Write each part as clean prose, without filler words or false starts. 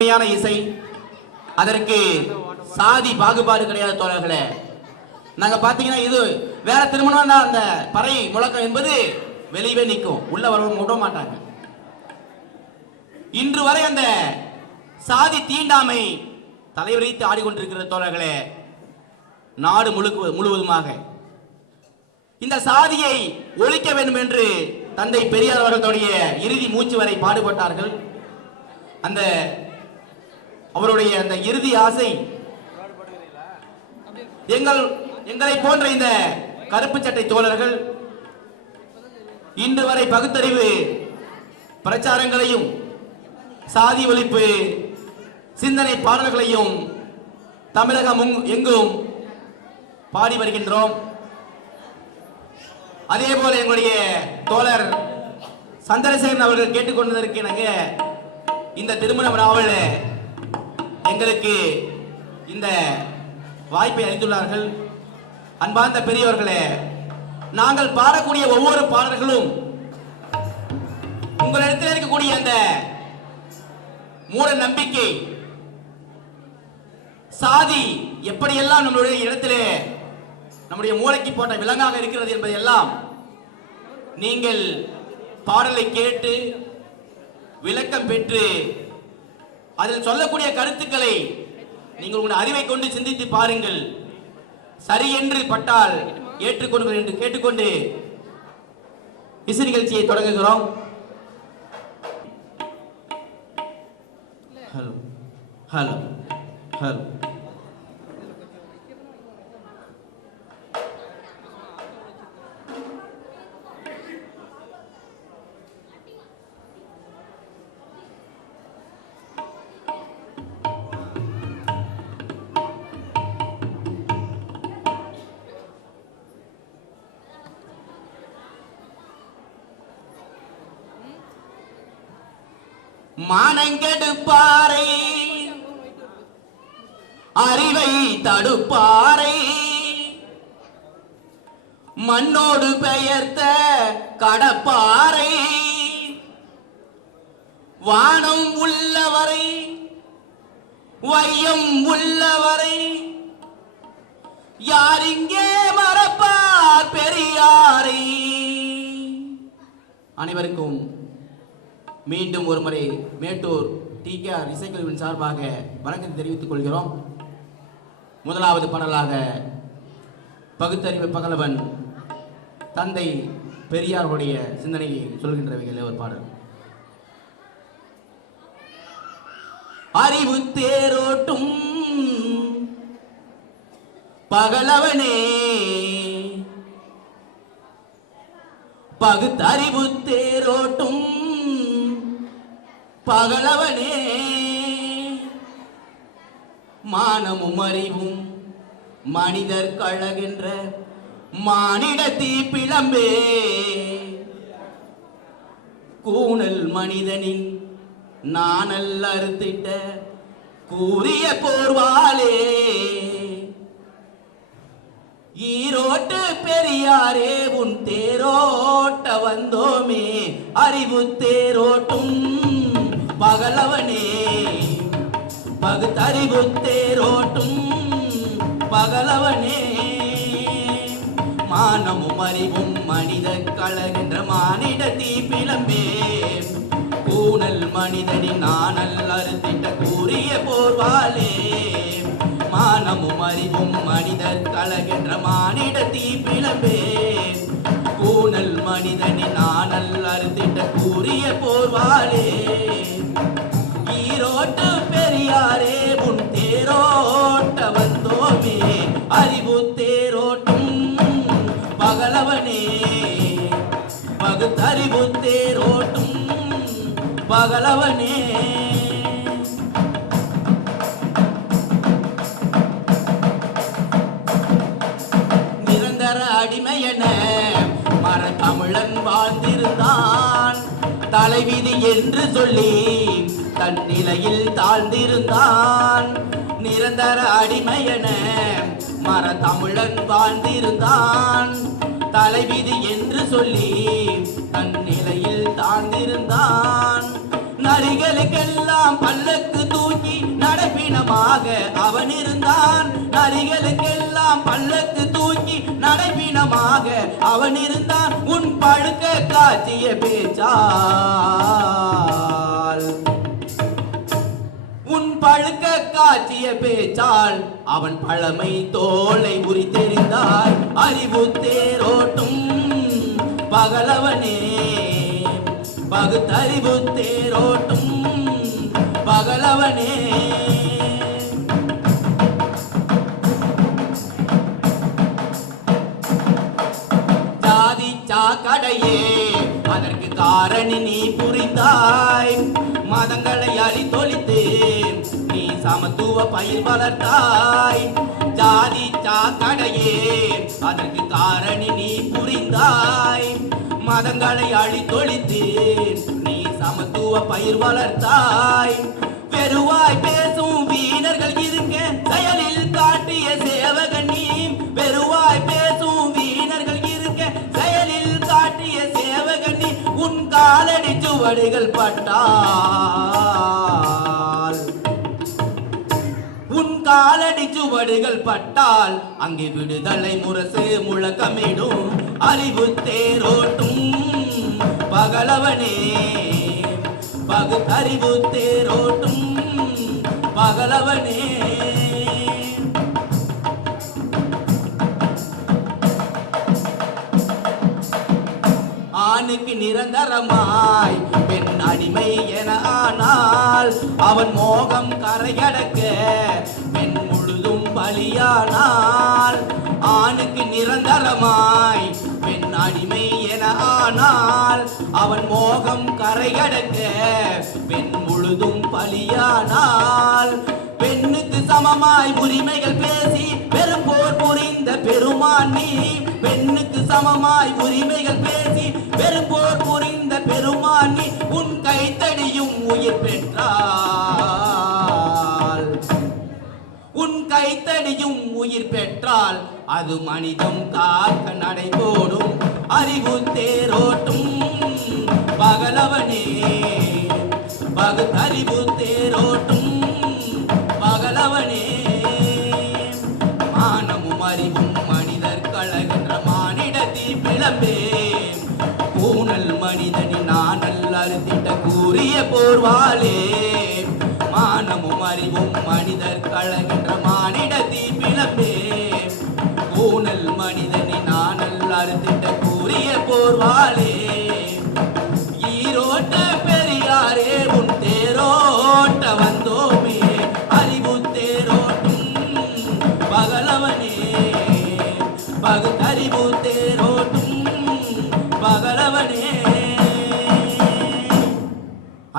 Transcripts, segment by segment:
இசை அதற்கு சாதி பாகுபாடு கிடையாது தோழர்களே. நாங்க பாத்தீங்கன்னா இது வேற திருமணம் அந்த பறை முழக்கம் என்பது வெளியே நிற்கும், உள்ள வர விட மாட்டாங்க. இன்று வரை அந்த சாதி தீண்டாமை தலைவரித்து ஆடிக்கொண்டிருக்கிற தோழர்களே. நாடு முழுவதுமாக இந்த சாதியை ஒழிக்க வேண்டும் என்று தந்தை பெரியார் அவர்களுடைய இறுதி மூச்சு வரை பாடுபட்டார்கள். அந்த அவருடைய அந்த இறுதி ஆசை எங்களை போன்ற இந்த கருப்பு சட்டை தோழர்கள் இன்று வரை பகுத்தறிவு பிரச்சாரங்களையும் சாதி ஒழிப்பு சிந்தனை பாடல்களையும் தமிழகம் எங்கும் பாடி வருகின்றோம். அதே போல எங்களுடைய தோழர் சந்திரசேகரன் அவர்கள் கேட்டுக்கொண்டதற்கு நாங்கள் இந்த திருமண நாவல் எங்களுக்கு இந்த வாய்ப்பை அளித்துள்ளார்கள். அன்பார்ந்த பெரியவர்களே, நாங்கள் பாடக்கூடிய ஒவ்வொரு பாடல்களும் உங்களிடத்தில் இருக்கக்கூடிய அந்த மூட நம்பிக்கை சாதி எப்படியெல்லாம் நம்மளுடைய இடத்திலே நம்முடைய மூளைக்கு போட்ட விலங்காக இருக்கிறது என்பதையெல்லாம் நீங்கள் பாடலை கேட்டு விளக்கம் பெற்று அதில் சொல்லக்கூடிய கருத்துக்களை நீங்கள் உங்களுடைய அறிவை கொண்டு சிந்தித்து பாருங்கள். சரி என்று பட்டால் ஏற்றுக்கொள்ளுங்கள் என்று கேட்டுக்கொண்டு இசை நிகழ்ச்சியை தொடங்குகிறோம். ஹலோ ஹலோ ஹலோ மானங்கெடுப்பாரை அறிவை தடுப்பாரை மண்ணோடு பெயர்த்த கடப்பாரை வானம் உள்ளவரை வையம் உள்ளவரை யாரிங்கே மறப்பார் பெரியாரை. அனைவருக்கும் மீண்டும் ஒரு முறை மேட்டூர் TKR இசைக்குழுவின் சார்பாக வணக்கத்தை தெரிவித்துக் கொள்கிறோம். முதலாவது பாடலாக பகுத்தறிவு பகலவன் தந்தை பெரியாருடைய சிந்தனையை சொல்கின்றவைகளே ஒரு பாடல். அறிவு தேரோட்டும் பகலவனே பகுத்தறிவு தேரோட்டும் பகலவனே மானமும் அறிவும் மனிதர் கழகின்ற மானிட தீப்பிளம்பே கூணல் மனிதனின் நானல் அறுத்திட்ட கூறிய போர்வாலே ஈரோட்டு பெரியாரே உன் தேரோட்ட வந்தோமே அறிவு தேரோட்டும் பகலவனே பகுத்தறிவு தேரோட்டும் பகலவனே மானமும் அறிவும் மனித கழகின்ற மானிட தீப்பிளம்பே கூணல் மனிதனின் நானல் அறுத்திட்ட கூறிய போர்வாலே மானமும் அறிவும் மனிதர் கழகின்ற மானிட தீப்பிளம்பே கூணல் மனிதனின் நானல் அறுத்திட்ட கூறிய போர்வாலே ஈரோட்டு பெரியாரே உன் தேரோட்ட வந்தோமே அறிவு தேரோட்டும் பகலவனே பகுத்தறிவு தேரோட்டும் பகலவனே. நிரந்தர அடிமையென மரத்தமிழன் வாழ்ந்திருந்தான் தலைவிதி என்று சொல்லி தன் நிலையில் தாழ்ந்திருந்தான். நிரந்தர அடிமையென மரத்தமிழன் வாழ்ந்திருந்தான் தலைவிதி என்று சொல்லி தன் நிலையில் தாழ்ந்திருந்தான். நரிகளுக்கெல்லாம் பல்லக்கு தூக்கி பலவீனமாக அவன் இருந்தான். நரிகளுக்கெல்லாம் பல்லக்கு தூக்கி நடைபீனமாக அவன் இருந்தான். உன் பழுக்க காட்சிய பேச்சால் உன் பழுக்க காட்சிய பேச்சால் அவன் பழமை தோலை உரி தெரிந்தாய். அறிவு தேரோட்டும் பகலவனே பகுத்தறிவு தேரோட்டும் பகலவனே. ஜாதி சாக்கடையே அதற்கு காரணி நீ புரிந்தாய். மதங்களை அழித்தொழித்து நீ சமத்துவ பயில் வளர்த்தாய். ஜாதி சாக்கடையே அதற்கு காரணி நீ புரிந்தாய். மதங்களை அழித்தொழித்து நீ சமத்துவ பயிர் வளர்த்தாய். வெறுவாய் பேசும் வீணர்கள் இருக்க செயலில் காட்டிய சேவகன் நீ. வெறுவாய் பேசும் வீணர்கள் இருக்க செயலில் காட்டிய சேவகன் நீ. உன் காலடி சுவடுகள் பட்டால் உன் காலடி சுவடுகள் பட்டால் அங்கே விடுதலை முரசு முழக்கமிடும். அறிவு தேரோட்டும் பகலவனே பகுத்தறிவு தேரோட்டும் பகலவனே. ஆணுக்கு நிரந்தரமாய் பெண் அடிமை என ஆனால் அவன் மோகம் கரையடக்க பெண் முழுதும் பலியானால். ஆணுக்கு நிரந்தரமாய் பெண் அடிமை என ஆனால் அவன் மோகம் கரையடக்க பெண் முழுதும் பலியானால். பெண்ணுக்கு சமமாய் உரிமைகள் பேசி பெரும் போர் புரிந்த பெருமான் நீ. பெண்ணுக்கு சமமாய் உரிமைகள் பேசி பெரும் போர் புரிந்த பெருமான் நீ. உன் கைத்தடியும் உயிர் பெற்றால் உன் கைத்தடியும் உயிர் பெற்றால் அது மனிதம் காக்க நடைபோடும். அறிவு தேரோட்டும் பகலவனே பகுத்தறிவு தேரோட்டும் பகலவனே. மானமும் அறிவும் மனிதர் கழகென்ற மானிடத்தி பிளம்பே. பூனல் மனிதனின் நானல் அறுத்திட்ட கூறிய போர்வாலே. மானமும் அறிவும் மனிதர் கழகென்ற மானிடத்தி பிளம்பே. பூனல் மனிதனின் நானல் அறுத்திட்ட கூறிய போர்வாலே. ஈரோட்ட பெரியாரே உன் தேரோட்ட வந்தோமே. அறிவு தேரோட்டும் பகலவனே பகுத்தறிவு தேரோட்டும் பகலவனே.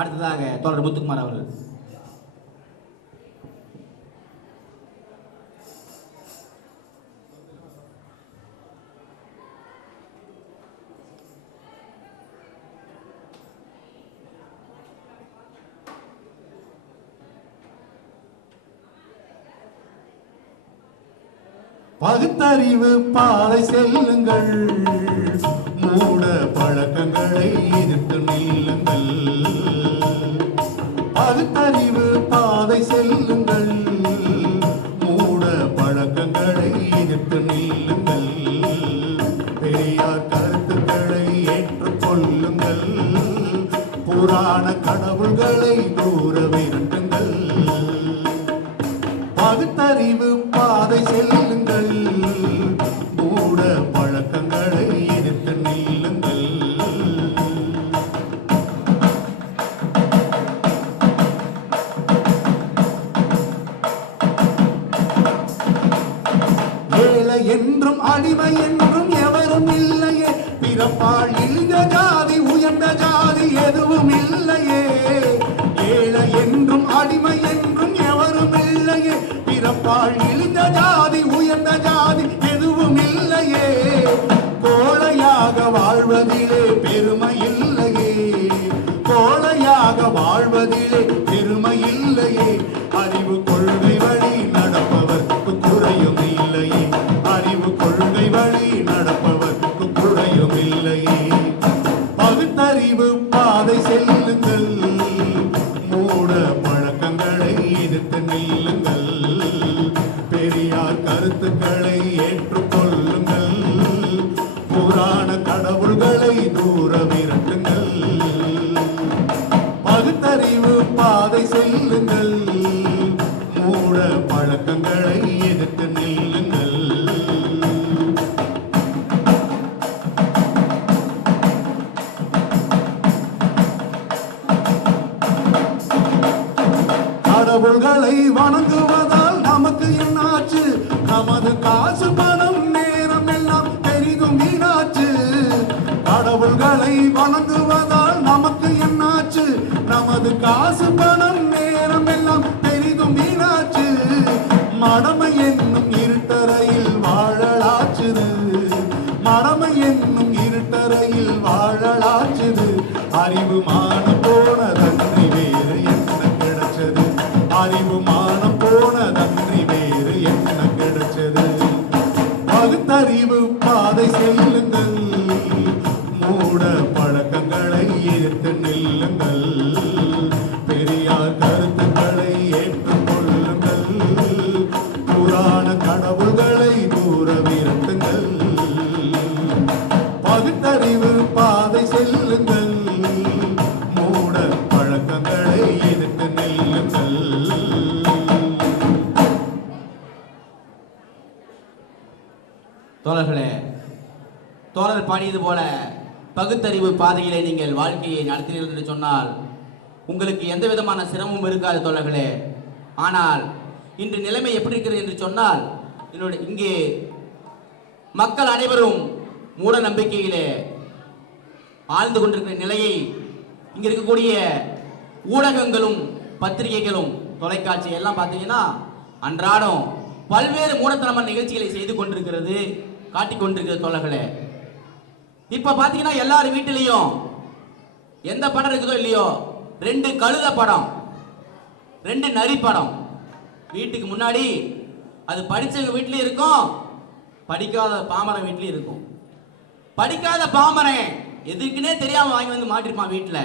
அடுத்ததாக தோழர் முத்துக்குமார் அவர்கள். பகுத்தறிவு பாதை செல்லுங்கள். மூட பழக்கங்களை எதிர்த்து நில்லுங்கள். பகுத்தறிவு பாதை செல்லுங்கள். மூட பழக்கங்களை எதிர்த்து நில்லுங்கள். பெரியார் கருத்துக்களை ஏற்றுக்கொள்ளுங்கள். புராண கடவுள்களை தூர விரட்டுங்கள். பகுத்தறிவு பாதை செல்லுங்கள். மூட பழக்கங்களை எதிர்த்து நில்லுங்கள். ஏழை என்றும் அடிமை என்றும் எவரும் இல்லையே. பிறப்பால் இழிந்த ஜாதி உயர்ந்த ஜாதி எதுவும் இல்லையே. ஏழை என்றும் அடிமை என்றும் எவரும் இல்லையே. பிறப்பால் இழிந்த ஜாதி உயர்ந்த ஜாதி எதுவும் இல்லையே. கோழையாக வாழ்வதிலே பெருமை இல்லையே. கோழையாக வாழ்வதிலே பெருமை இல்லையே. அறிவு கொள்கை வழி நடப்பவர்க்கு குறையும் இல்லையே. அறிவு கொள்கை வழி நடப்பவர்க்கு குறையும் இல்லையே. பகுத்தறிவு பாதை செல்லுங்கள். மூட பழக்கங்களை எதிர்த்து நில்லுங்கள், பெரியார் கருத்துக்களை ஏற்றுக்கொள்ளுங்கள், புராண கடவுள்களை தூர விரட்டுங்கள், பகுத்தறிவு பாதை செல்லுங்கள், மூட பழக்கங்களை எதிர்த்து நில்லுங்கள். கடவுள்களை வணங்குவதால் நமக்கு என்னாச்சு? நமது காசு பணம் நேரம் எல்லாம் பெரிதும் வீணாச்சு. கடவுள்களை வணங்குவதால் நமக்கு என்னாச்சு? நமது காசு பணம் நேரம் எல்லாம் பெரிதும் வீணாச்சு. மடமை என்னும் இருட்டறையில் வாழலாச்சுது, மடமை என்னும் இருட்டறையில் வாழலாச்சுது. அறிவு மானம் போனதன்றி வேறு என்ன கிடைச்சது? அறிவு மானம் போனதன்றி வேறு என்ன கிடைச்சது? பகுத்தறிவு பாதை செல்லுங்கள், மூட பழக்கங்களை எதிர்த்து நில்லுங்கள், பெரியார் கருத்துக்களை ஏற்றுக்கொள்ளுங்கள், புராண கடவுள்களை தூர விரட்டுங்கள், பகுத்தறிவு பாதை செல்லுங்கள், மூட பழக்கங்களை எதிர்த்து நில்லுங்கள். தோழர்களே, தோழர் பாடியது போல பகுத்தறிவு பாதையிலே நீங்கள் வாழ்க்கையை நடத்தினீர்கள் என்று சொன்னால் உங்களுக்கு எந்த விதமான சிரமமும் இருக்காது தோழர்களே. ஆனால் இன்று நிலைமை எப்படி இருக்கிறது என்று சொன்னால், இங்கே மக்கள் அனைவரும் மூட நம்பிக்கையிலே ஆழ்ந்து கொண்டிருக்கிற நிலையை இங்க இருக்கக்கூடிய ஊடகங்களும் பத்திரிகைகளும் தொலைக்காட்சி எல்லாம் பார்த்தீங்கன்னா அன்றாடம் பல்வேறு மூடத்தனமான நிகழ்ச்சிகளை செய்து கொண்டிருக்கிறது, காட்டிக் கொண்டிருக்கிறது தோழர்களே. இப்ப பாத்தீங்கன்னா எல்லாரும் வீட்டிலையும் எந்த படம் இருக்குதோ இல்லையோ 2 கழுத படம், 2 நரி படம் வீட்டுக்கு முன்னாடி. அது படிச்சவங்க வீட்லயும் இருக்கும், படிக்காத பாமரன் வீட்லயும் இருக்கும். படிக்காத பாமரன் எதுக்குன்னே தெரியாம வாங்கி வந்து மாட்டிருப்பான் வீட்டுல.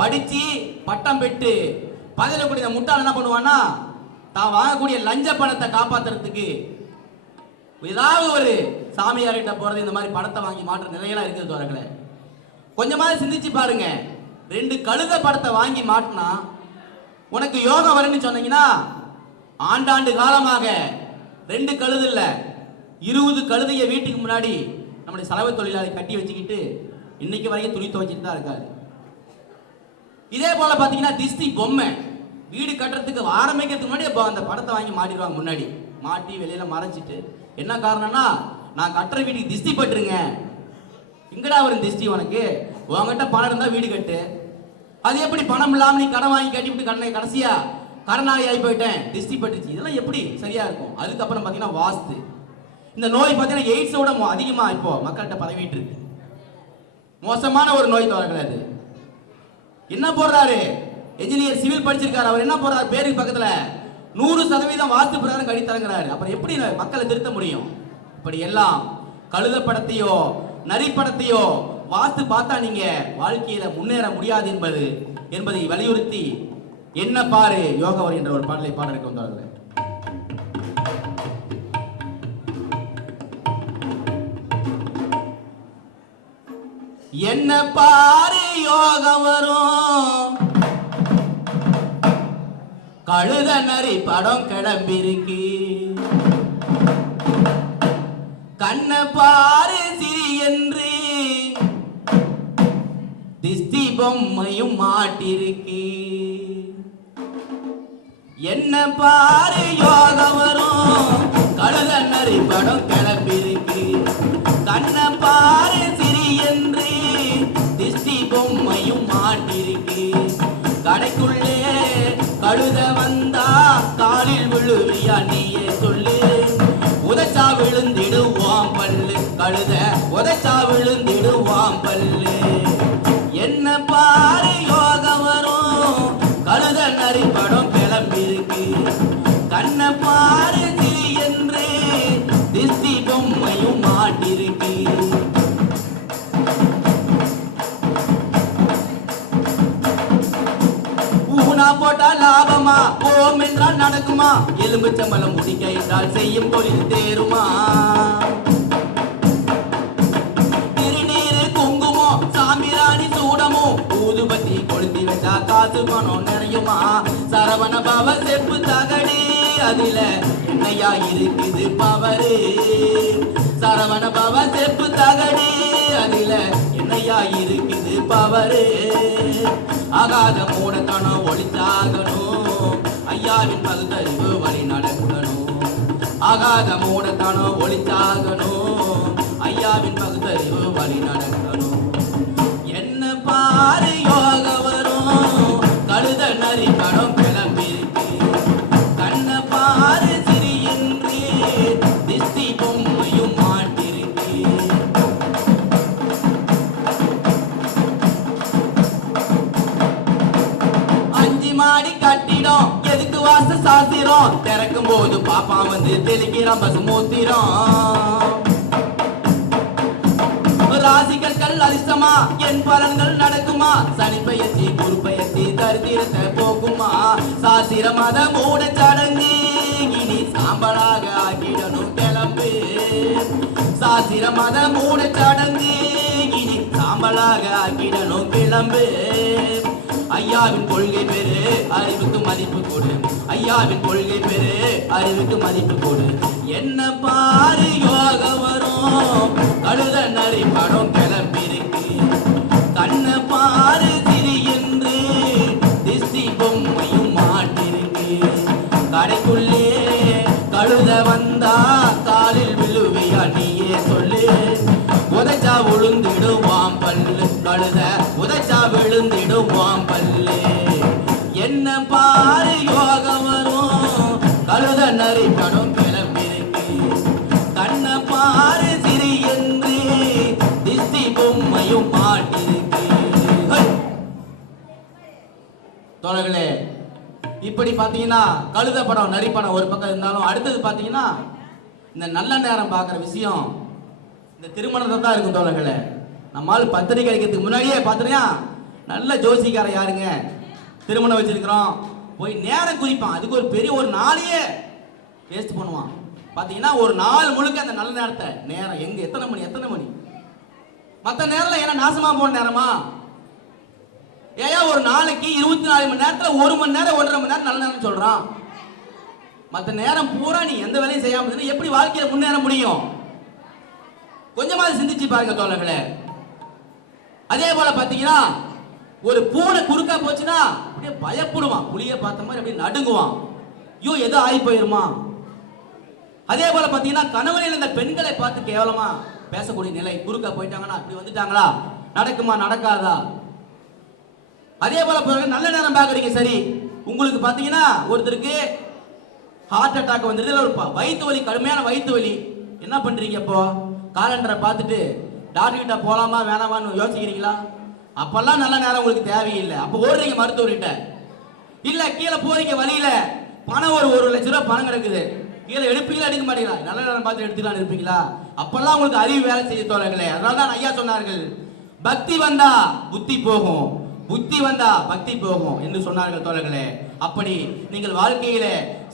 படிச்சு பட்டம் பெற்று பதில கூடிய முட்டாள் என்ன பண்ணுவான்னா, தான் வாங்கக்கூடிய லஞ்ச பணத்தை காப்பாத்துறதுக்கு ஏதாவது ஒரு சாமியார்கிட்ட போறது, இந்த மாதிரி படத்தை வாங்கி மாற்ற நிலையெல்லாம் இருக்குது தோழர்களே. கொஞ்சமாவது சிந்திச்சு பாருங்க. 2 கழுத படத்தை வாங்கி மாட்டினா உனக்கு யோகம் வரும்னு சொன்னீங்கன்னா, ஆண்டாண்டு காலமாக 2 கழுது இல்ல 20 கழுதைய வீட்டுக்கு முன்னாடி நம்முடைய சலவை தொழிலாளி கட்டி வச்சுக்கிட்டு இன்னைக்கு வரைக்கும் துணி துவைச்சிட்டு தான் இருக்காரு. இதே போல பாத்தீங்கன்னா திஷ்டி பொம்மை வீடு கட்டுறதுக்கு ஆரம்பிக்கிறதுக்கு முன்னாடி அந்த படத்தை வாங்கி மாட்டிடுவாங்க. முன்னாடி மாட்டி வெளியில மறைச்சிட்டு, என்ன காரணம்னா, நான் கட்டுற வீட்டுக்கு திஷ்டி பட்டுருங்க. எங்கடா வரும் திஷ்டி உனக்கு? உங்ககிட்ட பணம் இருந்தா வீடு கட்டு. அது எப்படி பணம் இல்லாம நீ கடன் வாங்கி கட்டி விட்டு கடைசியா கடனாளி ஆகி போயிட்டேன், திஷ்டி பட்டுச்சு, இதெல்லாம் எப்படி சரியா இருக்கும்? அதுக்கப்புறம் பாத்தீங்கன்னா வாஸ்து. இந்த நோய் பாத்தீங்கன்னா எய்ட்ஸோட அதிகமா இப்போ மக்கள்கிட்ட பரவிட்டு இருக்கு. மோசமான ஒரு நோய் தோழர்களே. அது என்ன போடுறாரு? என்ஜினியர் சிவில் படிச்சிருக்காரு, அவர் என்ன போடுறாரு? பேருக்கு பக்கத்துல 100% வாஸ்து பிரகாரம் கடித்தரங்கிறாரு. அப்புறம் எப்படி மக்களை திருத்த முடியும்? இப்படி எல்லாம் கழுத படத்தையோ நரி படத்தையோ வாஸ்து பார்த்தா நீங்க வாழ்க்கையில முன்னேற முடியாது என்பதை வலியுறுத்தி என்ன பாரு யோகவர் என்ற ஒரு பாடலை பாடலுக்கு வந்தார்கள். என்ன பாரு யோகம் வரும், கழுத நரி படம் கிளம்பிருக்கு, கண்ண பாரு சிரி என்று திஷ்டி பொம்மையும் மாட்டிருக்கு. என்ன பாரு யோகம் வரும், கழுத நரி படம் கிளம்பிருக்கு, கண்ண பாரு சிரி என்று திஷ்டி பொம்மையும் மாட்டிருக்கு. கடைக்குள்ளே கழுத வந்தா காலில் விழுவியா நீயே சொல்லு, உதச்சா விழுந்திடுவாம் பல்லு, கழுத உதச்சா விழுந்திடுவாம் பல்லு. என்ன பாரு யோகம் வரும், கழுத நரி படம் கிளம்பிருக்கு, கண்ண பாரு சிரி என்று திஷ்டி பொம்மையும் மாட்டிருக்கு. ஊனா போட்டா லாபமா, ஓம் என்றால் நடக்குமா எலும்புச்சம்பளம் முடிக்க என்றால் செய்யும் தொழில் தேருமா திருநீரு குங்குமம் சாம்பிராணி சூடமோ ஊதுபத்தி கொளுத்தி வச்சா காசு பணம் நிறையுமா சரவண பவ செப்பு தகடி அதில என்னையா இருக்குது பவரு சரவண பவ செப்பு தகடி அதில என்னையா இருக்குது பவரு ஆகாத மூடத்தனம் ஒளிச்சாகணும் ஐயாவின் பகுத்தறிவு வழி நடக்கணும் ஆகாத மூடத்தனம் ஒளிச்சாகணும் ஐயாவின் பகுத்தறிவு வழி நடக்கணும் என்ன பாரு யோக வரும் கழுத நரி படம் கிளம்பிருக்கு கண்ண பாரு சிறியின்றி திஷ்டி பொம்மையும் மாட்டிருக்கு அஞ்சு மாடி கட்டிடம் எதுக்கு வாச சாத்திரம் திறக்கும் போது பாப்பா வந்து தெளிக்கிறான் பசு மூத்திரம் ராசிகள் அதிர்ஷ்டமா என் பலன்கள் நடக்குமா சனி பயிற்சி குரு பயிற்சி தரித்திரத்தை போக்குமா சாத்திர மத மூட சடங்கு இனி சாம்பலாக ஆக்கிடணும் கிளம்பு சாத்திர மத மூட சடங்கு இனி சாம்பலாக ஆக்கிடணும் கிளம்பு ஐயாவின் கொள்கை பெரு அறிவுக்கு மதிப்பு கொடு ஐயாவின் கொள்கை பெரு அறிவுக்கு மதிப்பு கொடு என்ன பாரு யோக வரும் கழுத நரி படம் கிளம்பிருக்கு கண்ண பாரு திரி என்று திஷ்டி பொம்மையும் மாட்டிருக்கு கடைக்குள்ளே கழுத வந்தா காலில் விழுவியா நீயே சொல்லு உதைச்சா விழுந்திடுவாம் பல்லு கழுத உதைச்சா விழுந்திடுவாம் பல்லு என்ன பாரு யோகம் வரும் கழுத நரி படம் கிளம்பிருக்கு கண்ண பாரு சிறி என்று திஷ்டி பொம்மையும் மாட்டிருக்கு தோழர்களே இப்படி பாத்தீங்கன்னா கழுத படம் நரி படம் ஒரு பக்கம் இருந்தாலும் அடுத்தது பாத்தீங்கன்னா இந்த நல்ல நேரம் பார்க்குற விஷயம் இந்த திருமணத்தை தான் இருக்கும் தோழர்களே. நம்மால் பத்திரிக்கை அடிக்கிறதுக்கு முன்னாடியே பார்த்துறியா நல்ல ஜோசிக்காரன் யாருங்க திருமணம் வச்சிருக்கிறோம் போய் நேரம் குறிப்பான். அதுக்கு ஒரு பெரிய ஒரு நாளையே வேஸ்ட் பண்ணுவான். பார்த்தீங்கன்னா ஒரு நாள் முழுக்க அந்த நல்ல நேரத்தை நேரம் எங்க எத்தனை மணி மற்ற நேரம் ஏன்னா நாசமா போன நேரமா ஏன் ஒரு நாளைக்கு 24 மணி நேரத்தில் 1 மணி நேரம் 1.5 மணி நேரம் நல்ல நேரம் சொல்றான். மற்ற நேரம் பூரா நீ எந்த வேலையும் செய்யாம எப்படி வாழ்க்கையில முன்னேற முடியும்? கொஞ்சமாவது சிந்திச்சு பாருங்க தோழர்களே. அதே போல பாத்தீங்கன்னா ஒரு பூனை குறுக்கா போச்சுன்னா அப்படியே பயப்படுவான். புளிய பார்த்த மாதிரி அப்படியே நடுங்குவான். ஐயோ எதோ ஆகி போயிருமா. அதே போல பாத்தீங்கன்னா கணவனில் இந்த பெண்களை பார்த்து கேவலமா பேசக்கூடிய நிலை. குறுக்கா போயிட்டாங்கன்னா இப்படி வந்துட்டாங்களா நடக்குமா நடக்காதா. அதே போல நல்ல நேரம் பாக்குறீங்க சரி, உங்களுக்கு பாத்தீங்கன்னா ஒருத்தருக்கு ஹார்ட் அட்டாக் வந்துருது, இல்லை ஒரு வயிற்று வலி கடுமையான வயிற்று வலி. என்ன பண்றீங்க? இப்போ காலண்டரை பார்த்துட்டு டாக்டர் கிட்ட போலாமா வேணாமான்னு யோசிக்கிறீங்களா? அப்பெல்லாம் நல்ல நேரம் உங்களுக்கு தேவையில்லை. அப்போ ஓடுறீங்க மருத்துவர்கிட்ட. இல்ல கீழே போறீங்க வழியில பணம் ஒரு 1 லட்சம் ரூபாய் பணம் கிடக்குது. கீழே எடுப்பீங்களா எடுக்க மாட்டீங்களா? நல்ல நேரம் பார்த்து எடுத்துக்கலாம் இருப்பீங்களா? அப்பெல்லாம் உங்களுக்கு அறிவு வேலை செய்ய தோழர்களே. அதனாலதான் ஐயா சொன்னார்கள், பக்தி வந்தா புத்தி போகும், புத்தி வந்தா பக்தி போகும் என்று சொன்னார்கள் தோழர்களே. அப்படி நீங்கள் வாழ்க்கையில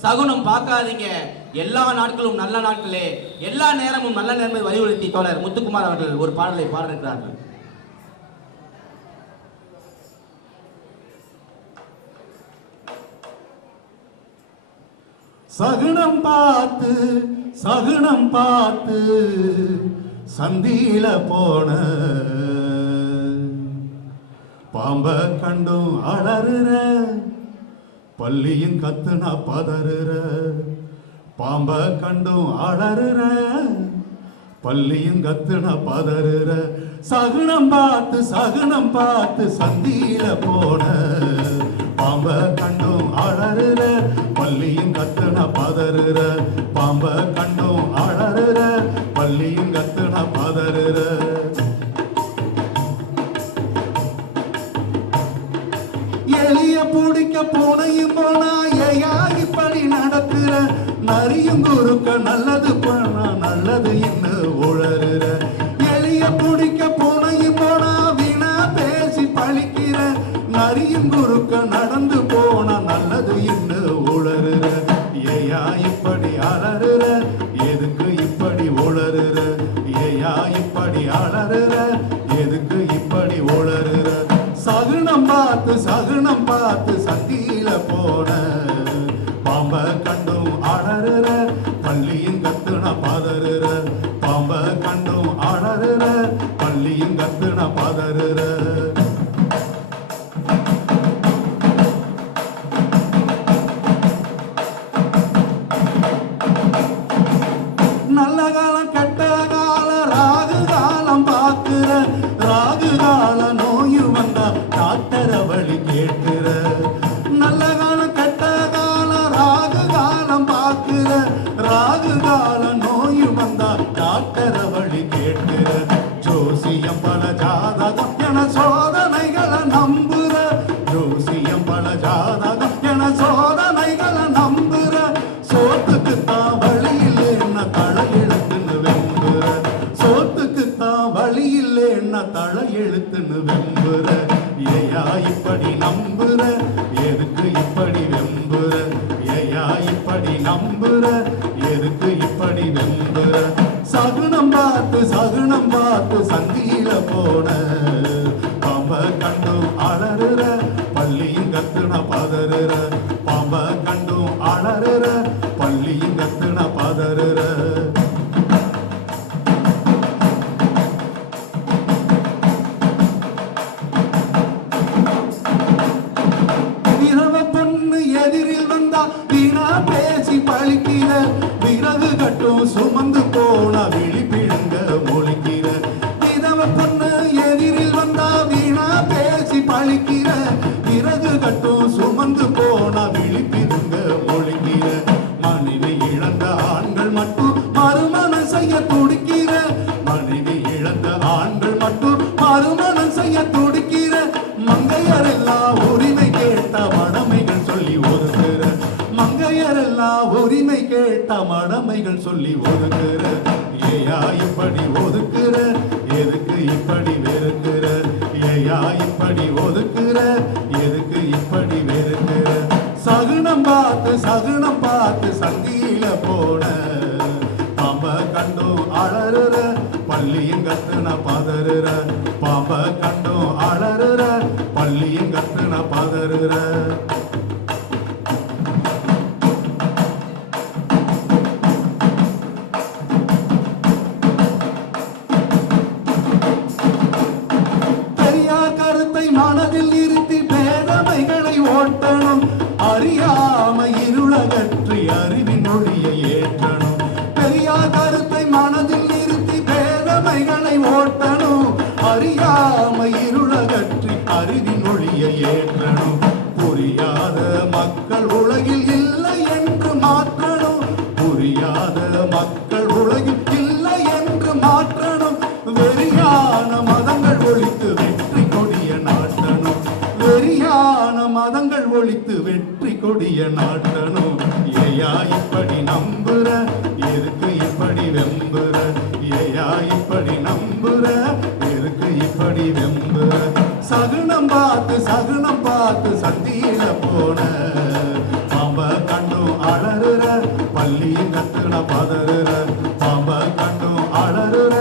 சகுனம் பார்க்காதீங்க. எல்லா நாட்களும் நல்ல நாட்களே, எல்லா நேரமும் நல்ல நேரம் வலியுறுத்தி தோழர் முத்துக்குமார் அவர்கள் ஒரு பாடலை பாடிருக்கிறார்கள். சகுனம் பார்த்து சகுனம் பார்த்து சந்தியில போன பாம்ப கண்டும் அலறுற, பள்ளியும் கத்துனா பதறுற. பாம்ப கண்டும் அலறுற, பள்ளியும் கத்துனா பதறுற. சகுனம் பார்த்து சந்தியில போன பாம்ப கண்டும் அலறுற, பள்ளியும் கத்துனா பதறுற. பாம்ப கண்டும் அலறுற, பள்ளியும் கத்துனா பதறுற. எலிய பிடிக்க பூனையும் போனா ஏயா இப்படி நடக்கிற. நரியும் குறுக்க நல்லது பண்ணா நல்லது இன்னும் உளறுற. எலிய பிடிக்க பூனையும் போனா வீணா பேசி பழிக்கிற. நரியும் குறுக்க நடந்து போனா நல்லது இன்னும் உளறுற. ஏயா இப்படி அலறுற எதுக்கு இப்படி உளறுற ஏயா இப்படி அலறுற எதுக்கு இப்படி உளறுற சகுனம் பார்த்து சந்தியில போன பாம்ப கண்டும் அலறுற பள்ளியும் கத்துன பதறுற பாம்ப கண்டும் அலறுற பள்ளியும் கத்துன பதறுற நல்ல காலம் கெட்ட கால ராகு காலம் பார்க்கிற ராகு கால நோயு வந்தா டாக்டர வழி கேட்கிற நல்ல காலம் கெட்ட கால ராகு காலம் பார்க்கிற ராகு கால நோயு வந்தா டாக்டர வழி கேட்கிற ஜோசியம் பல ஜாதகம் என சோதனைகளை நம்புற ஜோசியம் பல ஜாதகம் என சோதனைகளை நம்புற சோத்துக்கு தான் வழி இல்லைன்னா தலையெழுத்துன்னு வெம்புற சோத்துக்கு தான் வழி இல்லைன்னா தலையெழுத்துன்னு வெம்புற ஏயா இப்படி நம்புற எதுக்கு இப்படி வெம்புற ஏயா இப்படி நம்புற எதுக்கு இப்படி வெம்புற சகுனம் பார்த்து சந்தியில போன பாம்ப கண்டும் அலறுற பள்ளியும் கத்துன பதறுற பாம்ப கண்டும் அலறுற பள்ளியும் கத்துன பதறுற பொண்ணு எதிரில் வந்தா வீணா பேசி பழிக்கிற விறகு கட்டும் சுமந்து போன விழி பிழுங்க மொழிக்கிற விதவ பொண்ணு எதிரில் வந்தா வீணா பேசி பழிக்கிற விறகு கட்டும் சுமந்து போன விழி பிழுங்க மொழிக்கிற மனைவி இழந்த ஆண்கள் மட்டும் மறுமணம் செய்ய துடிக்கிற மனைவி இழந்த ஆண்கள் மட்டும் மறுமணம் செய்ய துடிக்கிற மங்கையரெல்லாம் உரிமை கேட்ட மடமைகள் சொல்லி ஒதுக்குற மங்கையரெல்லாம் உரிமை கேட்ட மடமைகள் சொல்லி ஒதுக்குற ஏயா இப்படி ஒதுக்குற எதுக்கு இப்படி வெறுக்கிற ஏயா இப்படி ஒதுக்குற எதுக்கு இப்படி வெறுக்கிற சகுனம் பார்த்து சந்தியில போன பாம்ப கண்டும் அலறுற பள்ளியும் கத்துன பதறுற பாம்ப கண்டும் அலறுற பள்ளியும் கத்துன பதறுற பெரியார் கருத்தை மனதில் நிறுத்தி பேதமைகளை ஓட்டணும் அறியாம இருளகற்றி அறிவின் ஒளியை ஏற்றணும் பெரியார் கருத்தை மனதில் நிறுத்தி பேதமைகளை ஓட்டணும் அறியாம இருளகற்றி அறிவின் ஒளியை ஏற்றணும் புரியாத மக்கள் உலகில் இல்லை என்று மாற்றணும் புரியாத மக்கள் உலகில் இல்லை என்று மாற்றணும் வெறியான மதங்கள் ஒழித்து வெற்றி கொடிய நாட்டணும் வெறியான மதங்கள் ஒழித்து வெற்றி கொடிய நாட்டணும் ஏயா இப்படி நம்புற எதுக்கு இப்படி வெம்புற ஏயா இப்படி நம்புற எதுக்கு இப்படி வெம்புற சகுனம் பார்த்து சந்தியில போன பாம்ப கண்டும் அலறுற பள்ளியும் கத்துன பதறுற பாம்ப கண்டும் அலறுற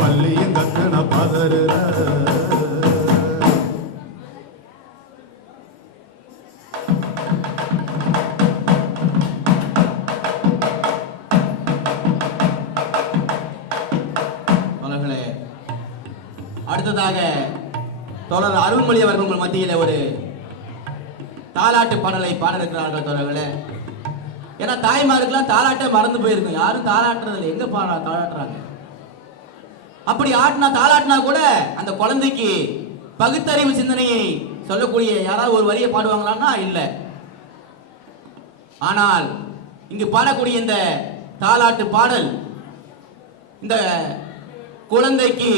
பள்ளியும் கத்துன பதறுற தோழர்களே, அடுத்ததாக தோழர் அருள்மொழி அவர்கள் உங்கள் மத்தியில் ஒரு தாலாட்டு பாடலை பாட இருக்கிறார்கள் தோழர்களே. ஏன்னா தாய்மாருக்கெல்லாம் தாலாட்டே மறந்து போயிருக்கும், யாரும் தாலாட்டுறதில்லை, எங்க தாலாட்டுறாங்க. அப்படி ஆட்டினா தாலாட்டினா கூட அந்த குழந்தைக்கு பகுத்தறிவு சிந்தனையை சொல்லக்கூடிய யாராவது ஒரு வரியை பாடுவாங்களான்னா இல்லை. ஆனால் இங்கு பாடக்கூடிய இந்த தாலாட்டு பாடல் இந்த குழந்தைக்கு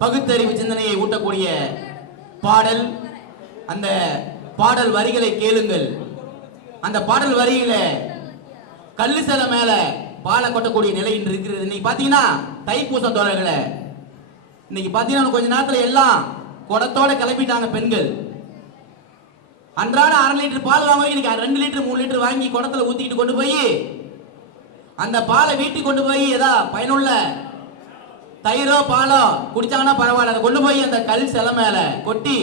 பகுத்தறிவு சிந்தனையை ஊட்டக்கூடிய பாடல். அந்த பாடல் வரிகளை கேளுங்கள். அந்த பாடல் வரியில கல்லு சிலை மேல பாலை கொட்டக்கூடிய நிலை இன்று இருக்கிறது. இன்னைக்கு பாத்தீங்கன்னா தைப்பூசம் தோழர்களே, இன்னைக்கு பாத்தீங்கன்னா கொஞ்ச நேரத்துல எல்லாம் குடத்தோட கிளம்பிட்டாங்க பெண்கள். அன்றாட 1/2 லிட்டர் பால் வாங்க இன்னைக்கு 2 லிட்டர் 3 லிட்டர் வாங்கி குடத்துல ஊத்திக்கிட்டு கொண்டு போய் அந்த பாலை வீட்டுக்கு கொண்டு போய் ஏதா பயனுள்ள தயிரோ பாலோ குடிச்சாங்கன்னா பரவாயில்ல, அதை கொண்டு போய் அந்த கல் சிலை மேல கொட்டி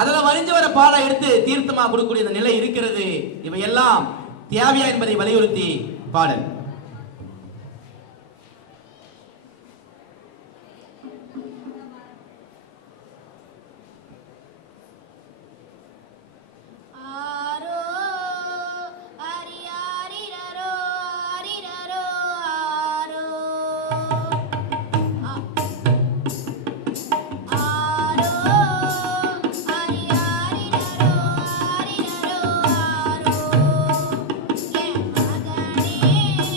அதுல வரிஞ்சு வர பாலை எடுத்து தீர்த்தமா கொடுக்கக்கூடிய இந்த நிலை இருக்கிறது. இவையெல்லாம் தேவையா என்பதை வலியுறுத்தி பாடல். மகனே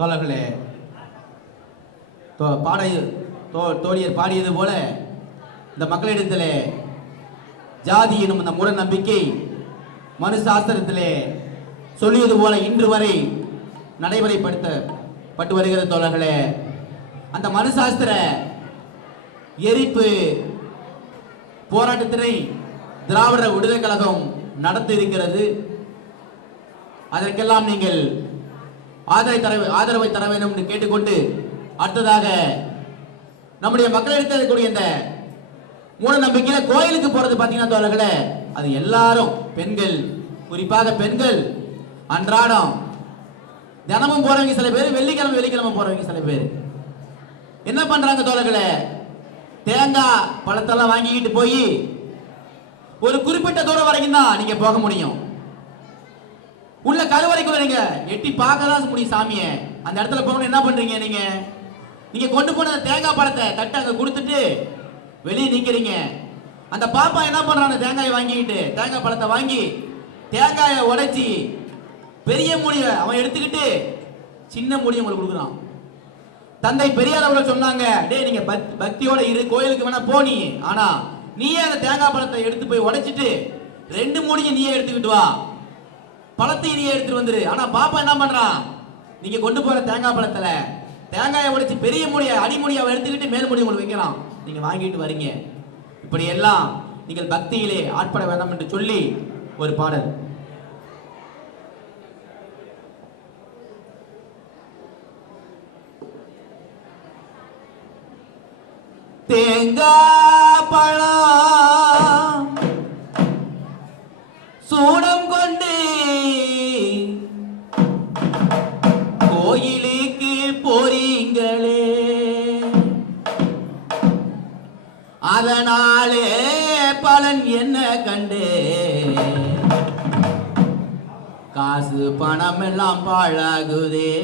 தோழர்களே, தோழியர் பாடியது போல இந்த மக்களிடத்திலே ஜாதி எனும் இந்த மூட நம்பிக்கை மனு சாஸ்திரத்திலே சொல்லியது போல இன்று வரை நடைமுறைப்படுத்தப்பட்டு வருகிற தோழர்களே. அந்த மனு சாஸ்திர எரிப்பு போராட்டத்தினை திராவிட விடுதலை கழகம் நடத்தி இருக்கிறது. அதற்கெல்லாம் நீங்கள் ஆதரவை தர வேண்டும் என்று கேட்டுக்கொண்டு, அடுத்ததாக நம்முடைய மக்களிடத்தில் இருக்கக்கூடிய இந்த மூட நம்பிக்கையில கோயிலுக்கு போறது பாத்தீங்கன்னா தோழர்களே, அது எல்லாரும் பெண்கள், குறிப்பாக பெண்கள் அன்றாடம் தினமும் போறவங்க சில பேர், வெள்ளிக்கிழமை போறவங்க சில பேர் என்ன பண்றாங்க தோழர்களே, தேங்காய் பழத்தெல்லாம் வாங்கிக்கிட்டு போய் ஒரு குறிப்பிட்ட தூரம் வரைக்கும் தான் நீங்க போக முடியும். உள்ள கருவறைக்குள்ள நீங்க எட்டி பார்க்க தான் முடியும் சாமியை. அந்த இடத்துல போகணும் என்ன பண்றீங்க, நீங்க கொண்டு போன தேங்காய் பழத்தை தட்டை அங்க கொடுத்துட்டு வெளியே நிக்கிறீங்க. அந்த பாப்பா என்ன பண்றான், தேங்காயை வாங்கிட்டு தேங்காய் பழத்தை வாங்கி தேங்காயை உடைச்சி பெரிய மூடிய அவன் எடுத்துக்கிட்டு சின்ன மூடிய உங்களுக்கு கொடுக்குறான். தந்தை பெரியார் அவர்கள் சொன்னாங்க, டேய் நீங்க பக்தியோட இரு, கோயிலுக்கு வேணா போனி, ஆனா நீயே அந்த தேங்காய் பழத்தை எடுத்து போய் உடைச்சிட்டு 2 மூடியை நீயே எடுத்துக்கிட்டு வா, பழத்தை நீயே எடுத்துட்டு வந்துரு. ஆனா பாப்பா என்ன பண்றான், நீங்க கொண்டு போற தேங்காய் பழத்துல தேங்காயை உடைச்சு பெரிய மூடிய அடிமூடியை எடுத்துக்கிட்டு மேல் மூடி உங்களுக்கு வைக்கிறான், நீங்க வாங்கிட்டு வரீங்க. இப்படி எல்லாம் நீங்கள் பக்தியிலே ஆட்பட வேண்டாம் என்று சொல்லி ஒரு பாடல். தேங்காய் பழம் சூடம் கொண்டு கோயிலுக்கு போறீங்களே, அதனாலே பலன் என்ன கண்டு காசு பணம் எல்லாம் பாழாகுதே,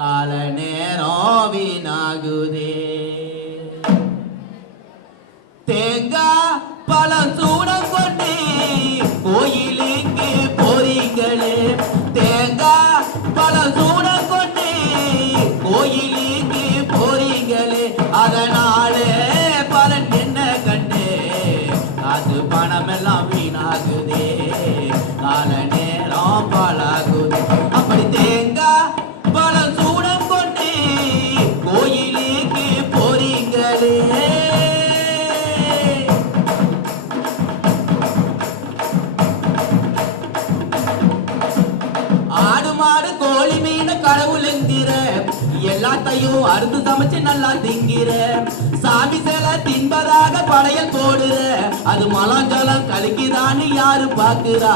கால நேரம் வீணாகுதே. தேங்காய் பழம் சூடம் கொண்டு கோயிலுக்கு போறீங்களே, தேங்காய் பழம் சூடம் கொண்டு கோயிலுக்கு போறீங்களே, அதனாலே பலன் என்ன கண்டு காசு பணம் எல்லாம் வீணாகுதே, கால நேரம் பாழாகுதே. அப்படி தேங்காய் பழம் சூடம் கொண்டு கோயிலுக்கு போறீங்களே. ஆடு மாடு கோழி மீன கடவுள் என்கிற எல்லாத்தையும் அறுத்து சமைச்சு நல்லா திங்கிற, சாமி சில தின்பதாக படையல் போடுற, அது மலாஞ்சலம் கலக்கிதான்னு யாரு பாக்குறா,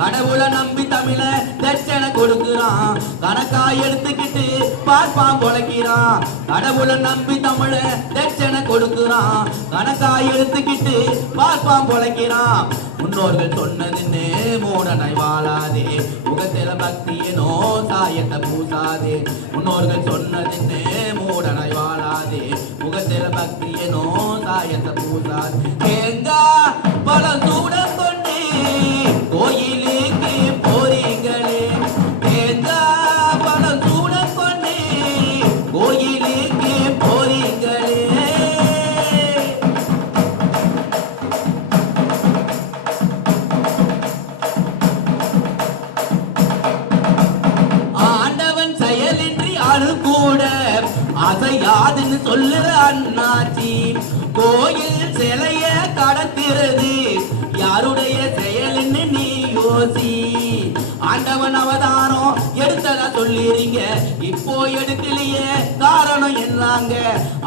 கடவுளை நம்பி தமிழ தட்சணை கொடுக்குறான், கணக்காய் எடுத்துக்கிட்டு பார்ப்பான் பொழைக்கிறான், கடவுளை நம்பி தமிழ தட்சணை கொடுக்குறான், கணக்காய் எடுத்துக்கிட்டு பார்ப்பான் பொழைக்கிறான். முன்னோர்கள் சொன்னதுன்னு மூடனை வாழாதே, முகத்தில பக்தியனோ சாயத்தை பூசாதே, முன்னோர்கள் சொன்னதுன்னு மூடனை வாழாதே, முகத்தில பக்தியனோ சாயத்தை பூசாதே. தேங்காய் பழம் சூடம் கொண்டு கோயிலுக்கு போறீங்களே, தேங்காய் பழம் சூடம் கொண்டு கோயிலுக்கு போறீங்களே. கூட அசையாதுன்னு சொல்லுற அண்ணாச்சி, கோயில் சிலைய கடக்கிறது யாருடைய செயல்னு நீ யோசி. ஆண்டவன் அவதாரம் எடுத்ததா சொல்லிருங்க, இப்போ எடுக்கலையே காரணம் என்னங்க,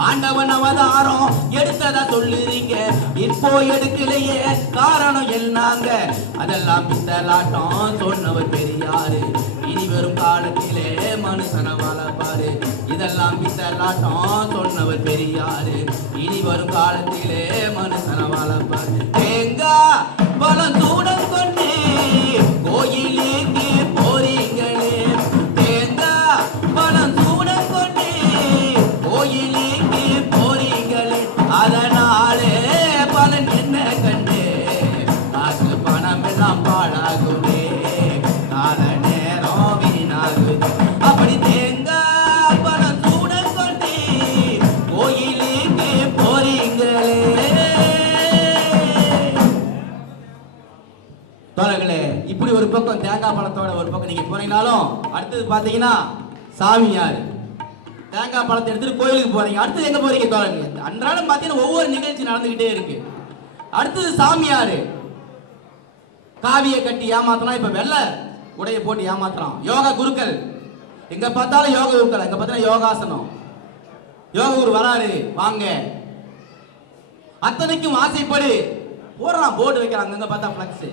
ஆண்டவன் அவதாரம் எடுத்ததா சொல்லுறீங்க, இப்போ எடுக்கலையே காரணம் என்னங்க. அதெல்லாம் பித்தலாட்டம் சொன்னவர் பெரியாரு, இனி வரும் காலத்திலே மனுஷனை வளர்ப்பாரு. இதெல்லாம் பித்தலாட்டம் சொன்னவர் பெரியாரு, இனி வரும் காலத்திலே மனுஷனை வளர்ப்பாரு. தேங்காய் பழம் சூடம் கொண்டு கோயிலுக்கு போறீங்களே, தேங்காய் பழம் சூடம் கொண்டு கோயிலுக்கு போறீங்களே, அதனாலே பலன் என்ன கண்டு காசு பணம் எல்லாம் பாழாகுதே, கால நேரம் வீணாகுது. இப்படி ஒரு பக்கம் தேங்காய் பழத்தோட ஒரு பக்கம் நீங்க போனீங்கனாலும் அடுத்தது பாத்தீங்கன்னா சாமியார் தேங்காய் பழத்தை எடுத்துட்டு கோயிலுக்கு போறீங்க. அடுத்தது எங்க போறீங்க தோழங்க? அன்றாடம் பாத்தீங்கன்னா ஒவ்வொரு நிகழ்ச்சி நடந்துகிட்டே இருக்கு. அடுத்தது சாமியாரு காவியை கட்டி ஏமாத்தலாம். இப்ப வெள்ளை உடைய போட்டு ஏமாத்தலாம். யோகா குருக்கள் எங்க பார்த்தாலும் யோக குருக்கள், எங்க பார்த்தா யோகாசனம், யோக குரு வராரு வாங்க, அத்தனைக்கும் ஆசைப்படு போடுறான், போர்டு வைக்கிறாங்க. அங்க பார்த்தா பிளக்ஸ்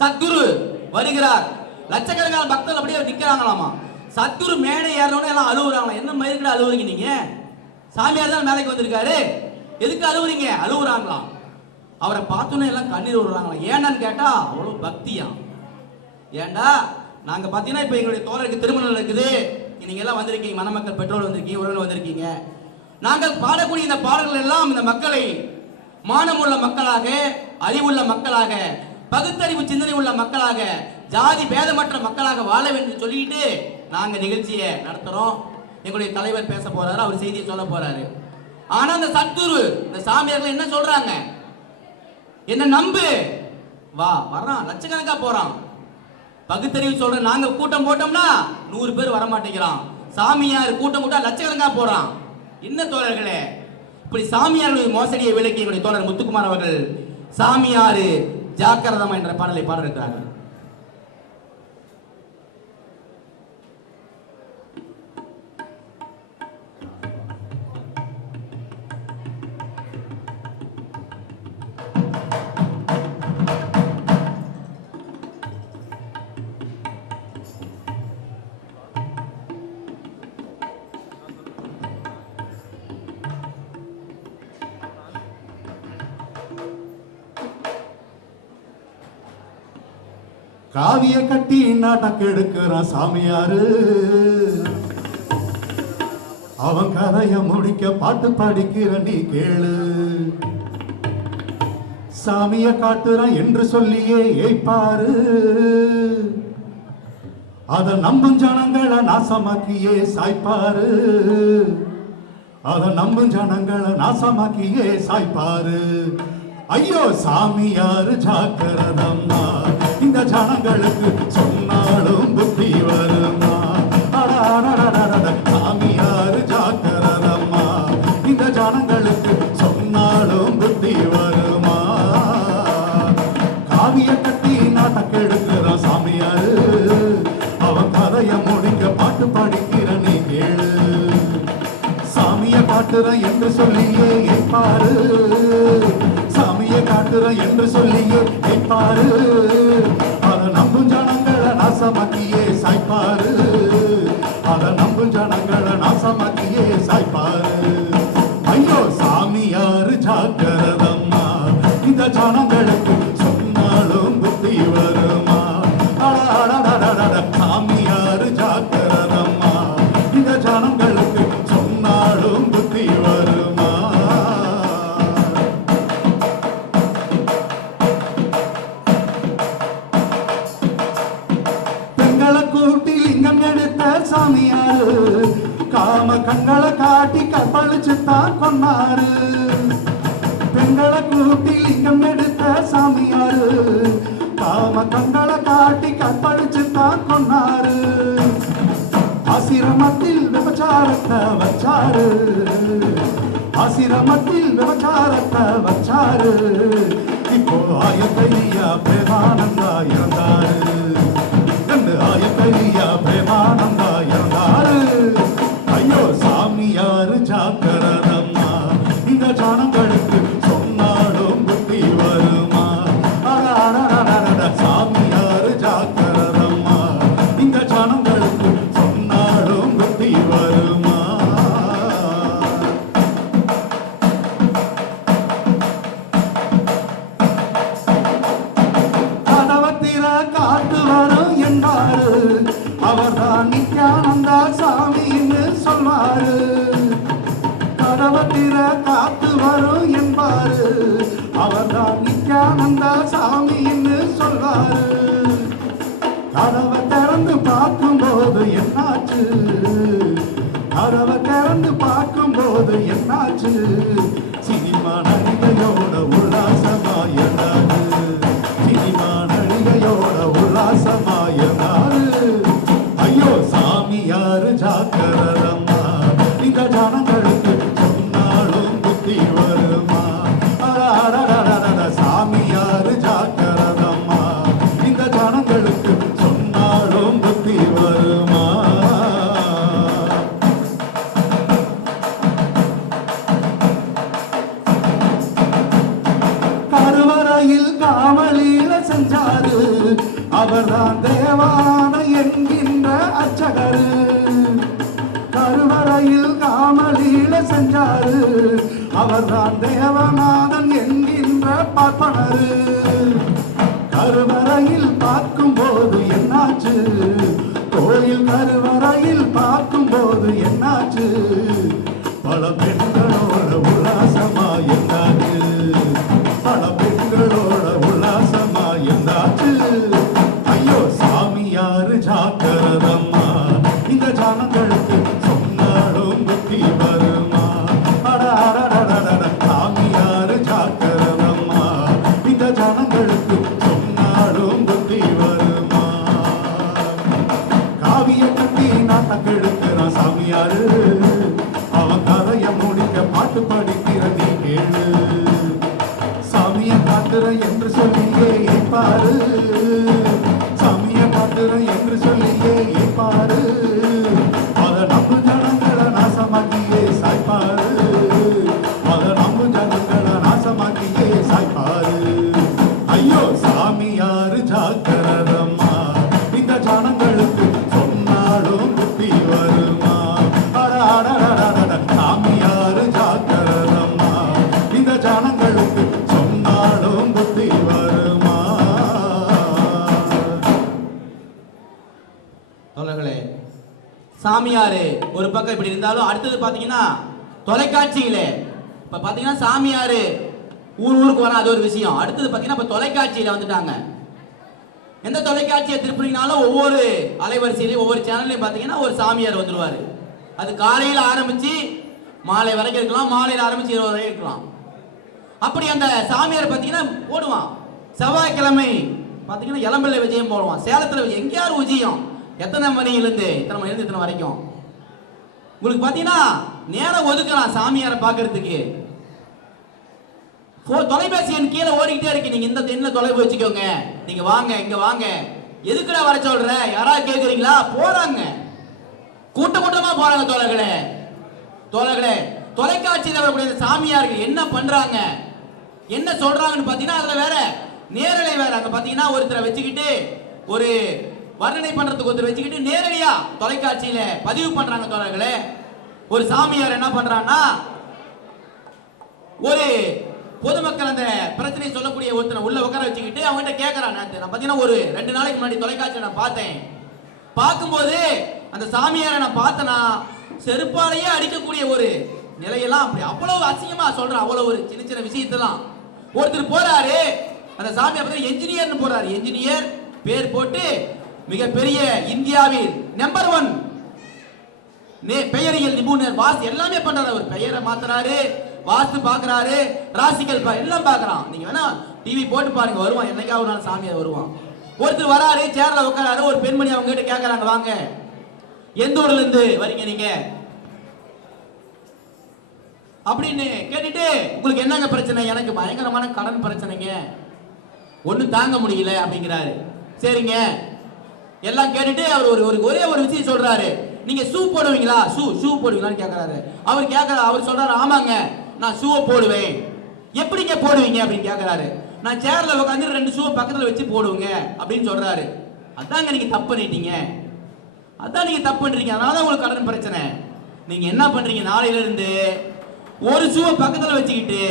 சத்குரு வருகிறார், லட்சக்கணக்கான பக்தர்கள் அப்படியே நிக்கிறாங்களாமா. சத்குரு மேடை ஏறணும்னு எல்லாம் அழுவுறாங்களா. என்ன மயிர்கிட்ட அழுவுறீங்க நீங்க? சாமியார் தான் மேலைக்கு வந்திருக்காரு, எதுக்கு அழுவுறீங்க? அழுவுறாங்களாம். அவரை பார்த்தோன்னே எல்லாம் கண்ணீர் விடுறாங்களாம். ஏன்னு கேட்டா அவ்வளவு பக்தியா. ஏண்டா நாங்க பாத்தீங்கன்னா இப்ப எங்களுடைய தோழருக்கு திருமணம் இருக்குது, நீங்க எல்லாம் வந்திருக்கீங்க, மணமக்கள் பெற்றோர் வந்திருக்கீங்க, உறவினர் வந்திருக்கீங்க. நாங்கள் பாடக்கூடிய இந்த பாடல்கள் எல்லாம் இந்த மக்களை மானமுள்ள மக்களாக, அறிவுள்ள மக்களாக, பகுத்தறிவு சிந்தனை உள்ள மக்களாக, ஜாதி பேதமற்ற மக்களாக வாழ வேண்டும் சொல்லிட்டு நாங்க நிகழ்ச்சியை நடத்துறோம். எங்களுடைய தலைவர் பேச போறாரு, அவர் செய்தியை சொல்ல போறாரு. ஆனா அந்த சத்குரு இந்த சாமியார்கள் என்ன சொல்றாங்க? என்ன நம்பு, வா வர்றான், லட்சக்கணக்கா போறான். பகுத்தறிவு சொல்ற நாங்க கூட்டம் போட்டோம்னா 100 பேர் வர மாட்டேங்கிறான். சாமியார் கூட்டம் போட்டா லட்சக்கணக்கா போறான். என்ன தோழர்களே, இப்படி சாமியார்களுடைய மோசடியை விளக்கி எங்களுடைய தோழர் முத்துக்குமார் அவர்கள் சாமியாரு ஜாக்கிரதம் என்ற பாடலை பாட இருக்கிறார்கள். காவிய கட்டி நாட்டக்கு எடுக்கிறான் சாமியாரு, அவன் கதைய முடிக்க பாட்டு படிக்கிற நீ கேளு. சாமிய காட்டுறான் என்று சொல்லியே ஏய்ப்பாரு, அத நம்பும் ஜனங்களை நாசமாக்கியே சாய்ப்பாரு, அத நம்பும் ஜனங்களை நாசமாக்கியே சாய்ப்பாரு. ஐயோ சாமியாரு ஜாக்கிரதம்மா, இந்த ஜனங்களுக்கு சொன்னாலும் புத்தி வருமா. சாமியாரு ஜாக்கிரதம்மா, இந்த ஜனங்களுக்கு சொன்னாலும் புத்தி வருமா. காவிய கட்டி நாட்டக்கு எடுக்கிற சாமியாரு, அவன் கதைய முடிக்க பாட்டு படிக்கிற நீ கேளு. சாமிய காட்டுற என்று சொல்லியே ஏற்பாரு, சாமிய காட்டுற என்று சொல்லியே ஏற்பாரு, அத நம்பும் ஜனங்களை நாசமாக்கியே சாய்ப்பாரு, அத நம்பும் ஜனங்களை நாசமாக்கியே சாய்ப்பாரு. ஐயோ சாமியாரு ஜாக்கிரதம்மா, இந்த ஜனங்களுக்கு சொன்னாலும் புத்தி வருமா. சாமியாரு ஜாக்கிரதம்மா, இந்த ஜனங்களுக்கு சொன்னாலும் புத்தி வருமா. பெண்களை கூட்டி லிங்கம் எடுத்த சாமியாரு, காம கண்களை காட்டி கற்பழிச்சுத்தான் கொன்னாரு. பெண்களை கூட்டி லிங்கம் எடுத்த சாமியாரு, காம கண்களை காட்டி கற்பழிச்சுத்தான் கொன்னாரு. ஆசிரமத்தில் விபச்சாரத்தை வச்சாரு, ஆசிரமத்தில் விபச்சாரத்தை வச்சாரு. இப்போ ஆயத்தையா பிரேமானந்தா இருந்தாரு, ரெண்டு ஆயத்தையா பிரேமானந்தா இருந்தாரு. ஐயோ சாமியாரு ஜாக்கிரதம்மா, இந்த ஜனங்களுக்கு சொன்னாலும் புத்தி வருமா. சாமியாரு ஜாக்கிரதம்மா, இந்த ஜனங்களுக்கு சொன்னாலும் புத்தி வருமா. கதவத்திர காத்து வரும் என்பாரு, அவர்தான் நித்யானந்தா சாமின்னு சொல்வாரு. கதவத்திர காத்து வரும் என்பாரு, அவர்தான் நித்யானந்தா சாமின்னு சொல்வாரு. கதவை திறந்து பார்க்கும்போது என்னாச்சு, கதவை திறந்து பார்க்கும்போது என்னாச்சு. சினிமா நடிகையோட உல்லாசமாயடாது, சினிமா நடிகையோட உல்லாசமாயனாரு ஐயோ சாமியாரு ஜாக்கிரதம்மா இந்த ஜனங்களுக்கு சொன்னாலும் புத்தி வருமா அடடடடடட சாமியாரு ஜாக்கிரதம்மா இந்த ஜனங்களுக்கு சொன்னாலும் புத்தி வருமா கருவறையில் காமலீல செஞ்சாரு அவர்தான் தேவான என்கின்ற அர்ச்சகரு கருவறையில் காமலீல செஞ்சாரு அவர்தான் தேவநாதன் என்கின்ற பார்ப்பனரு கருவறையில் பார்க்கும் போது என்னாச்சு கோயில் கருவறையில் பார்க்கும் போது என்னாச்சு பல பெண்களோட உல்லாசமா என்னாச்சு பல பெண்களோட உல்லாசமா என்னாச்சு ஐயோ சாமியாரு ஜாக்கிரதம்மா இந்த ஜனங்களுக்கு சொன்னாலும் புத்தி வருமா அடடடடடட சாமியாரு ஜாக்கிரதம்மா இந்த ஜனங்களுக்கு சொன்னாலும் புத்தி வருமா காவிய கட்டி நாட்டம் கெடுக்கிறான் சாமியாரு அவன் கதைய முடிக்க பாட்டு படிக்கிற நீ கேளு சாமிய காட்டுற என்று சொல்லியே ஏற்பாரு சாமிய காட்டுற என்று சொல்லியே ஏற்பாரு அத நம்பு ஜனங்களை நாசமாக்கியே சாய்ப்பாரு அத நம்பு ஜனங்களை நாசமாக்கியே சாய்ப்பாரு ஐயோ சாமியாரு ஜாக்கிரதம்மா இந்த ஜனங்களுக்கு சொன்னாலும் புத்தி வருமா அடடடடடட சாமியாரு ஜாக்கிரதம்மா இந்த ஜனங்களுக்கு சொன்னாலும் புத்தி வருமா தோழர்களே, சாமியாரு ஒரு பக்கம் இப்படி இருந்தாலும் அடுத்தது பாத்தீங்கன்னா தொலைக்காட்சியில இப்ப பாத்தீங்கன்னா சாமியாரு ஊருக்கு வர அது ஒரு விஷயம். அடுத்தது பாத்தீங்கன்னா இப்ப தொலைக்காட்சியில வந்துட்டாங்க. எந்த தொலைக்காட்சியை திருப்பினாலும் ஒவ்வொரு அலைவரிசையிலையும் ஒவ்வொரு சேனல்லையும் பாத்தீங்கன்னா ஒரு சாமியார் வந்துருவாரு. அது காலையில ஆரம்பிச்சு மாலை வரைக்கும் இருக்கலாம், மாலையில ஆரம்பிச்சு இரவு வரைக்கும் இருக்கலாம். அப்படி அந்த சாமியார் பாத்தீங்கன்னா போடுவான். செவ்வாய்க்கிழமை பாத்தீங்கன்னா இளம்பிள்ளை விஜயம் போடுவான், சேலத்துல விஜயம், எங்கேயாவது விஜயம். எத்தனை மணியிலிருந்து இத்தனை மணிலிருந்து இத்தனை வரைக்கும் உங்களுக்கு பாத்தீங்கன்னா நேரம் ஒதுக்கலாம் சாமியாரை பாக்குறதுக்கு. தொலைபேசி எண் கீழே ஓடிக்கிட்டே இருக்கு. நீங்க இந்த எண்ணெய் தொலைவு வச்சுக்கோங்க, நீங்க வாங்க இங்க வாங்க. எதுக்குடா வர சொல்ற, யாராவது கேக்குறீங்களா? போறாங்க, கூட்ட கூட்டமா போறாங்க. தோழர்களே தொலைக்காட்சியில் வரக்கூடிய சாமியார்கள் என்ன பண்றாங்க, என்ன சொல்றாங்கன்னு பாத்தீங்கன்னா அதுல வேற நேரலை வேற. அங்க பாத்தீங்கன்னா ஒருத்தரை வச்சுக்கிட்டு ஒரு வர்ணனை பண்றதுக்கு ஒருத்தர் வச்சுக்கிட்டு நேரடியா தொலைக்காட்சியில பதிவு பண்றாங்க. தோழர்களே, ஒரு சாமியார் என்ன பண்றான்னா ஒரு பொதுமக்கள் அந்த பிரச்சனையை சொல்லக்கூடிய ஒருத்தனை உள்ள உட்கார வச்சுக்கிட்டு அவங்ககிட்ட கேட்கறான். நான் பாத்தீங்கன்னா ஒரு 2 நாளைக்கு முன்னாடி தொலைக்காட்சியை நான் பார்த்தேன். பார்க்கும்போது அந்த சாமியாரை நான் பார்த்தனா செருப்பாலேயே அடிக்கக்கூடிய ஒரு நிலையெல்லாம் அப்படி அவ்வளவு அசிங்கமா சொல்றான். அவ்வளவு ஒரு சின்ன சின்ன விஷயத்தெல்லாம் ஒருத்தர் போறாரு, அந்த சாமியார் பார்த்தா என்ஜினியர்னு போறாரு. என்ஜினியர் பேர் போட்டு மிகப்பெரிய இந்தியாவில் நம்பர் 1 பெயரியல் நிபுணர், வாஸ்து எல்லாமே பண்றாரு. அவர் பெயரை மாத்துறாரு, வாஸ்து பாக்குறாரு, ராசிகள் எல்லாம் பாக்குறான். நீங்க வேணா டிவி போட்டு பாருங்க, வருவான். என்னைக்காவது ஒரு நாள் சாமியார் வருவான். ஒருத்தர் வராரு, சேர்ல உட்காராரு. ஒரு பெண்மணி அவங்க கிட்ட கேட்கறாங்க, வாங்க எந்த ஊர்ல இருந்து வரீங்க நீங்க அப்படின்னு கேட்டுட்டு, உங்களுக்கு என்னங்க பிரச்சனை? எனக்கு பயங்கரமான கடன் பிரச்சனைங்க, ஒண்ணும் தாங்க முடியல அப்படிங்கிறாரு. சரிங்க எல்லாம் கேட்டுட்டு அவர் ஒரே ஒரு விஷயம் சொல்றாரு. நீங்க ஷூ போடுவீங்களா? ஷூ போடுவீங்களான்னு கேட்கறாரு. அவர் சொல்றாரு, ஆமாங்க நான் ஷூவை போடுவேன். எப்படிங்க போடுவீங்க அப்படின்னு கேட்கறாரு. நான் சேர்ல உட்காந்து 2 ஷூவை பக்கத்துல வச்சு போடுவேங்க அப்படின்னு சொல்றாரு. அதாங்க நீங்க தப்பு பண்ணிட்டீங்க, அதான் நீங்க தப்பு பண்றீங்க, அதனாலதான் உங்களுக்கு கடன் பிரச்சனை. நீங்க என்ன பண்றீங்க, நாளையில இருந்து ஒரு ஷூவை பக்கத்துல வச்சுக்கிட்டு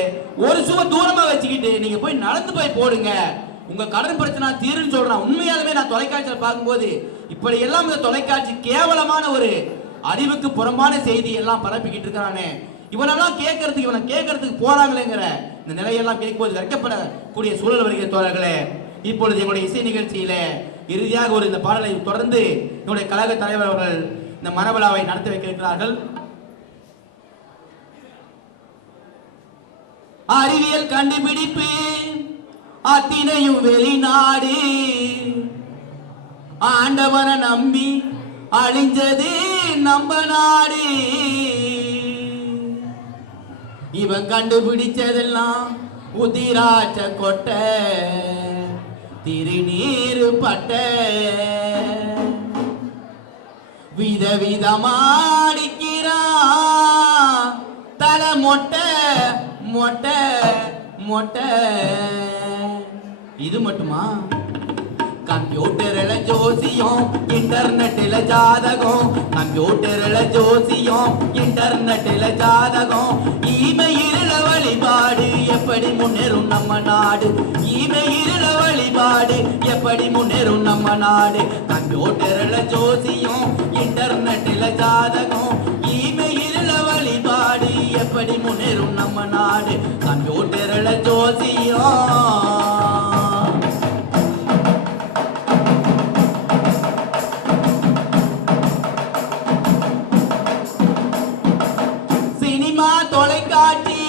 ஒரு ஷூவை தூரமா வச்சுக்கிட்டு நீங்க போய் நடந்து போய் போடுங்க, உங்க கடன் பிரச்சனை தீருன்னு சொல்றான். உண்மையாலுமே நான் தொலைக்காட்சியில் பார்க்கும்போது இப்படி எல்லாம் இந்த தொலைக்காட்சி கேவலமான ஒரு அறிவுக்கு புறம்பான செய்தி எல்லாம் பரப்பிக்கிட்டு இருக்கிறானே, இவனெல்லாம் கேட்கறதுக்கு போறாங்களேங்கிற இந்த நிலையெல்லாம் கேட்கும்போது வெட்கப்படக்கூடிய சூழல் வருகிற தோழர்களே. இப்பொழுது எங்களுடைய இசை நிகழ்ச்சியில இறுதியாக ஒரு இந்த பாடலை தொடர்ந்து என்னுடைய கழக தலைவர் அவர்கள் இந்த மரபலாவை நடத்தி வைக்க இருக்கிறார்கள். அறிவியல் கண்டுபிடிப்பு அத்தினையும் வெளிநாடு, ஆண்டவனை நம்பி அழிஞ்சது நம்ம நாடு. இவன் கண்டுபிடிச்சதெல்லாம் உதிராட்ச கொட்டை, திருநீரு பட்டை, விதவிதமாடிக்கிறான் தலை மொட்டை மொட்டை மொட்டை. இது மட்டுமா? கம்ப்யூட்டர்ல ஜோசியம், இன்டர்நெட்ல ஜாதகம், கம்ப்யூட்டர்ல ஜோசியம், இன்டர்நெட்ல ஜாதகம், இமெயில்ல வழிபாடு எப்படி முன்னேறும் நம்ம நாடு, இமெயில்ல வழிபாடு எப்படி முன்னேறும் நம்ம நாடு. கம்ப்யூட்டர்ல ஜோசியம், இன்டர்நெட்ல ஜாதகம், இமெயில்ல வழிபாடு எப்படி முன்னேறும் நம்ம நாடு. கம்ப்யூட்டர்ல ஜோசியம். தொலைக்காட்சி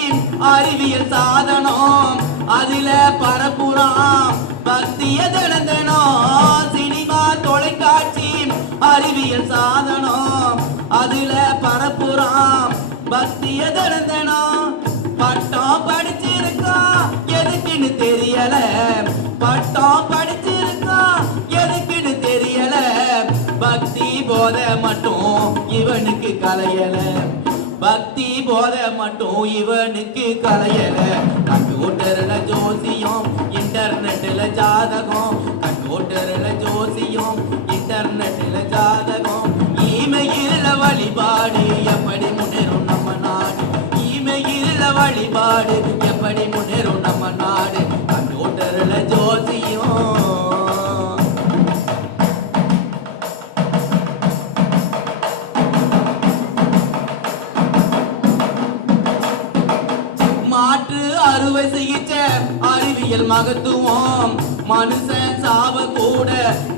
அறிவியல் சாதனம், அதில பரப்புறான் பக்திய தினந்தனம். சினிமா தொலைக்காட்சி அறிவியல் சாதனம், அதில பரப்புறான் பக்திய தினந்தனம். பட்டம் படிச்சிருக்கா எதுக்குன்னு தெரியல, பட்டம் படிச்சிருக்கா எதுக்குன்னு தெரியல, பக்தி போத மட்டும் இவனுக்கு கலையல, பக்தி போத மட்டும் இவனுக்கு கலையல. கம்ப்யூட்டர்ல ஜோசியம், இன்டர்நெட்ல ஜாதகம், கம்ப்யூட்டர்ல ஜோசியம், இன்டர்நெட்ல ஜாதகம், இமெயில்ல வழிபாடு எப்படி முன்னேறும் நம்ம நாடு, இமெயில்ல வழிபாடு எப்படி முன்னேறும் நம்ம நாடு. கம்ப்யூட்டர்ல ஜோசியம். மாற்று அறுவை சிகிச்சை அறிவியல் மகத்துவம், மனுஷன் சாவ கூட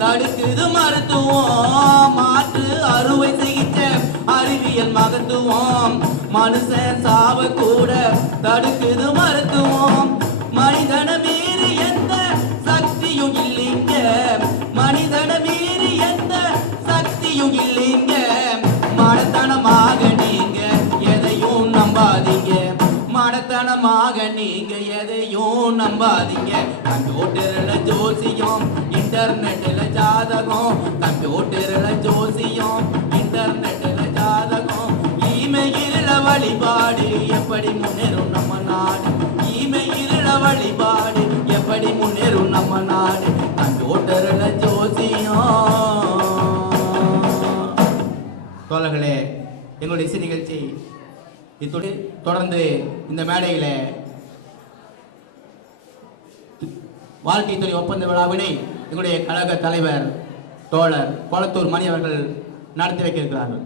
தடுக்குது மருத்துவம். மாற்று அறுவை சிகிச்சை அறிவியல் மகத்துவம், மனுஷன் சாவ கூட தடுக்குது மருத்துவம். மனிதன மீறி எந்த சக்தியும் இல்லைங்க, மனிதன மீறி எந்த சக்தியும் இல்லைங்க. மடத்தனமாக நீங்க எதையும் நம்பாதீங்க, மடத்தனமாக நீங்க எதையும் நம்பாதீங்க. கம்ப்யூட்டர்ல ஜோசியம், இன்டர்நெட்ல ஜாதகம், கம்ப்யூட்டர்ல ஜோசியம், இன்டர்நெட்ல ஜாதகம், இமெயில்ல வழிபாடு எப்படி முன்னேறும் நம்ம நாடு, இமெயில்ல வழிபாடு எப்படி முன்னேறும் நம்ம நாடு. கம்ப்யூட்டர்ல ஜோசியம். தோழர்களே, எங்களுடைய இசை நிகழ்ச்சி தொடர்ந்து இந்த மேடையில வாழ்க்கை துறை ஒப்பந்த விழாவினை எங்களுடைய கழக தலைவர் தோழர் கொளத்தூர் மணி அவர்கள் நடத்தி வைக்க இருக்கிறார்கள்.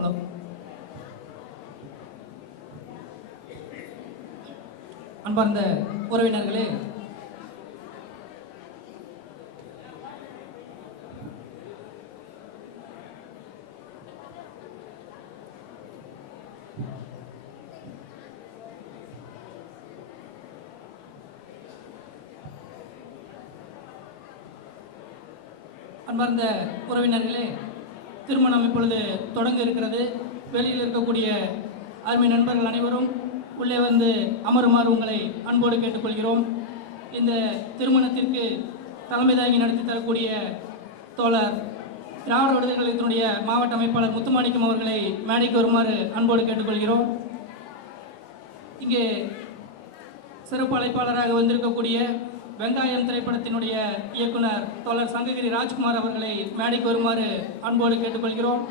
ஹலோ. அன்பார்ந்த உறவினர்களே, அன்பார்ந்த உறவினர்களே, திருமணம் இப்பொழுது தொடங்க இருக்கிறது. வெளியில் இருக்கக்கூடிய அருமை நண்பர்கள் அனைவரும் உள்ளே வந்து அமருமாறு உங்களை அன்போடு கேட்டுக்கொள்கிறோம். இந்த திருமணத்திற்கு தலைமை தாங்கி நடத்தி தரக்கூடிய தோழர் திராவிட விடுதலை கழகத்தினுடைய மாவட்ட அமைப்பாளர் முத்துமாணிக்கம் அவர்களை மேடைக்கு வருமாறு அன்போடு கேட்டுக்கொள்கிறோம். இங்கே சிறப்பு அழைப்பாளராக வந்திருக்கக்கூடிய வெங்காயம் திரைப்படத்தினுடைய இயக்குனர் தோழர் சங்ககிரி ராஜ்குமார் அவர்களை மேடைக்கு வருமாறு அன்போடு கேட்டுக்கொள்கிறோம்.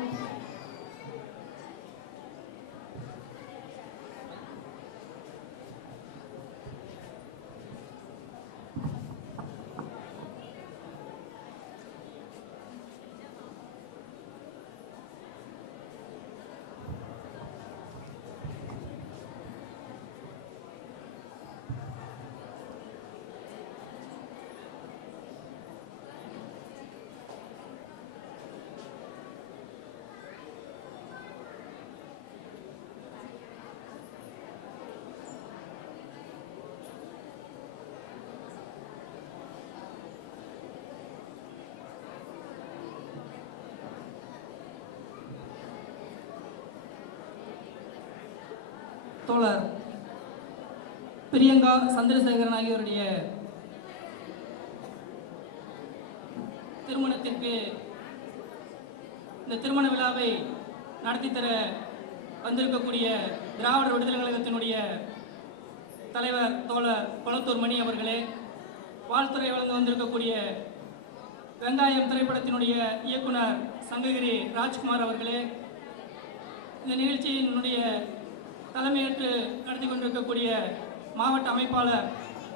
தோழர் பிரியங்கா சந்திரசேகரன் ஆகியோருடைய திருமணத்திற்கு இந்த திருமண விழாவை நடத்தி தர வந்திருக்கக்கூடிய திராவிட விடுதலை கழகத்தினுடைய தலைவர் தோழர் கொளத்தூர் மணி அவர்களே, வாழ்த்துறை வழங்க வந்திருக்கக்கூடிய வெங்காயம் திரைப்படத்தினுடைய இயக்குனர் சங்ககிரி ராஜ்குமார் அவர்களே, இந்த நிகழ்ச்சியினுடைய தலைமையேற்று நடத்தி கொண்டிருக்கக்கூடிய மாவட்ட அமைப்பாளர்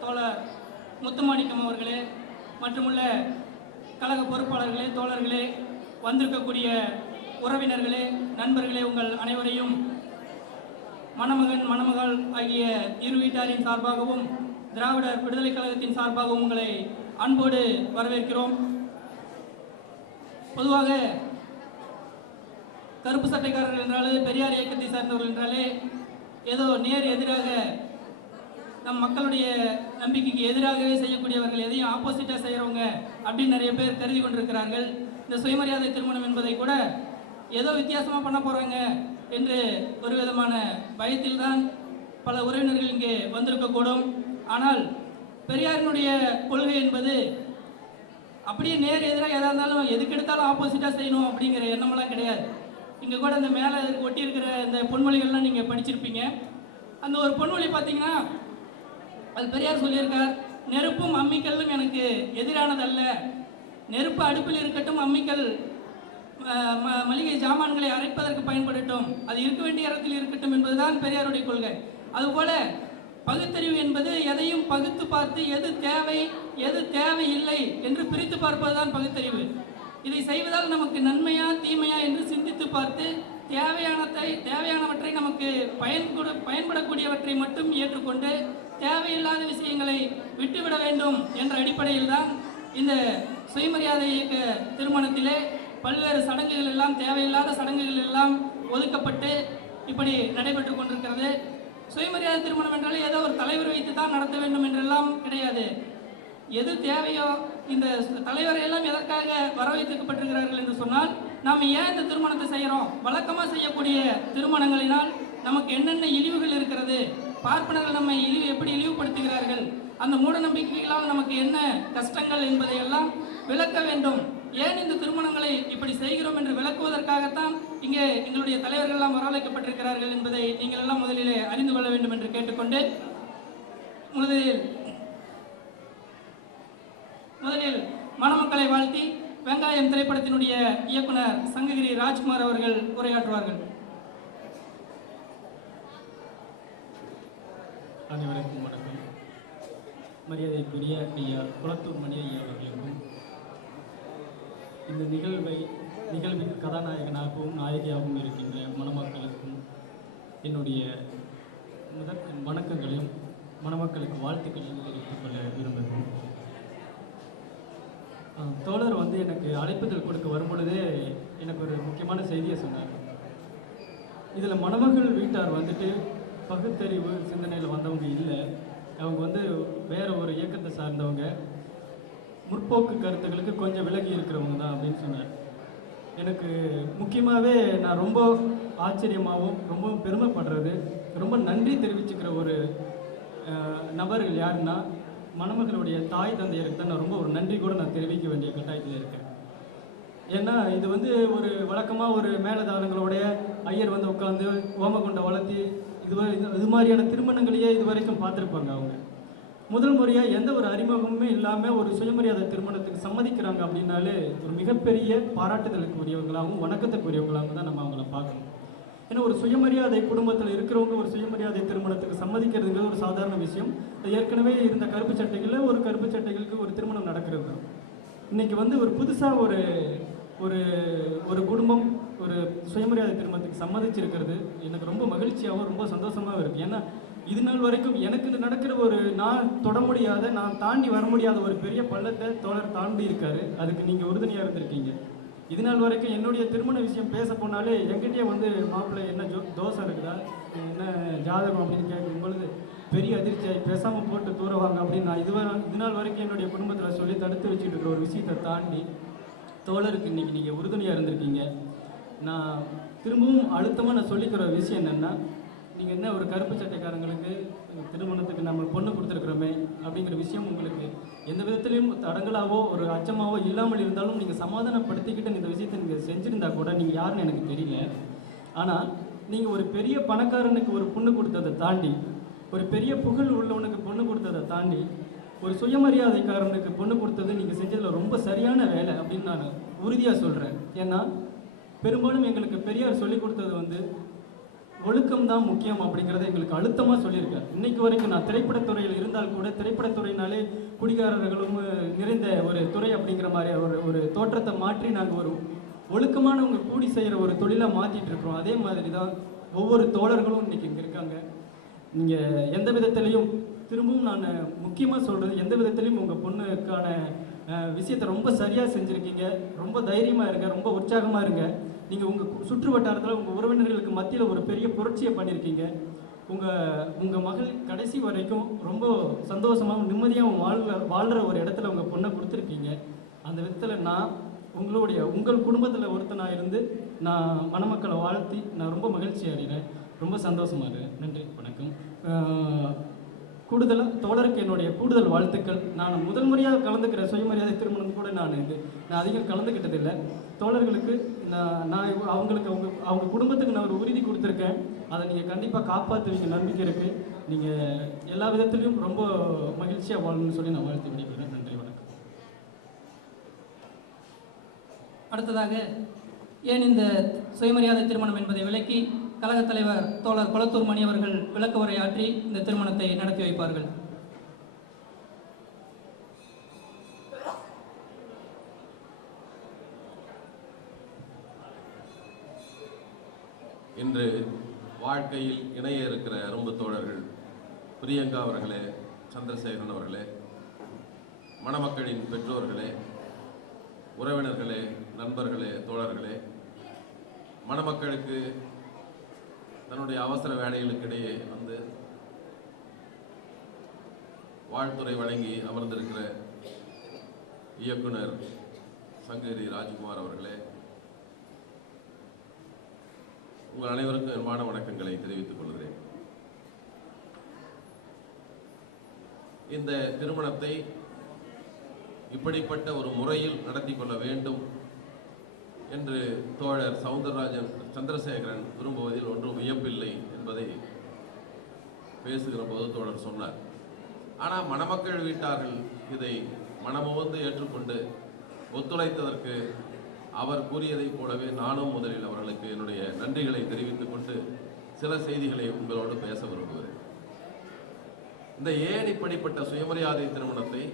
தோழர் முத்துமாணிக்கம் அவர்களே, மற்றுமுள்ள கழக பொறுப்பாளர்களே, தோழர்களே, வந்திருக்கக்கூடிய உறவினர்களே, நண்பர்களே, உங்கள் அனைவரையும் மணமகன் மணமகள் ஆகிய இரு வீட்டாரின் சார்பாகவும் திராவிடர் விடுதலை கழகத்தின் சார்பாகவும் உங்களை அன்போடு வரவேற்கிறோம். பொதுவாக கருப்பு சட்டைக்காரர்கள் என்றாலே, பெரியார் இயக்கத்தை சார்ந்தவர்கள் என்றாலே ஏதோ நேர் எதிராக நம் மக்களுடைய நம்பிக்கைக்கு எதிராகவே செய்யக்கூடியவர்கள், எதையும் ஆப்போசிட்டாக செய்கிறவங்க அப்படின்னு நிறைய பேர் கருதி கொண்டிருக்கிறார்கள். இந்த சுயமரியாதை திருமணம் என்பதை கூட ஏதோ வித்தியாசமாக பண்ண போகிறாங்க என்று ஒரு விதமான பயத்தில் தான் பல உறவினர்கள் இங்கே வந்திருக்கக்கூடும். ஆனால் பெரியாரினுடைய கொள்கை என்பது அப்படியே நேர் எதிராக எதாக இருந்தாலும் எதுக்கு எடுத்தாலும் ஆப்போசிட்டாக செய்யணும் அப்படிங்கிற எண்ணமெல்லாம் கிடையாது. இங்கே கூட இந்த மேலே ஒட்டியிருக்கிற இந்த பொன்மொழிகள்லாம் நீங்கள் படிச்சிருப்பீங்க. அந்த ஒரு பொன்மொழி பார்த்தீங்கன்னா, அது பெரியார் சொல்லியிருக்கார், நெருப்பும் அம்மிக்கல்லும் எனக்கு எதிரானதல்ல, நெருப்பு அடுப்பில் இருக்கட்டும், அம்மிக்கல் மளிகை ஜாமான்களை அரைப்பதற்கு பயன்படட்டும், அது இருக்க வேண்டிய இடத்தில் இருக்கட்டும் என்பதுதான் பெரியாருடைய கொள்கை. அதுபோல பகுத்தறிவு என்பது எதையும் பகுத்து பார்த்து எது தேவை எது தேவையில்லை என்று பிரித்து பார்ப்பதுதான் பகுத்தறிவு. இதை செய்வதால் நமக்கு நன்மையா தீமையா என்று சிந்தித்து பார்த்து தேவையானவற்றை நமக்கு பயன்படக்கூடியவற்றை மட்டும் ஏற்றுக்கொண்டு தேவையில்லாத விஷயங்களை விட்டுவிட வேண்டும் என்ற அடிப்படையில் தான் இந்த சுயமரியாதை இயக்க திருமணத்திலே பல்வேறு சடங்குகள் எல்லாம், தேவையில்லாத சடங்குகள் எல்லாம் ஒதுக்கப்பட்டு இப்படி நடைபெற்று கொண்டிருக்கிறது. சுயமரியாதை திருமணம் என்றாலே ஏதோ ஒரு தலைவர் வைத்து தான் நடத்த வேண்டும் என்றெல்லாம் கிடையாது. எது தேவையோ, இந்த தலைவரை எல்லாம் எதற்காக வர வைத்திருக்கப்பட்டிருக்கிறார்கள் என்று சொன்னால், நாம் ஏன் இந்த திருமணத்தை செய்கிறோம், வழக்கமாக செய்யக்கூடிய திருமணங்களினால் நமக்கு என்னென்ன இழிவுகள் இருக்கிறது, பார்ப்பனர்கள் நம்மை எப்படி இழிவுபடுத்துகிறார்கள், அந்த மூட நம்பிக்கைகளால் நமக்கு என்ன கஷ்டங்கள் என்பதை எல்லாம் விளக்க வேண்டும். ஏன் இந்த திருமணங்களை இப்படி செய்கிறோம் என்று விளக்குவதற்காகத்தான் இங்கே எங்களுடைய தலைவர்கள் எல்லாம் வரவழைக்கப்பட்டிருக்கிறார்கள் என்பதை நீங்கள் எல்லாம் முதலிலே அறிந்து கொள்ள வேண்டும் என்று கேட்டுக்கொண்டு, முதலில் மணமக்களை வாழ்த்தி வெங்காயம் திரைப்படத்தினுடைய இயக்குனர் சங்ககிரி ராஜ்குமார் அவர்கள் உரையாற்றுவார்கள். அனைவருக்கும் வணக்கம். மரியாதைக்குரிய ஐயா குளத்தூர் மணி ஐயா அவர்களுக்கும் இந்த நிகழ்வை நிகழ்வின் கதாநாயகனாகவும் நாயகியாகவும் இருக்கின்ற மணமக்களுக்கும் என்னுடைய முதற் வணக்கங்களையும் மணமக்களுக்கு வாழ்த்துக்களையும் தெரிவித்துக் கொள்ள விரும்புகிறேன். தோழர் வந்து எனக்கு அழைப்புதல் கொடுக்க வரும்பொழுதே எனக்கு ஒரு முக்கியமான செய்தியை சொன்னார். இதில் மணமகள் வீட்டார் வந்துட்டு பகுத்தறிவு சிந்தனையில் வந்தவங்க இல்லை, அவங்க வந்து வேற ஒரு இயக்கத்தை சார்ந்தவங்க, முற்போக்கு கருத்துக்களுக்கு கொஞ்சம் விலகி இருக்கிறவங்க தான் அப்படின்னு சொன்னார். எனக்கு முக்கியமாகவே நான் ரொம்ப ஆச்சரியமாகவும் ரொம்ப பெருமைப்படுறது, ரொம்ப நன்றி தெரிவிச்சுக்கிற ஒரு நபர்கள் யாருன்னா மணமகளுடைய தாய் தந்தையருக்கு தான் நான் ரொம்ப ஒரு நன்றி கூட நான் தெரிவிக்க வேண்டிய கட்டாயத்தில் இருக்கேன். ஏன்னா இது வந்து ஒரு வழக்கமாக ஒரு மேலதாளங்களுடைய ஐயர் வந்து உட்காந்து ஓமகுண்டை வளர்த்தி இது மாதிரியான திருமணங்களையே இது வரைக்கும் பார்த்துருப்பாங்க. அவங்க முதல் முறையாக எந்த ஒரு அறிமுகமுமே இல்லாமல் ஒரு சுயமரியாதை திருமணத்துக்கு சம்மதிக்கிறாங்க அப்படின்னாலே ஒரு மிகப்பெரிய பாராட்டுதலுக்கு உரியவங்களாகவும் வணக்கத்துக்குரியவங்களாகவும் தான் நம்ம அவங்கள பார்க்கணும். ஏன்னா ஒரு சுயமரியாதை குடும்பத்தில் இருக்கிறவங்க ஒரு சுயமரியாதை திருமணத்துக்கு சம்மதிக்கிறதுங்கிறது ஒரு சாதாரண விஷயம். ஏற்கனவே இருந்த கருப்பு சட்டைகளில் ஒரு கருப்பு சட்டைகளுக்கு ஒரு திருமணம் நடக்கிறது தான். இன்றைக்கி வந்து ஒரு புதுசாக ஒரு ஒரு ஒரு குடும்பம் ஒரு சுயமரியாதை திருமணத்துக்கு சம்மதிச்சிருக்கிறது எனக்கு ரொம்ப மகிழ்ச்சியாகவும் ரொம்ப சந்தோஷமாகவும் இருக்குது. ஏன்னா இது நாள் வரைக்கும் எனக்கு நடக்கிற ஒரு நான் தொட முடியாத, நான் தாண்டி வர முடியாத ஒரு பெரிய பள்ளத்தை தோழர் தாண்டி இருக்காரு. அதுக்கு நீங்கள் உறுதுணையாக இருந்திருக்கீங்க. இது நாள் வரைக்கும் என்னுடைய திருமண விஷயம் பேச போனாலே என்கிட்டயே வந்து மாப்பிள்ளை என்ன தோசை இருக்குதா, என்ன ஜாதகம் அப்படின்னு கேட்கும் பொழுது பெரிய அதிர்ச்சியாகி பேசாமல் போட்டு தூரவாங்க அப்படின்னு நான் இது நாள் வரைக்கும் என்னுடைய குடும்பத்தில் சொல்லி தடுத்து வச்சுட்டு இருக்கிற ஒரு விஷயத்தை தாண்டி தோழருக்கு இன்றைக்கி நீங்கள் உறுதுணையாக இருந்திருக்கீங்க. நான் திரும்பவும் அழுத்தமாக நான் சொல்லிக்கிற விஷயம் என்னென்னா, நீங்கள் என்ன ஒரு கருப்பு சட்டைக்காரங்களுக்கு திருமணத்துக்கு நம்ம பொண்ணு கொடுத்துருக்குறோமே அப்படிங்கிற விஷயம் உங்களுக்கு எந்த விதத்துலையும் தடங்களாவோ ஒரு அச்சமாவோ இல்லாமல் இருந்தாலும் நீங்கள் சமாதானப்படுத்திக்கிட்டு இந்த விஷயத்தை நீங்கள் செஞ்சுருந்தா கூட நீங்கள் யாருன்னு எனக்கு தெரியல. ஆனால் நீங்கள் ஒரு பெரிய பணக்காரனுக்கு ஒரு பொண்ணு கொடுத்ததை தாண்டி, ஒரு பெரிய புகழ் உள்ளவனுக்கு பொண்ணு கொடுத்ததை தாண்டி, ஒரு சுயமரியாதைக்காரனுக்கு பொண்ணு கொடுத்தது நீங்கள் செஞ்சதில் ரொம்ப சரியான வேலை அப்படின்னு நான் உறுதியாக சொல்கிறேன். ஏன்னா பெரும்பாலும் எங்களுக்கு பெரியார் சொல்லிக் கொடுத்தது வந்து ஒழுக்கம் தான் முக்கியம் அப்படிங்கிறத எங்களுக்கு அழுத்தமாக சொல்லியிருக்காரு. இன்னைக்கு வரைக்கும் நான் திரைப்படத்துறையில் இருந்தால் கூட திரைப்படத்துறையினாலே குடிகாரர்களும் நிறைந்த ஒரு துறை அப்படிங்கிற மாதிரி ஒரு தோற்றத்தை மாற்றி நாங்கள் ஒரு ஒழுக்கமானவங்க கூடி செய்கிற ஒரு தொழிலாக மாற்றிட்டு இருக்கிறோம். அதே மாதிரி தான் ஒவ்வொரு தோழர்களும் இன்றைக்கி இங்கே இருக்காங்க. நீங்கள் எந்த விதத்துலையும் திரும்பவும் நான் முக்கியமாக சொல்கிறது, எந்த விதத்துலையும் உங்கள் பொண்ணுக்கான விஷயத்தை ரொம்ப சரியாக செஞ்சுருக்கீங்க. ரொம்ப தைரியமாக இருங்க, ரொம்ப உற்சாகமாக இருங்க. நீங்கள் உங்கள் சுற்று வட்டாரத்தில் உங்கள் உறவினர்களுக்கு மத்தியில் ஒரு பெரிய புரட்சியை பண்ணியிருக்கீங்க. உங்கள் மகள் கடைசி வரைக்கும் ரொம்ப சந்தோஷமாகவும் நிம்மதியாகவும் வாழ்கிற ஒரு இடத்துல உங்கள் பொண்ணை கொடுத்துருக்கீங்க. அந்த விதத்தில் நான் உங்கள் குடும்பத்தில் ஒருத்தனாக இருந்து நான் மணமக்களை வாழ்த்தி நான் ரொம்ப மகிழ்ச்சி அடைகிறேன், ரொம்ப சந்தோஷமாக இருக்கேன். நன்றி, வணக்கம். கூடுதலாக தோழருக்கு என்னுடைய கூடுதல் வாழ்த்துக்கள். நான் முதல் முறையாக கலந்துக்கிற சுயமரியாதை திருமணம் கூட நான் அதிகம் கலந்துக்கிட்டதில்லை. தோழர்களுக்கு நான் அவங்களுக்கு அவங்க குடும்பத்துக்கு நான் ஒரு உறுதி கொடுத்துருக்கேன். அதை நீங்கள் கண்டிப்பாக காப்பாற்றுவீங்க நம்பிக்கை இருக்குது. நீங்கள் எல்லா விதத்துலையும் ரொம்ப மகிழ்ச்சியாக வாழணும்னு சொல்லி நான் வாழ்த்து விடைபெறுகிறேன். நன்றி, வணக்கம். அடுத்ததாக ஏன் இந்த சுயமரியாதை திருமணம் என்பதை விளக்கி கழகத் தலைவர் தோழர் கொளத்தூர் மணி அவர்கள் விளக்க உரையாற்றி இந்த திருமணத்தை நடத்தி வைப்பார்கள். இன்று வாழ்க்கையில் இணைய இருக்கிற அரும்பு தோழர்கள் பிரியங்கா அவர்களே, சந்திரசேகரன் அவர்களே, மணமக்களின் பெற்றோர்களே, உறவினர்களே, நண்பர்களே, தோழர்களே, மணமக்களுக்கு தன்னுடைய அவசர வேலைகளுக்கிடையே வந்து வாழ்த்துறை வழங்கி அமர்ந்திருக்கிற இயக்குனர் சங்ககிரி ராஜ்குமார் அவர்களே, உங்கள் அனைவருக்கும் அன்பான வணக்கங்களை தெரிவித்துக் கொள்கிறேன். இந்த திருமணத்தை இப்படிப்பட்ட ஒரு முறையில் நடத்தி கொள்ள வேண்டும் என்று தோழர் சவுந்தரராஜன் சந்திரசேகரன் விரும்புவதில் ஒன்றும் வியப்பில்லை என்பதை பேசுகிற போது தோழர் சொன்னார். ஆனால் மணமக்கள் வீட்டார்கள் இதை மனமுவந்து ஏற்றுக்கொண்டு ஒத்துழைத்ததற்கு அவர் கூறியதைப் போலவே நானும் முதலில் அவர்களுக்கு என்னுடைய நன்றிகளை தெரிவித்துக் கொண்டு சில செய்திகளை உங்களோடு பேச விரும்புகிறேன். இந்த ஏன் இப்படிப்பட்ட சுயமரியாதை திருமணத்தை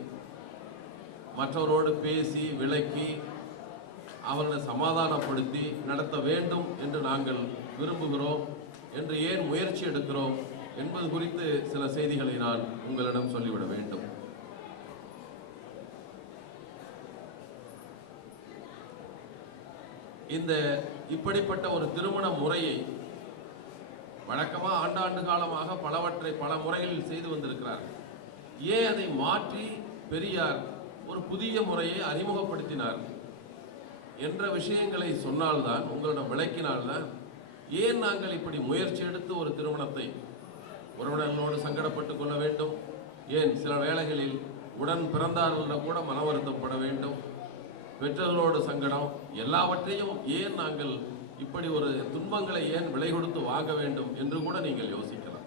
மற்றவரோடு பேசி விளக்கி அவர்களை சமாதானப்படுத்தி நடத்த வேண்டும் என்று நாங்கள் விரும்புகிறோம் என்று ஏன் முயற்சி எடுக்கிறோம் என்பது குறித்து சில செய்திகளை நான் உங்களிடம் சொல்லிவிட வேண்டும். இந்த இப்படிப்பட்ட ஒரு திருமண முறையை வழக்கமாக ஆண்டாண்டு காலமாக பல முறைகளில் செய்து வந்திருக்கிறார்கள். ஏன் அதை மாற்றி பெரியார் ஒரு புதிய முறையை அறிமுகப்படுத்தினார் என்ற விஷயங்களை சொன்னால்தான், உங்களிடம் விளக்கினால்தான், ஏன் நாங்கள் இப்படி முயற்சி எடுத்து ஒரு திருமணத்தை உறவினர்களோடு சங்கடப்பட்டு கொள்ள வேண்டும், ஏன் சில வேளைகளில் உடன் பிறந்தார்கள் கூட மன வருத்தப்பட வேண்டும், பெற்றோர்களோடு சங்கடம், எல்லாவற்றையும் ஏன் நாங்கள் இப்படி ஒரு துன்பங்களை ஏன் விலை கொடுத்து வாங்க வேண்டும் என்று கூட நீங்கள் யோசிக்கலாம்.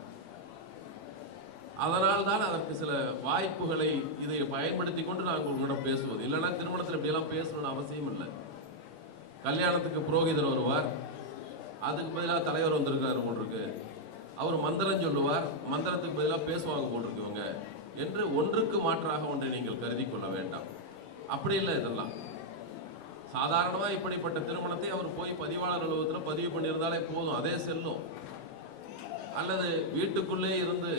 அதனால் தான் அதற்கு சில வாய்ப்புகளை இதை பயன்படுத்தி கொண்டு நாங்கள் உங்களிடம் பேசுவது. இல்லைன்னா திருமணத்தில் இப்படியெல்லாம் பேசணும்னு அவசியம் இல்லை. கல்யாணத்துக்கு புரோகிதர் வருவார், அதுக்கு பதிலாக தலைவர் வந்திருக்காரு போட்டிருக்கு, அவர் மந்திரம் சொல்லுவார், மந்திரத்துக்கு பதிலாக பேசுவாங்க போட்டிருக்கவங்க என்று ஒன்றுக்கு மாற்றாக ஒன்றை நீங்கள் கருதி கொள்ள வேண்டாம். அப்படி இல்லை. இதெல்லாம் சாதாரணமாக இப்படிப்பட்ட திருமணத்தை அவர் போய் பதிவாளர் அலுவலகத்தில் பதிவு பண்ணியிருந்தாலே போதும், அதே செல்லும். அல்லது வீட்டுக்குள்ளே இருந்து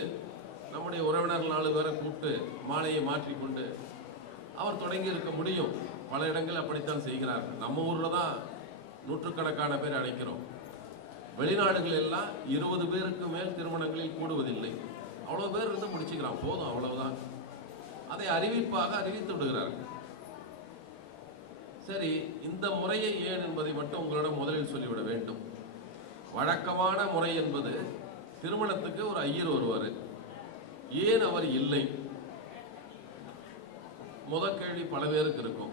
நம்முடைய உறவினர்கள் 4 பேரை கூப்பிட்டு மாலையை மாற்றிக்கொண்டு அவர் தொடங்கி இருக்க முடியும். பல இடங்கள் அப்படித்தான் செய்கிறார்கள். நம்ம ஊரில் தான் நூற்றுக்கணக்கான பேர் அழைக்கிறோம். வெளிநாடுகள் எல்லாம் 20 பேருக்கு மேல் திருமணங்களில் கூடுவதில்லை. அவ்வளோ பேர் இருந்து முடிச்சுக்கிறான், போதும், அவ்வளவுதான். அதை அறிவிப்பாக அறிவித்து விடுகிறார்கள். சரி, இந்த முறையை ஏன் என்பதை மட்டும் உங்களிடம் முதலில் சொல்லிவிட வேண்டும். வழக்கமான முறை என்பது திருமணத்துக்கு ஒரு ஐயர் வருவார். ஏன் அவர் இல்லை? முதல் கேள்வி பல பேருக்கு இருக்கும்.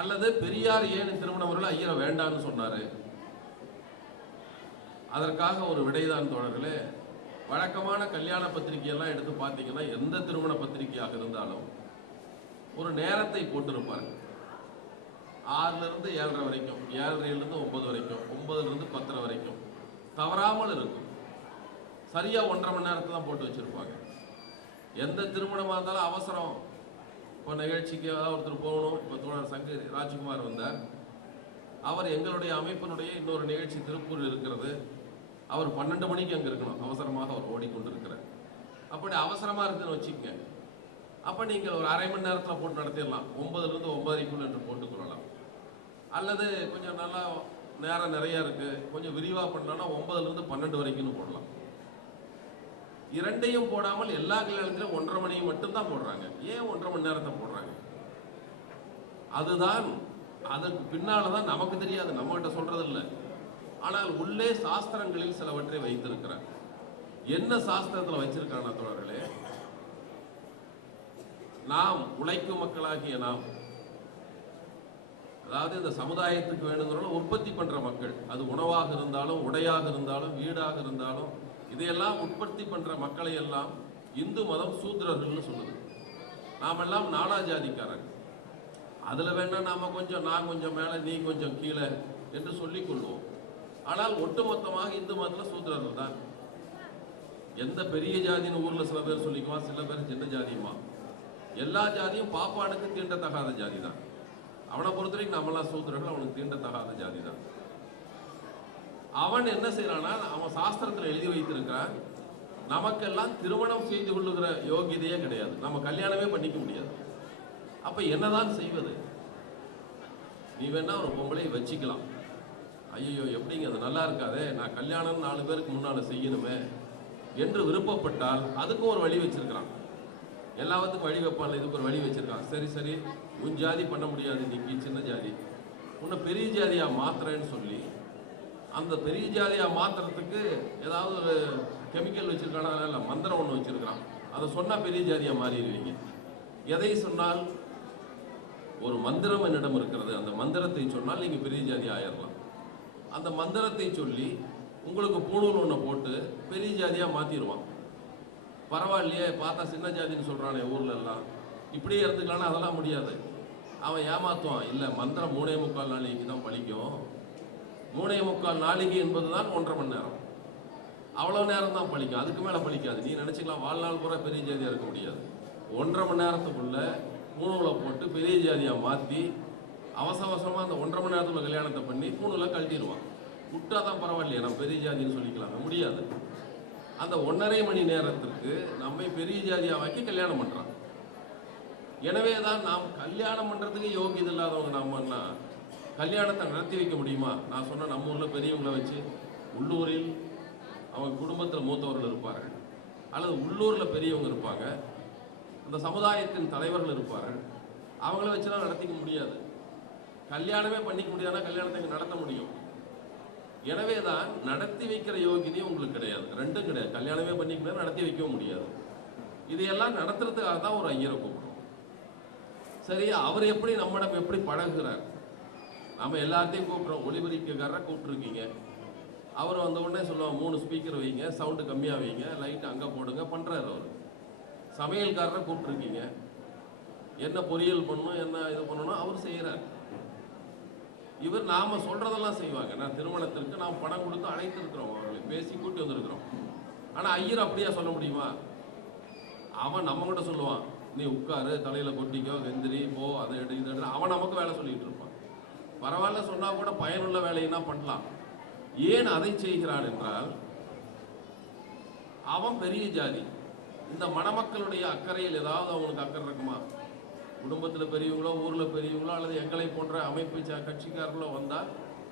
அல்லது பெரியார் ஏன் திருமண முறையில் ஐயரை வேண்டான்னு சொன்னாரு? அதற்காக ஒரு விடைதான் தோழர்களே. வழக்கமான கல்யாண பத்திரிகையெல்லாம் எடுத்து பார்த்தீங்கன்னா, எந்த திருமண பத்திரிகையாக இருந்தாலும் ஒரு நேரத்தை போட்டிருப்பார்கள். 6லிருந்து 7:30 வரைக்கும், 7:30லிருந்து 9 வரைக்கும், 9லிருந்து 10:30 வரைக்கும் தவறாமல் இருக்கும். சரியா 1.5 மணி நேரத்தை தான் போட்டு வச்சிருப்பாங்க. எந்த திருமணமாக இருந்தாலும் அவசரம். இப்போ நிகழ்ச்சிக்கு ஒருத்தர் போகணும். இப்போ தோழர் சங்கர் ராஜ்குமார் வந்தார். அவர் எங்களுடைய அமைப்பினுடைய இன்னொரு நிகழ்ச்சி திருப்பூர் இருக்கிறது. அவர் 12 மணிக்கு அங்கே இருக்கணும். அவசரமாக அவர் ஓடிக்கொண்டு இருக்கிறார். அப்படி அவசரமாக இருக்குன்னு வச்சுக்கங்க. அப்போ நீங்கள் ஒரு 1/2 மணி நேரத்தில் போட்டு நடத்திடலாம். 9லிருந்து 9:30 என்று போட்டுக்கொள்ளலாம். அல்லது கொஞ்சம் நல்லா நேரம் நிறையா இருக்குது, கொஞ்சம் விரிவாக பண்ணலாம்னா 9லிருந்து 12 வரைக்கும்னு போடலாம். இரண்டையும் போடாமல் எல்லா கல்யாணத்திலும் 1.5 மணி மட்டும்தான் போடுறாங்க. ஏன் 1.5 மணி நேரத்தை போடுறாங்க? அதுதான் அதற்கு பின்னால தான் நமக்கு தெரியாது, நம்மகிட்ட சொல்றது இல்லை. ஆனால் உள்ளே சாஸ்திரங்களில் சிலவற்றை வைத்திருக்கிறார். என்ன சாஸ்திரத்தில் வச்சிருக்காங்க தோழர்களே? நாம் உழைக்கும் மக்களாகிய நாம், அதாவது இந்த சமுதாயத்துக்கு வேணுங்கிற உற்பத்தி பண்ற மக்கள், அது உணவாக இருந்தாலும், உடையாக இருந்தாலும், வீடாக இருந்தாலும், இதையெல்லாம் உற்பத்தி பண்ற மக்களை எல்லாம் இந்து மதம் சூத்திரர்கள்னு சொல்லுது. நாமெல்லாம் நாடா ஜாதிக்காரங்க. அதுல வேணா நாம கொஞ்சம், நான் கொஞ்சம் மேல, நீ கொஞ்சம் கீழே என்று சொல்லிக் கொள்வோம். ஆனால் ஒட்டுமொத்தமாக இந்து மதத்தில் சூத்திரர்கள் தான். எந்த பெரிய ஜாதின்னு ஊர்ல சில பேர் சொல்லிக்குவான், சில பேர் சின்ன ஜாதியுமா. எல்லா ஜாதியும் பாப்பானுக்கு தீண்டத்தகாத ஜாதி தான். அவனை பொறுத்த வரைக்கும் நம்மளாம் சூத்திரர்கள், அவனுக்கு தீண்டத்தகாத ஜாதி தான். அவன் என்ன செய்யறான்னா, அவன் சாஸ்திரத்தில் எழுதி வைத்திருக்கிறான், நமக்கெல்லாம் திருமணம் செய்து கொள்ளுகிற யோகியதையே கிடையாது, நம்ம கல்யாணமே பண்ணிக்க முடியாது. அப்ப என்னதான் செய்வது? நீ வேணா ஒரு பொம்பளை வச்சுக்கலாம். ஐயோ எப்படிங்க, அது நல்லா இருக்காதே, நான் கல்யாணம் 4 பேருக்கு முன்னால செய்யணுமே என்று விருப்பப்பட்டால் அதுக்கும் ஒரு வழி வச்சிருக்கிறான். எல்லாத்துக்கும் வழி வைப்பான்ல, இதுக்கு ஒரு வழி வச்சிருக்கான். சரி சரி, உன் ஜாதி பண்ண முடியாது, நீங்க சின்ன ஜாதி, உன்னை பெரிய ஜாதியா மாத்துறேன்னு சொல்லி அந்த பெரிய ஜாதியா மாத்துறதுக்கு ஏதாவது ஒரு கெமிக்கல் வச்சிருக்கானா? இல்லை, மந்திரம் ஒன்று வச்சிருக்கிறான். அதை சொன்னா பெரிய ஜாதியா மாறிடுவீங்க. எதை சொன்னால், ஒரு மந்திரம் என்னிடம் இருக்கிறது, அந்த மந்திரத்தை சொன்னால் நீங்க பெரிய ஜாதி ஆயிடலாம். அந்த மந்திரத்தை சொல்லி உங்களுக்கு பூணூல் ஒன்றை போட்டு பெரிய ஜாதியா மாத்திடுவான். பரவாயில்லையே, பார்த்தா சின்ன ஜாதின்னு சொல்றானே ஊர்ல எல்லாம், இப்படியே இருந்துக்கலாம்னா அதெல்லாம் முடியாது. அவன் ஏமாத்துவான். இல்லை, மந்திரம் 3.25 நாளைக்கு தான் பழிக்கும். 3.25 நாளைக்கு என்பதுதான் 1.5 மணி நேரம். அவ்வளவு நேரம் தான் பழிக்கும், அதுக்கு மேல பழிக்காது. நீ நினைச்சுக்கலாம் வாழ்நாள் பூரா பெரிய ஜாதியா இருக்க முடியாது. 1.5 மணி நேரத்துக்குள்ள பூணூலை போட்டு பெரிய ஜாதியா மாத்தி அவசர அவசரமாக அந்த 1.5 மணி நேரத்தில் கல்யாணத்தை பண்ணி பூணுல கழட்டிடுவான். விட்டா தான் பரவாயில்லையே, நம்ம பெரிய ஜாதின்னு சொல்லிக்கலாங்க, முடியாது. அந்த 1.5 மணி நேரத்திற்கு நம்மை பெரிய ஜாதியாவாக்கி கல்யாணம் பண்ணுறான். எனவே தான் நாம் கல்யாணம் பண்ணுறதுக்கு யோகியது இல்லாதவங்க நம்மன்னா கல்யாணத்தை நடத்தி வைக்க முடியுமா? நான் சொன்ன நம்ம ஊரில் பெரியவங்களை வச்சு, உள்ளூரில் அவங்க குடும்பத்தில் மூத்தவர்கள் இருப்பார்கள், அல்லது உள்ளூரில் பெரியவங்க இருப்பாங்க, அந்த சமுதாயத்தின் தலைவர்கள் இருப்பார்கள், அவங்கள வச்சுலாம் நடத்திக்க முடியாது. கல்யாணமே பண்ணிக்க முடியாதுன்னா கல்யாணத்தை இங்கே நடத்த முடியும். எனவே தான் நடத்தி வைக்கிற யோகியதை உங்களுக்கு கிடையாது, ரெண்டும் கிடையாது. கல்யாணமே பண்ணிக்க முடியாது, நடத்தி வைக்கவும் முடியாது. இதையெல்லாம் நடத்துறதுக்காக தான் ஒரு ஐயரை கூப்பிடுறோம். சரி, அவர் எப்படி நம்மிடம் எப்படி பழகுகிறார்? நம்ம எல்லாத்தையும் கூப்பிட்றோம். ஒளிபரிப்புக்காரரை கூப்பிட்டுருக்கீங்க, அவர் வந்த உடனே சொல்லுவாங்க 3 ஸ்பீக்கர் வைங்க, சவுண்டு கம்மியாக வைங்க, லைட் அங்கே போடுங்க, பண்ணுறாரு. அவர் சமையல்காரரை கூப்பிட்டுருக்கீங்க, என்ன பொரியல் பண்ணணும், என்ன இது பண்ணணும், அவர் செய்கிறார். இவர் நாம சொல்றதெல்லாம் செய்வாங்க. நான் திருமணத்திற்கு நாம் பணம் கொடுத்து அழைத்திருக்கிறோம், அவர்களை பேசி கூட்டி வந்திருக்கிறோம். ஆனா ஐயர் அப்படியா சொல்ல முடியுமா? அவன் நம்ம கிட்ட சொல்லுவான், நீ உட்காரு, தலையில கொட்டிக்கோ, வெந்திரி போ, அதை எடு இதை எடு. அவன் நமக்கு வேலை சொல்லிட்டு இருப்பான். பரவாயில்ல, சொன்னா கூட பயனுள்ள வேலைன்னா பண்ணலாம். ஏன் அதை செய்கிறான் என்றால், அவன் பெரிய ஜாதி. இந்த மணமக்களுடைய அக்கறையில் ஏதாவது அவனுக்கு அக்கறை இருக்குமா? குடும்பத்தில் பெரியவங்களோ, ஊரில் பெரியவங்களோ, அல்லது எங்களை போன்ற அமைப்பு கட்சிக்காரர்களோ வந்தால்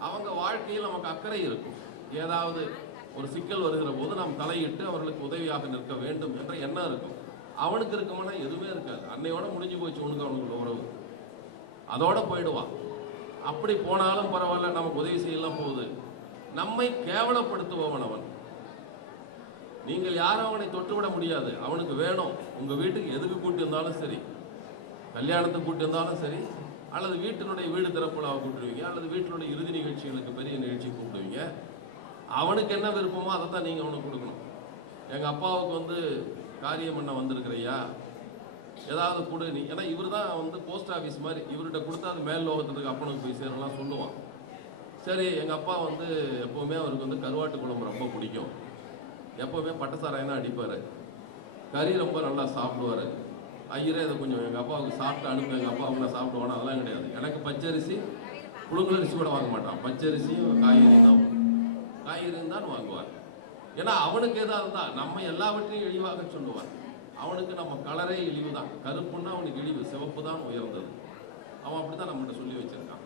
அவங்க வாழ்க்கையில் நமக்கு அக்கறை இருக்கும். ஏதாவது ஒரு சிக்கல் வருகிற போது நாம் தலையிட்டு அவர்களுக்கு உதவியாக நிற்க வேண்டும் என்ற எண்ணம் இருக்கும். அவனுக்கு இருக்குமானா எதுவுமே இருக்காது. அன்னையோட முடிஞ்சு போச்சு உனக்கு அவனுக்கு உறவு, அதோட போயிடுவான். அப்படி போனாலும் பரவாயில்ல, நமக்கு உதவி செய்யலாம் போகுது. நம்மை கேவலப்படுத்துபவன் அவன். நீங்கள் யாரும் அவனை தொட்டுவிட முடியாது. அவனுக்கு வேணும், உங்க வீட்டுக்கு எதுக்கு கூட்டி வந்தாலும் சரி, கல்யாணத்துக்கு கூட்டி வந்தாலும் சரி, அல்லது வீட்டினுடைய வீடு திறப்புலாவை கூப்பிடுவீங்க, அல்லது வீட்டினுடைய இறுதி நிகழ்ச்சிகளுக்கு பெரிய நிகழ்ச்சி கூப்பிடுவீங்க. அவனுக்கு என்ன விருப்பமோ அதை தான் நீங்கள் அவனுக்கு கொடுக்கணும். எங்கள் அப்பாவுக்கு வந்து காரியம் பண்ண வந்திருக்கிறையா, ஏதாவது கொடு நீ. ஏன்னா இவர் தான் வந்து போஸ்ட் ஆஃபீஸ் மாதிரி, இவர்கிட்ட கொடுத்தா அது மேல் லோகத்துக்கு அப்பனுக்கு போய் சேரலாம் சொல்லுவான். சரி, எங்கள் அப்பா வந்து எப்போவுமே அவருக்கு வந்து கருவாட்டு குழம்பு ரொம்ப பிடிக்கும், எப்போவுமே பட்டசாராயம் தான் அடிப்பார், கறி ரொம்ப நல்லா சாப்பிடுவார். ஐயரே அதை கொஞ்சம் எங்கள் அப்பாவுக்கு சாப்பிட்டு அனுப்ப. எங்கள் அப்பா அவங்க சாப்பிடுவானா? அதெல்லாம் கிடையாது. எனக்கு பச்சரிசி, புழுங்கலரிசி கூட வாங்க மாட்டான், பச்சரிசியும் காய்கறியும் தான் வாங்குவார். ஏன்னா அவனுக்கு ஏதாவது தான், நம்ம எல்லாவற்றையும் இழிவாக சொல்லுவார். அவனுக்கு நம்ம கலரே இழிவு தான். கருப்புன்னா அவனுக்கு இழிவு, சிவப்பு தான் உயர்ந்தது. அவன் அப்படி தான் நம்மகிட்ட சொல்லி வச்சிருக்கான்.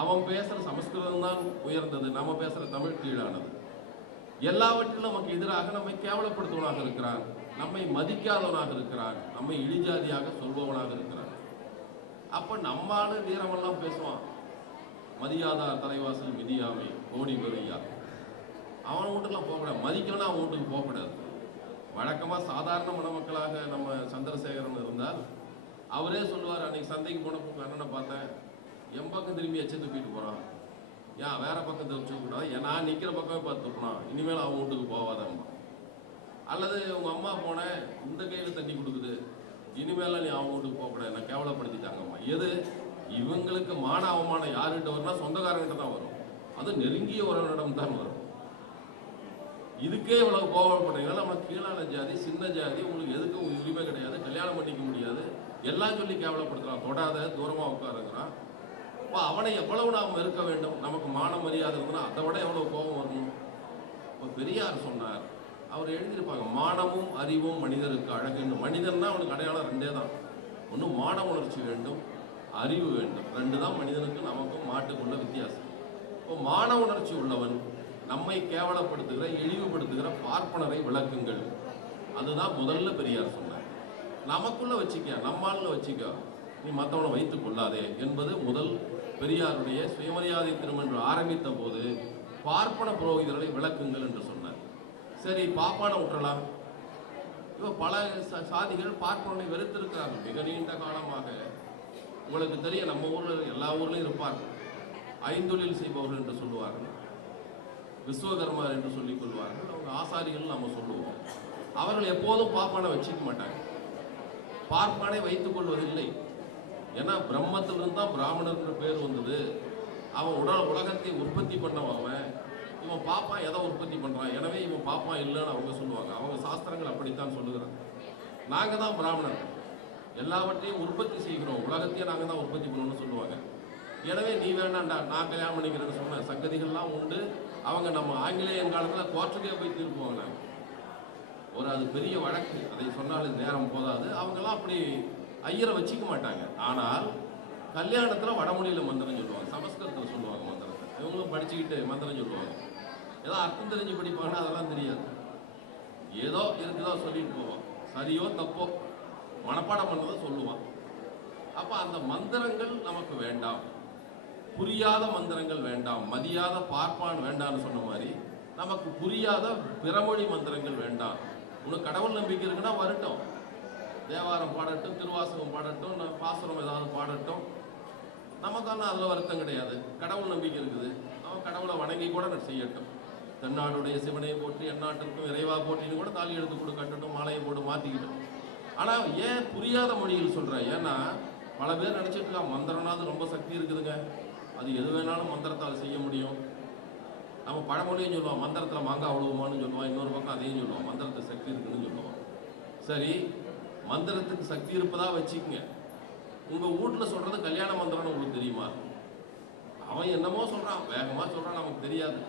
அவன் பேசுகிற சமஸ்கிருதம் தான் உயர்ந்தது, நம்ம பேசுகிற தமிழ் கீழானது. எல்லாவற்றிலும் நமக்கு எதிராக நம்மை கேவலப்படுத்துவனாக இருக்கிறான், நம்மை மதிக்காதவனாக இருக்கிறான், நம்மை இழிஜாதியாக சொல்பவனாக இருக்கிறான். அப்ப நம்மால வீரமெல்லாம் பேசுவான், மதியாதார் தலைவாசல் மிதியாமை கோடி பெரியா. அவன் வீட்டுக்கெல்லாம் போகக்கூடாது, மதிக்கலன்னா அவன் வீட்டுக்கு போகக்கூடாது. வழக்கமாக சாதாரண மணமக்களாக நம்ம சந்திரசேகரன் இருந்தால் அவரே சொல்லுவார், அன்னைக்கு சந்தைக்கு போனப்போ அண்ணனை பார்த்தேன், என் பக்கம் திரும்பி எச்ச தூக்கிட்டு போகிறான், ஏன் வேற பக்கத்தை வச்சுக்கூடாது, நான் நிற்கிற பக்கமே பார்த்து துப்புனான், இனிமேல் அவன் வீட்டுக்கு போவாதம்மா. அல்லது உங்கள் அம்மா போனேன், இந்த கையில் தண்ணி கொடுக்குது, இனிமேலாம் நீ அவன் வீட்டுக்கு போகக்கூடாது, நான் கேவலப்படுத்திட்டாங்கம்மா. எது இவங்களுக்கு மான அவமானம் யாருகிட்ட வரும்னா சொந்தக்காரங்கிட்ட தான் வரும், அது நெருங்கிய உறவினிடம் தான் வரும். இதுக்கே இவ்வளவு கோவப்படுறீங்கன்னா நம்ம கீழான ஜாதி, சின்ன ஜாதி, உங்களுக்கு எதுக்கும் உரிமை கிடையாது, கல்யாணம் பண்ணிக்க முடியாது, எல்லாம் சொல்லி கேவலப்படுத்துறான். தொடாத, தூரமா உட்காருங்கிறான். அவனை எவ்வளவு நாம் இருக்க வேண்டும், நமக்கு மான மரியாதை இருக்குன்னா அதை விட எவ்வளவு கோபம் வரணும். இப்போ பெரியார் சொன்னார், அவர் எழுதியிருப்பாங்க, மானமும் அறிவும் மனிதருக்கு அழகுன்னு. மனிதன்னா அவனுக்கு அடையாளம் ரெண்டே தான், ஒன்று மான உணர்ச்சி வேண்டும், அறிவு வேண்டும். ரெண்டு தான் மனிதனுக்கு நமக்கும் மாட்டுக்குள்ள வித்தியாசம். இப்போ மான உணர்ச்சி உள்ளவன் நம்மை கேவலப்படுத்துகிற, இழிவுபடுத்துகிற பார்ப்பனரை விளக்குங்கள். அதுதான் முதல்ல பெரியார் சொன்னார். நமக்குள்ள வச்சுக்க, நம்மால வச்சுக்க, நீ மற்றவனை வைத்துக் கொள்ளாதே என்பது முதல் பெரியாருடைய சுயமரியாதை திருமன்று ஆரம்பித்த போது பார்ப்பன புரோகிதர்களை விளக்குங்கள் என்று சொன்னார். சரி, பாப்பான விட்டுறலாம். இப்போ பல சாதிகள் பார்ப்பனனை வெறுத்திருக்கிறார்கள் மிக நீண்ட காலமாக. உங்களுக்கு தெரிய, நம்ம ஊரில் எல்லா ஊர்லையும் இருப்பார்கள், ஐந்தொழில் செய்பவர்கள் என்று சொல்லுவார்கள், விஸ்வகர்மர் என்று சொல்லிக் கொள்வார்கள், அவங்க ஆசாரிகள் நம்ம சொல்லுவோம். அவர்கள் எப்போதும் பாப்பானை வச்சுக்க மாட்டாங்க, பார்ப்பானை வைத்துக் கொள்வதில்லை. ஏன்னா பிரம்மத்திலிருந்து தான் பிராமணர் பேர் வந்தது. அவன் உலகத்தை உற்பத்தி பண்ணவன். இவன் பாப்பான் எதை உற்பத்தி பண்றான், எனவே இவன் பாப்பான் இல்லைன்னு அவங்க சொல்லுவாங்க. அவங்க சாஸ்திரங்கள் அப்படித்தான் சொல்லுகிறாங்க. நாங்க தான் பிராமணர், எல்லாவற்றையும் உற்பத்தி செய்கிறோம், உலகத்தையும் நாங்க தான் உற்பத்தி பண்ணணும்னு சொல்லுவாங்க. எனவே நீ வேணாண்டா நான் கல்யாணம் பண்ணிக்கிறேன்னு சொன்ன சங்கதிகள்லாம் உண்டு. அவங்க நம்ம ஆங்கிலேயன் காலத்தில் கோர்ட்டுக்கே போய் தீர்ப்பு வாங்கினாங்க. ஒரு அது பெரிய வழக்கு, அதை சொன்னாலும் நேரம் போதாது. அவங்கெல்லாம் அப்படி ஐயரை வச்சுக்க மாட்டாங்க. ஆனால் கல்யாணத்தில் வடமொழியில் மந்திரம் சொல்லுவாங்க, சமஸ்கிருதத்தில் சொல்லுவாங்க மந்திரத்தை. இவங்களும் படிச்சுக்கிட்டு மந்திரம் சொல்லுவாங்க. ஏதோ அர்த்தம் தெரிஞ்சு படிப்பாங்கன்னா அதெல்லாம் தெரியாது, ஏதோ இருக்குதோ சொல்லிட்டு போவான். சரியோ தப்போ மனப்பாடம் பண்ணதை சொல்லுவான். அப்போ அந்த மந்திரங்கள் நமக்கு வேண்டாம், புரியாத மந்திரங்கள் வேண்டாம், மதியாத பார்ப்பான் வேண்டாம்னு சொன்ன மாதிரி நமக்கு புரியாத பிறமொழி மந்திரங்கள் வேண்டாம். உனக்கு கடவுள் நம்பிக்கை இருக்குன்னா வரட்டும், தேவாரம் பாடட்டும், திருவாசகம் பாடட்டும், பாசுரம் ஏதாவது பாடட்டும், நமக்கான அதில் வருத்தம் கிடையாது. கடவுள் நம்பிக்கை இருக்குது, அவன் கடவுளை வணங்கி கூட செய்யட்டும். தென்னாடுடைய சிவனை போற்றி எந்நாட்டுக்கும் இறைவா போற்றின்னு கூட தாலி எடுத்து கொடு, கட்டட்டும், மாலையை போட்டு மாற்றிக்கிட்டோம். ஆனால் ஏன் புரியாத மொழியில் சொல்கிறேன்? ஏன்னா பல பேர் நினச்சிட்டு இருக்கான் மந்திரம்னாது ரொம்ப சக்தி இருக்குதுங்க, அது எது வேணாலும் மந்திரத்தால் செய்ய முடியும். நம்ம பழமொழியும் சொல்லுவோம், மந்திரத்தில் மாங்காய் அவ்வளவுமானு சொல்லுவான். இன்னொரு பக்கம் அதையும் சொல்லுவான், மந்திரத்துக்கு சக்தி இருக்குதுன்னு சொல்லுவான். சரி, மந்திரத்துக்கு சக்தி இருப்பதா வச்சுக்கங்க. உங்கள் வீட்டில் சொல்கிறது கல்யாண மந்திரம்னு உங்களுக்கு தெரியுமா? அவன் என்னமோ சொல்கிறான், வேகமாக சொல்கிறான், நமக்கு தெரியாது.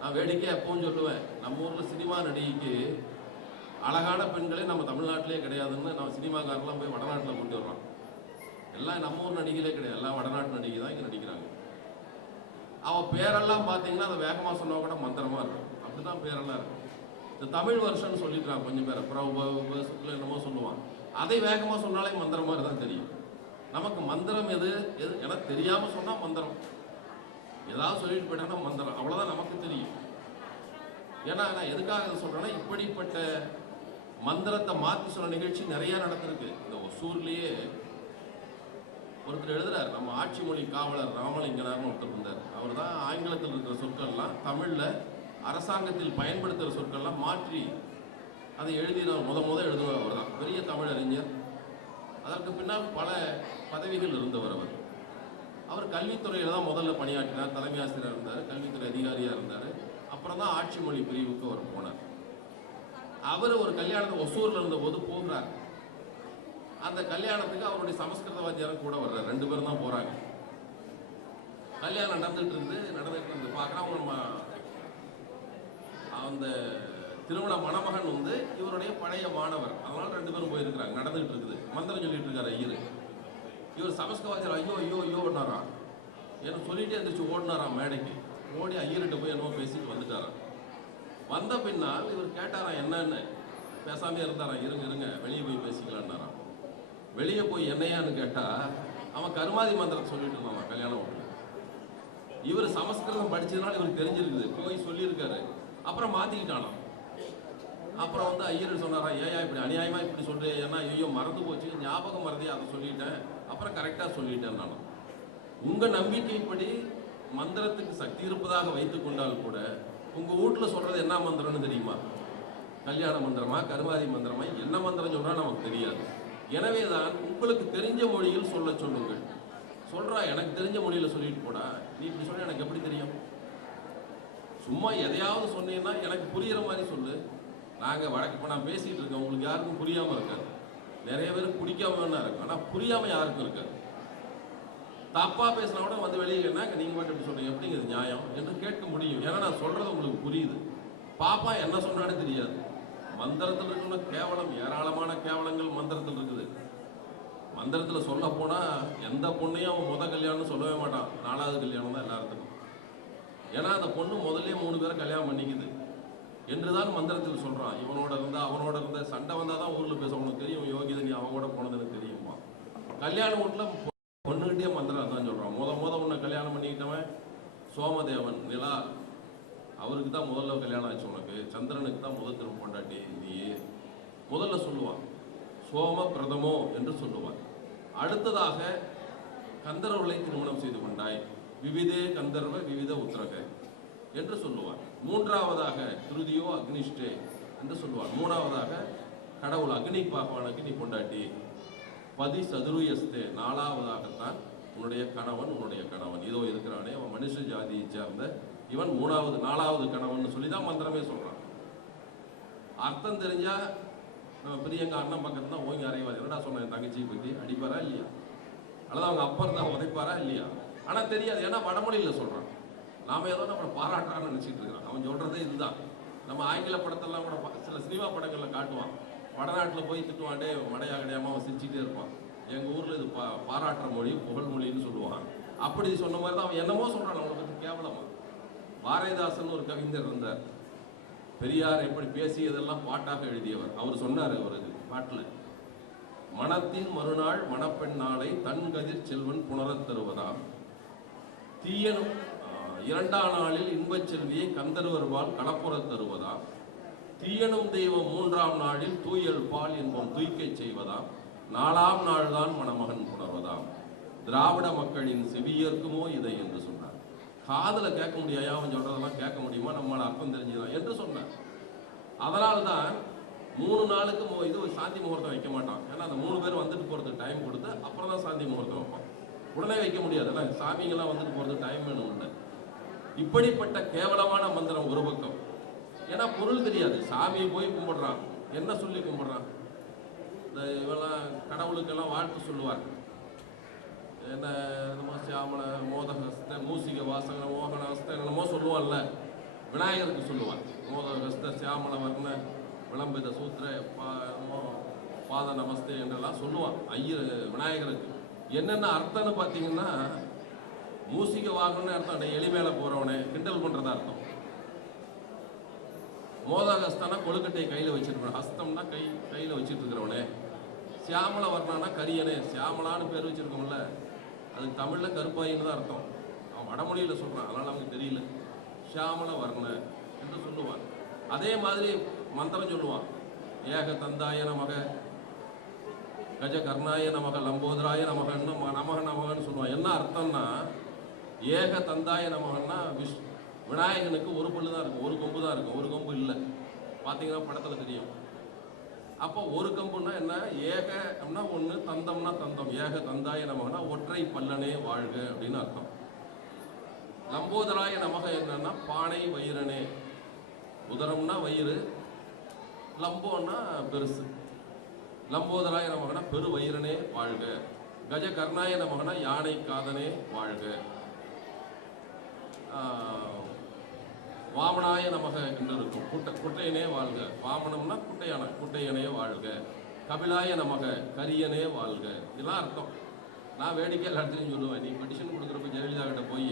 நான் வேடிக்கை எப்பவும் சொல்லுவேன், நம்ம ஊரில் சினிமா நடிகைக்கு அழகான பெண்களே நம்ம தமிழ்நாட்டிலே கிடையாதுன்னு நம்ம சினிமாக்காரெல்லாம் போய் வடநாட்டில் கொண்டு வர்றான். எல்லாம் நம்ம ஊர் நடிகளே கிடையாது, எல்லாம் வடநாட்டு நடிகை தான் இங்கே நடிக்கிறாங்க. அவன் பேரெல்லாம் பார்த்தீங்கன்னா அதை வேகமாக சொன்னா கூட மந்திரமாக இருக்கும், அப்படிதான் பேரெல்லாம் இருக்கும். இந்த தமிழ் வருஷம்னு சொல்லிக்கிறான் கொஞ்சம் பேரை, அப்புறம் என்னமோ சொல்லுவான், அதை வேகமாக சொன்னாலே மந்திரம் மாதிரி தான் தெரியும். நமக்கு மந்திரம் எது எனக்கு தெரியாமல் சொன்னால் மந்திரம், ஏதாவது சொல்லிட்டு போயிட்டாங்கன்னா மந்திரம், அவ்வளோதான் நமக்கு தெரியும். ஏன்னா நான் எதுக்காக இதை சொல்கிறேன்னா, இப்படிப்பட்ட மந்திரத்தை மாற்றி சொன்ன நிகழ்ச்சி நிறைய நடந்திருக்கு. இந்த ஒசூர்லேயே ஒருத்தர் எழுதுறார், நம்ம ஆட்சி மொழி காவலர் ராமலிங்கனார்னு ஒருத்தர் இருந்தார். அவர் தான் ஆங்கிலத்தில் இருக்கிற சொற்கள்லாம் தமிழில் அரசாங்கத்தில் பயன்படுத்துகிற சொற்கள்லாம் மாற்றி அதை எழுதினார். முத எழுதுவார் அவர் தான், பெரிய தமிழறிஞர். அதற்கு பின்னால் பல பதவிகள் இருந்தவர் அவர். அவர் கல்வித்துறையில் தான் முதல்ல பணியாற்றினார், தலைமை ஆசிரியராக இருந்தார், கல்வித்துறை அதிகாரியாக இருந்தார். அப்புறம் தான் ஆட்சி மொழி பிரிவுக்கு அவர் போனார். அவர் ஒரு கல்யாணத்தை ஒசூரில் இருந்தபோது போகிறார். அந்த கல்யாணத்துக்கு அவருடைய சமஸ்கிருத வாத்தியாரும் கூட வர்றார், 2 பேரும் தான் போகிறாங்க. கல்யாணம் நடந்துட்டு இருந்து பார்க்குறான். நம்ம அந்த திருமண மணமகன் வந்து இவருடைய பழைய மாணவர், அதனால 2 பேரும் போயிருக்கிறாங்க. நடந்துகிட்டு இருக்குது, மந்திரம் சொல்லிட்டு இருக்காரு ஐயர். இவர் சமஸ்கிருதவாதியார் ஐயோ ஐயோ ஐயோ ஓடினாராம், ஏன்னா சொல்லிட்டே இருந்துச்சு, ஓடினாராம் மேடைக்கு. ஓடி ஐயர்கிட்ட போய் என்னவோ பேசிட்டு வந்துட்டாராம். வந்த பின்னால் இவர் கேட்டாராம் என்னன்னு, பேசாமே இருந்தாராம். இருங்க வெளியே போய் பேசிக்கலான்னாராம். வெளியே போய் என்னையான்னு கேட்டால் அவன் கருமாதி மந்திரத்தை சொல்லிட்டு இருந்தான் கல்யாணம் வீட்டில். இவர் சமஸ்கிருதம் படிச்சதுனால இவருக்கு தெரிஞ்சிருக்குது, போய் சொல்லியிருக்காரு. அப்புறம் மாற்றிக்கிட்டானாம். அப்புறம் வந்து ஐயர் சொன்னாரா, ஏயா இப்படி அநியாயமாக இப்படி சொல்கிறேன், ஏன்னா ஐயோ மறந்து போச்சு, ஞாபகம் மறதி, அதை சொல்லிட்டேன், அப்புறம் கரெக்டாக சொல்லிட்டேன் நானும். உங்கள் நம்பிக்கைப்படி மந்திரத்துக்கு சக்தி இருப்பதாக வைத்து கொண்டால் கூட உங்கள் வீட்டில் சொல்கிறது என்ன மந்திரம்னு தெரியுமா? கல்யாண மந்திரமா, கருமாதி மந்திரமா, என்ன மந்திரம் சொன்னால் நமக்கு தெரியாது. எனவே தான் உங்களுக்கு தெரிஞ்ச மொழியில் சொல்லுங்கள். சொல்கிறா, எனக்கு தெரிஞ்ச மொழியில் சொல்லிட்டு போடா, நீ இப்படி சொன்ன எனக்கு எப்படி தெரியும்? சும்மா எதையாவது சொன்னீங்கன்னா எனக்கு புரிகிற மாதிரி சொல்லு. நாங்கள் வழக்கு இப்போ நான் பேசிகிட்டு இருக்கேன், உங்களுக்கு யாருக்கும் புரியாமல் இருக்காது. நிறைய பேருக்கு பிடிக்காம வேணா இருக்கும், ஆனால் புரியாமல் யாருக்கும் இருக்காது. தப்பாக பேசினா கூட வந்து வெளியே என்ன நீங்கள் மட்டும் எப்படி சொல்கிறீங்க, எப்படிங்க இது நியாயம் என்று கேட்க முடியும். ஏன்னா நான் சொல்கிறது உங்களுக்கு புரியுது. பாப்பா என்ன சொன்னாலும் தெரியாது. மந்திரத்தில் இருக்கிற கேவலம், ஏராளமான கேவலங்கள் மந்திரத்தில் இருக்குது. மந்திரத்தில் சொல்ல போனால் எந்த பொண்ணையும் அவன் முத கல்யாணம்னு சொல்லவே மாட்டான், 4வது கல்யாணம் தான் எல்லாத்துக்கும். ஏன்னா அந்த பொண்ணு முதல்ல 3 பேரை கல்யாணம் பண்ணிக்குது என்றுதான் மந்திரத்தில் சொல்கிறான். இவனோட இருந்தா அவனோட இருந்த சண்டை வந்தால் தான் ஊரில் பேச உனக்கு தெரியும், யோகிதை நீ அவன் கூட போனதுன்னு தெரியுமா. கல்யாண வீட்டில் பொண்ணுகிட்டே மந்திரம் தான் சொல்கிறான். முத உன்னை கல்யாணம் பண்ணிக்கிட்டவன் சோமதேவன், நிலா, அவருக்கு தான் முதல்ல கல்யாணம் ஆச்சு, உனக்கு சந்திரனுக்கு தான் முதல் திரும்ப கொண்டாட்டி, நீ முதல்ல சொல்லுவான் சோம பிரதமோ என்று சொல்லுவான். அடுத்ததாக கந்தர்வர்களை திருமணம் செய்து கொண்டாய், விவிதே கந்தர்வ விவித உத்தரக என்று சொல்லுவார். 3வதாக திருதியோ அக்னிஷ்டே என்று சொல்லுவார். 3வதாக கடவுள் அக்னி பாகவானுக்கு நீ கொண்டாட்டி, பதி சதுருயஸ்தே 4வதாகத்தான் உன்னுடைய கணவன் இதோ இருக்கிறானே அவன் மனுஷ ஜாதியை சேர்ந்த இவன் 4வது கணவன் சொல்லி தான் மந்திரமே சொல்றான். அர்த்தம் தெரிஞ்சா நம்ம பிரியங்கா அண்ணன் பக்கத்துல தான் ஓங்கி அறைவார். என்னடா சொன்ன என் தங்கச்சியை பற்றி, அடிப்பாரா இல்லையா? அல்லது அவங்க அப்பா இருந்தா உதைப்பாரா இல்லையா? ஆனால் தெரியாது, ஏன்னா வடமொழியில் சொல்கிறான். நாம் ஏதோ நம்மளை பாராட்டுறான்னு நினச்சிட்டு இருக்கிறோம். அவன் சொல்கிறதே இதுதான். நம்ம ஆங்கில படத்தெல்லாம் கூட சில சினிமா படங்களில் காட்டுவான். வடநாட்டில் போய் திட்டுவாண்டே மடையா கிடையாமல் அவன் சிரிச்சுட்டே இருப்பான். எங்கள் ஊரில் இது பாராட்டுற மொழி, புகழ் மொழின்னு சொல்லுவான். அப்படி சொன்ன மாதிரி தான் அவன் என்னமோ சொல்கிறான். அவனை பற்றி கேவலமா. பாரதிதாசன் ஒரு கவிஞர் இருந்தார். பெரியார் எப்படி பேசியதெல்லாம் பாட்டாக எழுதியவர். அவர் சொன்னார் ஒரு பாட்டில், மனத்தின் மறுநாள் மணப்பெண் நாளை தன் கதிர் செல்வன் புணரத் தருவதாம், தீயனும் இரண்டாம் நாளில் இன்பச் செல்வியை கந்தர்வர்வால் களப்புறத் தருவதாம், தீயனும் தெய்வம் மூன்றாம் நாளில் தூயல் பால் என்போம் துய்க்கை செய்வதாம், நாலாம் நாள்தான் மணமகன் புணர்வதாம், திராவிட மக்களின் செவியேற்குமோ இதை என்று சொன்னார். காதல கேட்க முடியாது, அவன் சொல்றதெல்லாம் கேட்க முடியுமா, நம்மளால அர்த்தம் தெரிஞ்சுதான் என்று சொன்னார். அதனால்தான் 3 நாளுக்கு இது சாந்தி முகூர்த்தம் வைக்க மாட்டான். ஏன்னா அந்த 3 பேர் வந்துட்டு போறதுக்கு டைம் கொடுத்து அப்புறம் தான் சாந்தி முகூர்த்தம் வைப்பான். உடனே வைக்க முடியாது, ஏன்னா சாமிங்கெல்லாம் வந்துட்டு போறதுக்கு டைம் வேணும் இல்லை. இப்படிப்பட்ட கேவலமான மந்திரம் ஒரு பக்கம். ஏன்னா பொருள் தெரியாது. சாமியை போய் கும்பிடுறான், என்ன சொல்லி கும்பிடுறான்? இந்த இவெல்லாம் கடவுளுக்கெல்லாம் வாழ்த்து சொல்லுவார். என்ன என்னமோ சியாமல மோதகஸ்த மூசிக வாசக மோகனஸ்த என்னமோ சொல்லுவான்ல. விநாயகருக்கு சொல்லுவான், மோதகஸ்த சியாமல வர்ண விளம்பித சூத்திர பாத நமஸ்தே என்றெல்லாம் சொல்லுவான் விநாயகருக்கு. என்னென்ன அர்த்தம்னு பார்த்தீங்கன்னா, மூசிக வாகனம்னு அர்த்தம் எலி மேலே போகிறவனே கிண்டல் பண்ணுறதா அர்த்தம். மோதகஸ்தானா கொழுக்கட்டையை கையில் வச்சிருக்கணும், ஹஸ்தம்னா கையில் வச்சுட்டு இருக்கிறவனே. சியாமல வர்ணானா கரியனே, சியாமலான்னு பேர் வச்சிருக்கோம்ல, அது தமிழில் கருப்பாயின்னு தான் அர்த்தம். அவன் வடமொழியில் சொல்கிறான், அதனால் நமக்கு தெரியல. ஷியாமல வர்ண என்று சொல்லுவான். அதே மாதிரி மந்திரம் சொல்லுவான், ஏக தந்தாய நமக, கஜ கர்ணாய நமக, லம்போதராய நமகன்னு நமகன்னு சொல்லுவான். என்ன அர்த்தம்னா, ஏக தந்தாய நமகன்னா விநாயகனுக்கு ஒரு பல்லு தான் இருக்கும், ஒரு கொம்பு தான் இருக்கும், ஒரு கொம்பு இல்லை. பார்த்தீங்கன்னா படத்தில் தெரியும். அப்போ ஒரு கம்புன்னா என்ன, ஏக அப்படின்னா ஒன்று, தந்தம்னா தந்தம், ஏக தந்தாய நமகனா ஒற்றை பல்லனே வாழ்க அப்படின்னு அர்த்தம். லம்போதராய நமக என்னன்னா பானை வயிறனே, உதரம்னா வயிறு, லம்போன்னா பெருசு. லம்போதராய நமகனா பெரு வயிறனே வாழ்க. கஜ கர்ணாய நமகனா யானை காதனே வாழ்க. வாமனாய நமக என்று இருக்கும், குட்டையனே வாழ்க. வாமனம்னா குட்டையனே வாழ்க. கபிலாய நமக கரியனே வாழ்க. இதெல்லாம் அர்த்தம். நான் வேடிக்கை எல்லாத்தையும் சொல்லுவேன். நீ பெட்டிஷன் கொடுக்குறப்ப ஜெயலலிதா கிட்ட போய்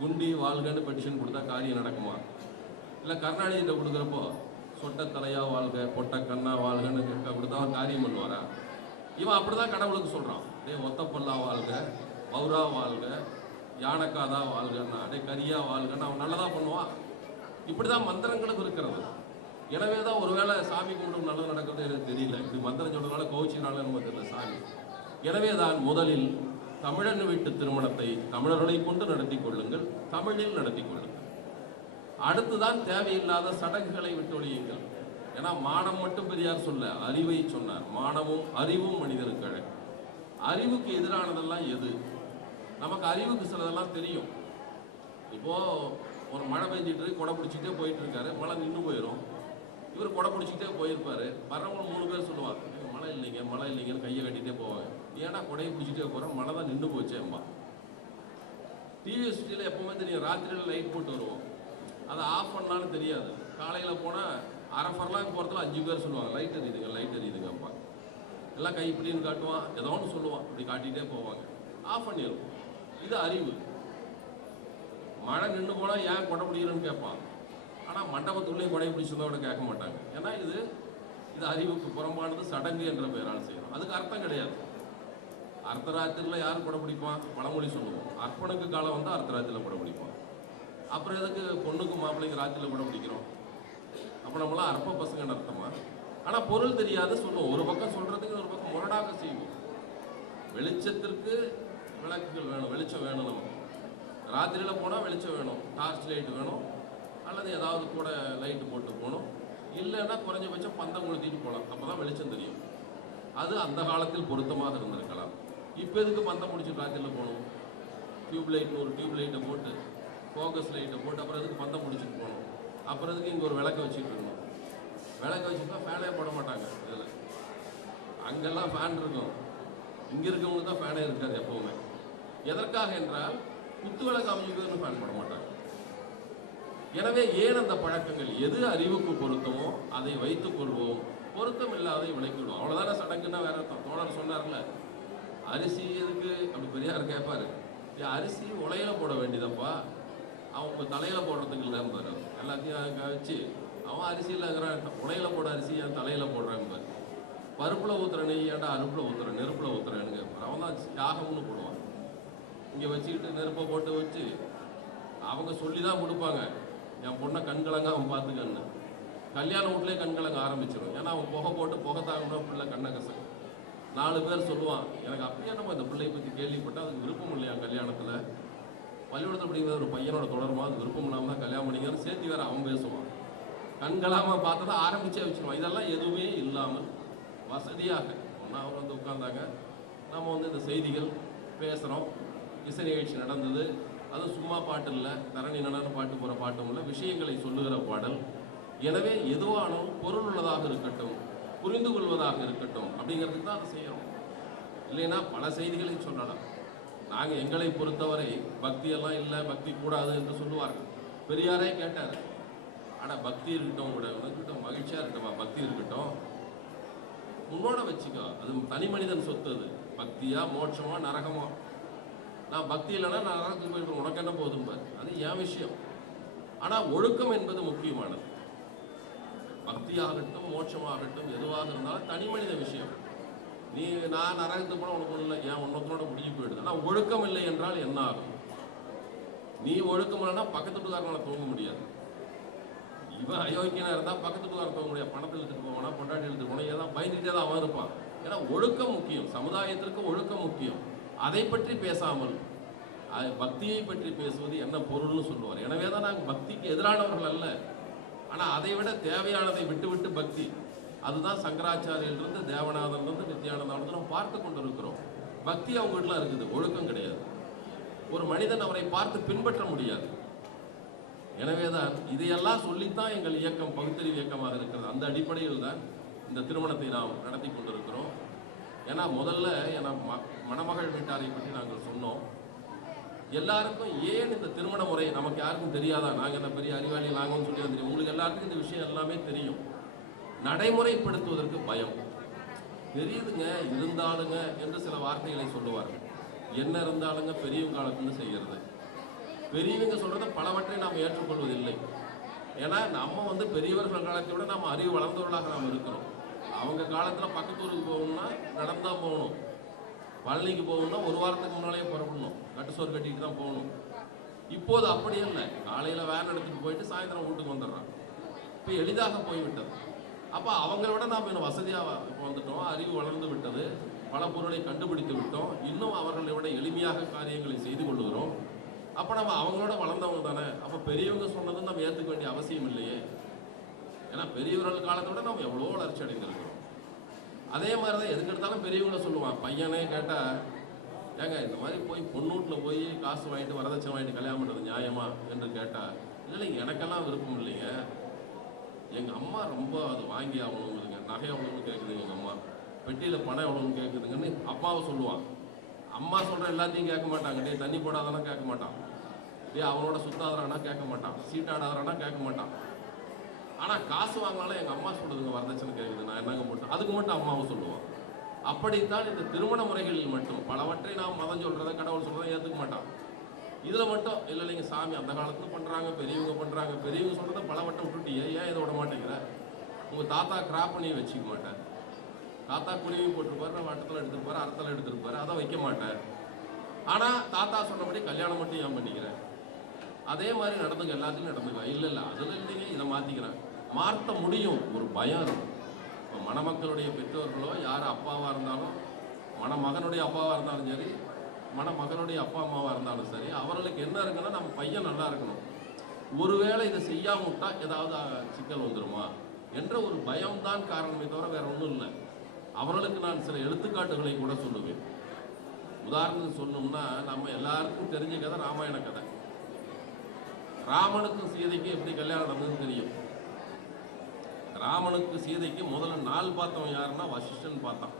குண்டி வாழ்கன்னு பெட்டிஷன் கொடுத்தா காரியம் நடக்குமா? இல்லை கருணாநிதிட்ட கொடுக்குறப்போ சொட்ட தலையா வாழ்க, பொட்ட கண்ணா வாழ்கன்னு கொடுத்தா காரியம் பண்ணுவாரா? இவன் அப்படிதான் கடவுளுக்கு சொல்றான். டே ஒத்தப்பல்லா வாழ்க, பௌரா வாழ்க, யானைக்காதா வாழ்கன்னா, டே கரியா வாழ்கன்னு அவன் நல்லதா பண்ணுவான். இப்படிதான் மந்திரங்களுக்கு இருக்கிறது. எனவே தான் ஒருவேளை சாமி கும்பிடும் நல்லது நடக்கிறது எனக்கு தெரியல. இப்படி மந்திரம் சொல்றதுனால கோச்சினால நமக்கு தெரியல சாமி. எனவே தான் முதலில் தமிழன் வீட்டு திருமணத்தை தமிழர்களை கொண்டு நடத்தி கொள்ளுங்கள், தமிழில் நடத்தி கொள்ளுங்கள். அடுத்துதான் தேவையில்லாத சடங்குகளை விட்டொழியுங்கள். ஏன்னா மானம் மட்டும் பெரியார் சொல்ல, அறிவை சொன்னார். மானமும் அறிவும் மனிதருக்கு அழகு. அறிவுக்கு எதிரானதெல்லாம் எது? நமக்கு அறிவுக்கு சிலதெல்லாம் தெரியும். இப்போ ஒரு மழை பெஞ்சிட்டு கொடை பிடிச்சிட்டே போயிட்டு இருக்காரு, மழை நின்று போயிடும். இவர் கொடை பிடிச்சிக்கிட்டே போயிருப்பாரு. வரவங்க 3 பேர் சொல்லுவாங்க, மழை இல்லைங்கன்னு கையை கட்டிகிட்டே போவாங்க. ஏன்னா கொடையை பிடிச்சிட்டே போகிறோம், மழை தான் நின்று போச்சேம்மா. டிவி சுற்றியில் எப்பவுமே தெரியும், ராத்திரியில் லைட் போட்டு வருவோம். அதை ஆஃப் பண்ணாலும் தெரியாது. காலையில் போனால் அரஃபர்லாம் போகிறதுல 5 பேர் சொல்லுவாங்க, லைட் எரியுதுங்கப்பா. எல்லாம் கை இப்படின்னு காட்டுவான், ஏதோ ஒன்று சொல்லுவான், இப்படி காட்டிகிட்டே போவாங்க. ஆஃப் பண்ணிடுவோம். இது அறிவு. மழை நின்று போனால் ஏன் கொடை பிடிக்கிறேன்னு கேட்பான். ஆனால் மண்டபத்துள்ளேயும் கொடை பிடிச்சதோட கேட்க மாட்டாங்க. ஏன்னா இது அறிவுக்கு புறம்பானது, சடங்கு என்ற பெயரால் செய்யணும். அதுக்கு அர்த்தம் கிடையாது. அர்த்தராத்திரியில் யார் கொடை பிடிப்பான்? பழமொழி சொல்லுவோம். அர்ப்பனுக்கு காலம் வந்து அர்த்தராத்திரியில் கொடை பிடிப்பான். அப்புறம் எதுக்கு பொண்ணுக்கும் மாப்பிள்ளைக்கு ராத்திரியில் கொடை பிடிக்கிறோம்? அப்போ நம்மளாம் அற்ப பசங்கன்னு அர்த்தமா? ஆனால் பொருள் தெரியாது சொல்லுவோம். ஒரு பக்கம் சொல்கிறதுக்கு ஒரு பக்கம் முரடாக செய்வோம். வெளிச்சத்திற்கு விளக்குகள் வேணும், வெளிச்சம் வேணும். நமக்கு ராத்திரியில் போனால் வெளிச்சம் வேணும், டார்ச் லைட்டு வேணும், அல்லது ஏதாவது கூட லைட்டு போட்டு போகணும். இல்லைன்னா குறைஞ்சபட்சம் பந்தம் கொளுத்திட்டு போகலாம், அப்போ தான் வெளிச்சம் தெரியும். அது அந்த காலத்தில் பொருத்தமாக இருந்திருக்கலாம். இப்போ எதுக்கு பந்தம் முடிச்சுட்டு ராத்திரியில் போகணும்? டியூப்லைட், ஒரு டியூப் லைட்டை போட்டு, ஃபோக்கஸ் லைட்டை போட்டு, அப்புறம் எதுக்கு பந்தம் முடிச்சுட்டு போகணும்? அப்புறம் எதுக்கு இங்கே ஒரு விளக்க வச்சுட்டு இருக்கணும்? விளக்க வச்சுட்டா ஃபேனே போட மாட்டாங்க. இதில் அங்கெல்லாம் ஃபேன் இருக்கும், இங்கே இருக்கவங்களுக்கு தான் ஃபேனே இருக்காது எப்போவுமே. எதற்காக என்றால் குத்துவிளக்கு அமைஞ்சுக்குதுன்னு ஃபேன் போட மாட்டாங்க. எனவே ஏன் அந்த பழக்கங்கள்? எது அறிவுக்கு பொருத்தமோ அதை வைத்துக் கொள்வோம், பொருத்தம் இல்லாதை விளக்கிவிடுவோம். அவ்வளவுதானே சடங்குன்னா. வேற தோழர் சொன்னார்ல, அரிசி எதுக்கு அப்படி பெரியார் கேட்பாரு, அரிசி உலையில போட வேண்டியதப்பா, அவங்க தலையில போடுறதுக்கு இல்லைன்னு பாரு. எல்லாத்தையும் வச்சு அவன் அரிசி இல்லைங்கிறான், உலையில போட அரிசி என் தலையில போடுறாங்க பாரு. பருப்புல ஊத்துற நெய் ஏன்டா அருப்புல ஊத்துற, நெருப்புல ஊத்துறேன்னு கேட்பாரு. அவன் தான் யாகம்னு போடுவான். இங்கே வச்சுக்கிட்டு நெருப்பை போட்டு வச்சு அவங்க சொல்லி தான் கொடுப்பாங்க, என் பொண்ணை கண்கலங்க அவன் பார்த்துக்கன்னு. கல்யாண வீட்லேயே கண்கலங்க ஆரம்பிச்சிடும். ஏன்னா அவன் புகை போட்டு புகை தாங்கினா பிள்ளை கண்ணை கசக்கு. 4 பேர் சொல்லுவான், எனக்கு அப்படியே நம்ம இந்த பிள்ளையை பற்றி கேள்விப்பட்டால் அதுக்கு விருப்பம் இல்லையா கல்யாணத்தில், பள்ளிக்கூடத்தில் படிக்கிற ஒரு பையனோட தொடருமா, அது விருப்பம் இல்லாமல் தான் கல்யாணம் பண்ணிக்கிறான்னு சேர்த்து வேற அவன் பேசுவான். கண்களாம பார்த்தா ஆரம்பிச்சே வச்சிருவான். இதெல்லாம் எதுவுமே இல்லாமல் வசதியாக அவர் வந்து உட்கார்ந்தாங்க. நம்ம வந்து இந்த செய்திகள் பேசுகிறோம், இசை நிகழ்ச்சி நடந்தது. அது சும்மா பாட்டு இல்லை, தரணி நடன பாட்டு போகிற பாட்டும் இல்லை, விஷயங்களை சொல்லுகிற பாடல். எனவே எதுவானும் பொருள் உள்ளதாக இருக்கட்டும், புரிந்து கொள்வதாக இருக்கட்டும் அப்படிங்கிறதுக்கு தான் அதை செய்யணும். இல்லைன்னா பல செய்திகளை சொல்லலாம். நாங்கள் எங்களை பொறுத்தவரை பக்தியெல்லாம் இல்லை, பக்தி கூடாது என்று சொல்லுவார்கள். பெரியாரே கேட்டார், ஆனால் பக்தி இருக்கட்டும் கூட, உனக்கிட்ட மகிழ்ச்சியாக இருக்கட்டும், பக்தி இருக்கட்டும், உன்னோட வச்சுக்கோ, அது தனி மனிதன் சொத்து. அது பக்தியா மோட்சமா நரகமா? நான் பக்தி இல்லைன்னா நான் நரகத்துக்கு போயிருக்கேன், உனக்கு என்ன போதும் பாரு, அது என் விஷயம். ஆனால் ஒழுக்கம் என்பது முக்கியமானது. பக்தியாகட்டும் மோட்சமாகட்டும் எதுவாக இருந்தாலும் தனி மனித விஷயம். நீ நான் நரகத்துக்கு போனால் உனக்கு ஒன்றும் இல்லை, ஏன் ஒன்றத்தோட முடிஞ்சு போயிடுது. ஆனால் ஒழுக்கம் இல்லை என்றால் என்ன ஆகும்? நீ ஒழுக்கம் இல்லைன்னா பக்கத்து வீட்டுக்காரனால தூங்க முடியாது. இவன் அயோக்கியனா இருந்தால் பக்கத்து வீட்டுக்காரன் தூங்க முடியாது. பணத்தில் எடுத்துட்டு போவானா, பொண்டாட்டி எடுத்துட்டு போனா, ஏதாவது பயந்துகிட்டே தான் அவன் இருப்பான். ஏன்னா ஒழுக்கம் முக்கியம், சமுதாயத்திற்கு ஒழுக்கம் முக்கியம். அதை பற்றி பேசாமல் பக்தியை பற்றி பேசுவது என்ன பொருள்னு சொல்லுவார். எனவே தான் நாங்கள் பக்திக்கு எதிரானவர்கள் அல்ல. ஆனால் அதை விட தேவையானதை விட்டு விட்டு பக்தி, அதுதான் சங்கராச்சாரியிலிருந்து தேவநாதன்லேருந்து நித்யானந்தாவிலிருந்து நம்ம பார்த்து கொண்டு இருக்கிறோம். பக்தி அவங்க வீட்டில் இருக்குது, ஒழுக்கம் கிடையாது. ஒரு மனிதன் அவரை பார்த்து பின்பற்ற முடியாது. எனவேதான் இதையெல்லாம் சொல்லித்தான் எங்கள் இயக்கம் பகுத்தறிவு இயக்கமாக இருக்கிறது. அந்த அடிப்படையில் தான் இந்த திருமணத்தை நாம் நடத்தி கொண்டிருக்கிறோம். ஏன்னா முதல்ல மணமகள் வீட்டாரை பற்றி நாங்கள் சொன்னோம். எல்லாருக்கும் ஏன் இந்த திருமண முறை நமக்கு யாருக்கும் தெரியாதா? நாங்கள் என்ன பெரிய அறிவாளி நாங்கன்னு சொல்லி தெரியும். உங்களுக்கு எல்லாருக்கும் இந்த விஷயம் எல்லாமே தெரியும். நடைமுறைப்படுத்துவதற்கு பயம். தெரியுதுங்க, இருந்தாலுங்க என்று சில வார்த்தைகளை சொல்லுவார்கள். என்ன இருந்தாலுங்க பெரியவங்க காலத்துன்னு செய்கிறது. பெரியவங்க சொல்றத பலவற்றை நாம் ஏற்றுக்கொள்வதில்லை. ஏன்னா நம்ம வந்து பெரியவர்கள் காலத்தை விட நம்ம அறிவு வளர்ந்தவர்களாக நாம் இருக்கிறோம். அவங்க காலத்தில் பக்கத்தூருக்கு போகணும்னா நடந்தா போகணும், பழனிக்கு போகணும்னா ஒரு வாரத்துக்கு முன்னாலே புறப்படணும், கட்டுசோறு கட்டிட்டு தான் போகணும். இப்போது அப்படி இல்லை, காலையில் வேன் எடுத்துட்டு போயிட்டு சாயந்தரம் வீட்டுக்கு வந்துடுறான். இப்போ எளிதாக போய்விட்டது. அப்போ அவங்கள விட நாம் இன்னும் வசதியாக வந்துட்டோம், அறிவு வளர்ந்து விட்டது, பல பொருளை கண்டுபிடித்து விட்டோம், இன்னும் அவர்களை விட எளிமையாக காரியங்களை செய்து கொள்ளுகிறோம். அப்போ நம்ம அவங்களோட வளர்ந்தவங்க தானே. அப்போ பெரியவங்க சொன்னதும் நம்ம ஏற்றுக்க வேண்டிய அவசியம் இல்லையே. ஏன்னா பெரியவர்கள் காலத்தை விட நம்ம எவ்வளோ வளர்ச்சி அடைந்திருக்கிறோம். அதே மாதிரி தான் எதுக்கு எடுத்தாலும் பெரியவங்கள சொல்லுவான். பையனே கேட்டால், ஏங்க இந்த மாதிரி போய் பொண்ணூட்டில் போய் காசு வாங்கிட்டு வரதட்சணை வாங்கிட்டு கல்யாணம் பண்ணுறது நியாயமா என்று கேட்டால், இல்லை எனக்கெல்லாம் விருப்பம் இல்லைங்க, எங்கள் அம்மா ரொம்ப அது வாங்கி ஆகணுங்குதுங்க, நகை எவ்வளோன்னு கேட்குதுங்க எங்கள் அம்மா, பெட்டியில் பணம் எவ்வளோன்னு கேட்குதுங்கன்னு அப்பாவை சொல்லுவான். அம்மா சொல்கிற எல்லாத்தையும் கேட்க மாட்டாங்க. டே தண்ணி போடாதானா கேட்க மாட்டான், டே அவனோட சுத்தாதாரானா கேட்க மாட்டான், சீட்டாடாதாரானா கேட்க மாட்டான். ஆனால் காசு வாங்கினாலும் எங்கள் அம்மா சொல்லுதுங்க வரதட்சணை கேட்குது, நான் என்னங்க போட்டேன், அதுக்கு மட்டும் அம்மாவும் சொல்லுவான். அப்படித்தான் இந்த திருமண முறைகளில் மட்டும் பலவற்றை நாம் மதம் சொல்கிறத கடவுள் சொல்கிறத ஏற்றுக்க மாட்டான். இதில் மட்டும் இல்லை இல்லைங்க சாமி அந்த காலத்தில் பண்ணுறாங்க, பெரியவங்க பண்ணுறாங்க, பெரியவங்க சொல்கிறத பலவட்டம் விட்டுட்டியே, ஏன் இதை விட மாட்டேங்கிற? உங்கள் தாத்தா கிராப் பண்ணி வச்சுக்க மாட்டேன், தாத்தா குருவி போட்டிருப்பாரு, வட்டத்தில் எடுத்துருப்பாரு, அறத்தில் எடுத்துருப்பாரு, அதை வைக்க மாட்டேன். ஆனால் தாத்தா சொன்னபடி கல்யாணம் மட்டும் ஏன் பண்ணிக்கிறேன்? அதே மாதிரி நடந்துங்க, எல்லாத்தையும் நடந்துக்கலாம். இல்லை இல்லை அதில் இல்லைங்க, இதை மாற்றிக்கிறேன். மாற்ற முடியும், ஒரு பயம் இருக்கும். இப்போ மணமக்களுடைய பெற்றோர்களோ யார் அப்பாவாக இருந்தாலும், மணமகனுடைய அப்பாவாக இருந்தாலும் சரி, மணமகனுடைய அப்பா அம்மாவாக இருந்தாலும் சரி, அவர்களுக்கு என்ன இருக்குன்னா நம்ம பையன் நல்லா இருக்கணும், ஒருவேளை இதை செய்யாம விட்டா ஏதாவது சிக்கல் வந்துடுமா என்ற ஒரு பயம்தான் காரணமே தவிர வேற ஒன்றும் இல்லை. அவர்களுக்கு நான் சில எடுத்துக்காட்டுகளை கூட சொல்லுவேன். உதாரணத்துக்கு சொல்லணும்னா, நம்ம எல்லாருக்கும் தெரிஞ்ச கதை ராமாயண கதை. ராமனுக்கும் சீதைக்கும் எப்படி கல்யாணம் நடந்ததுன்னு தெரியும். ராமனுக்கு சீதைக்கு முதல்ல நாள் பார்த்தவன் யாருன்னா வசிஷ்டன் பார்த்தான்.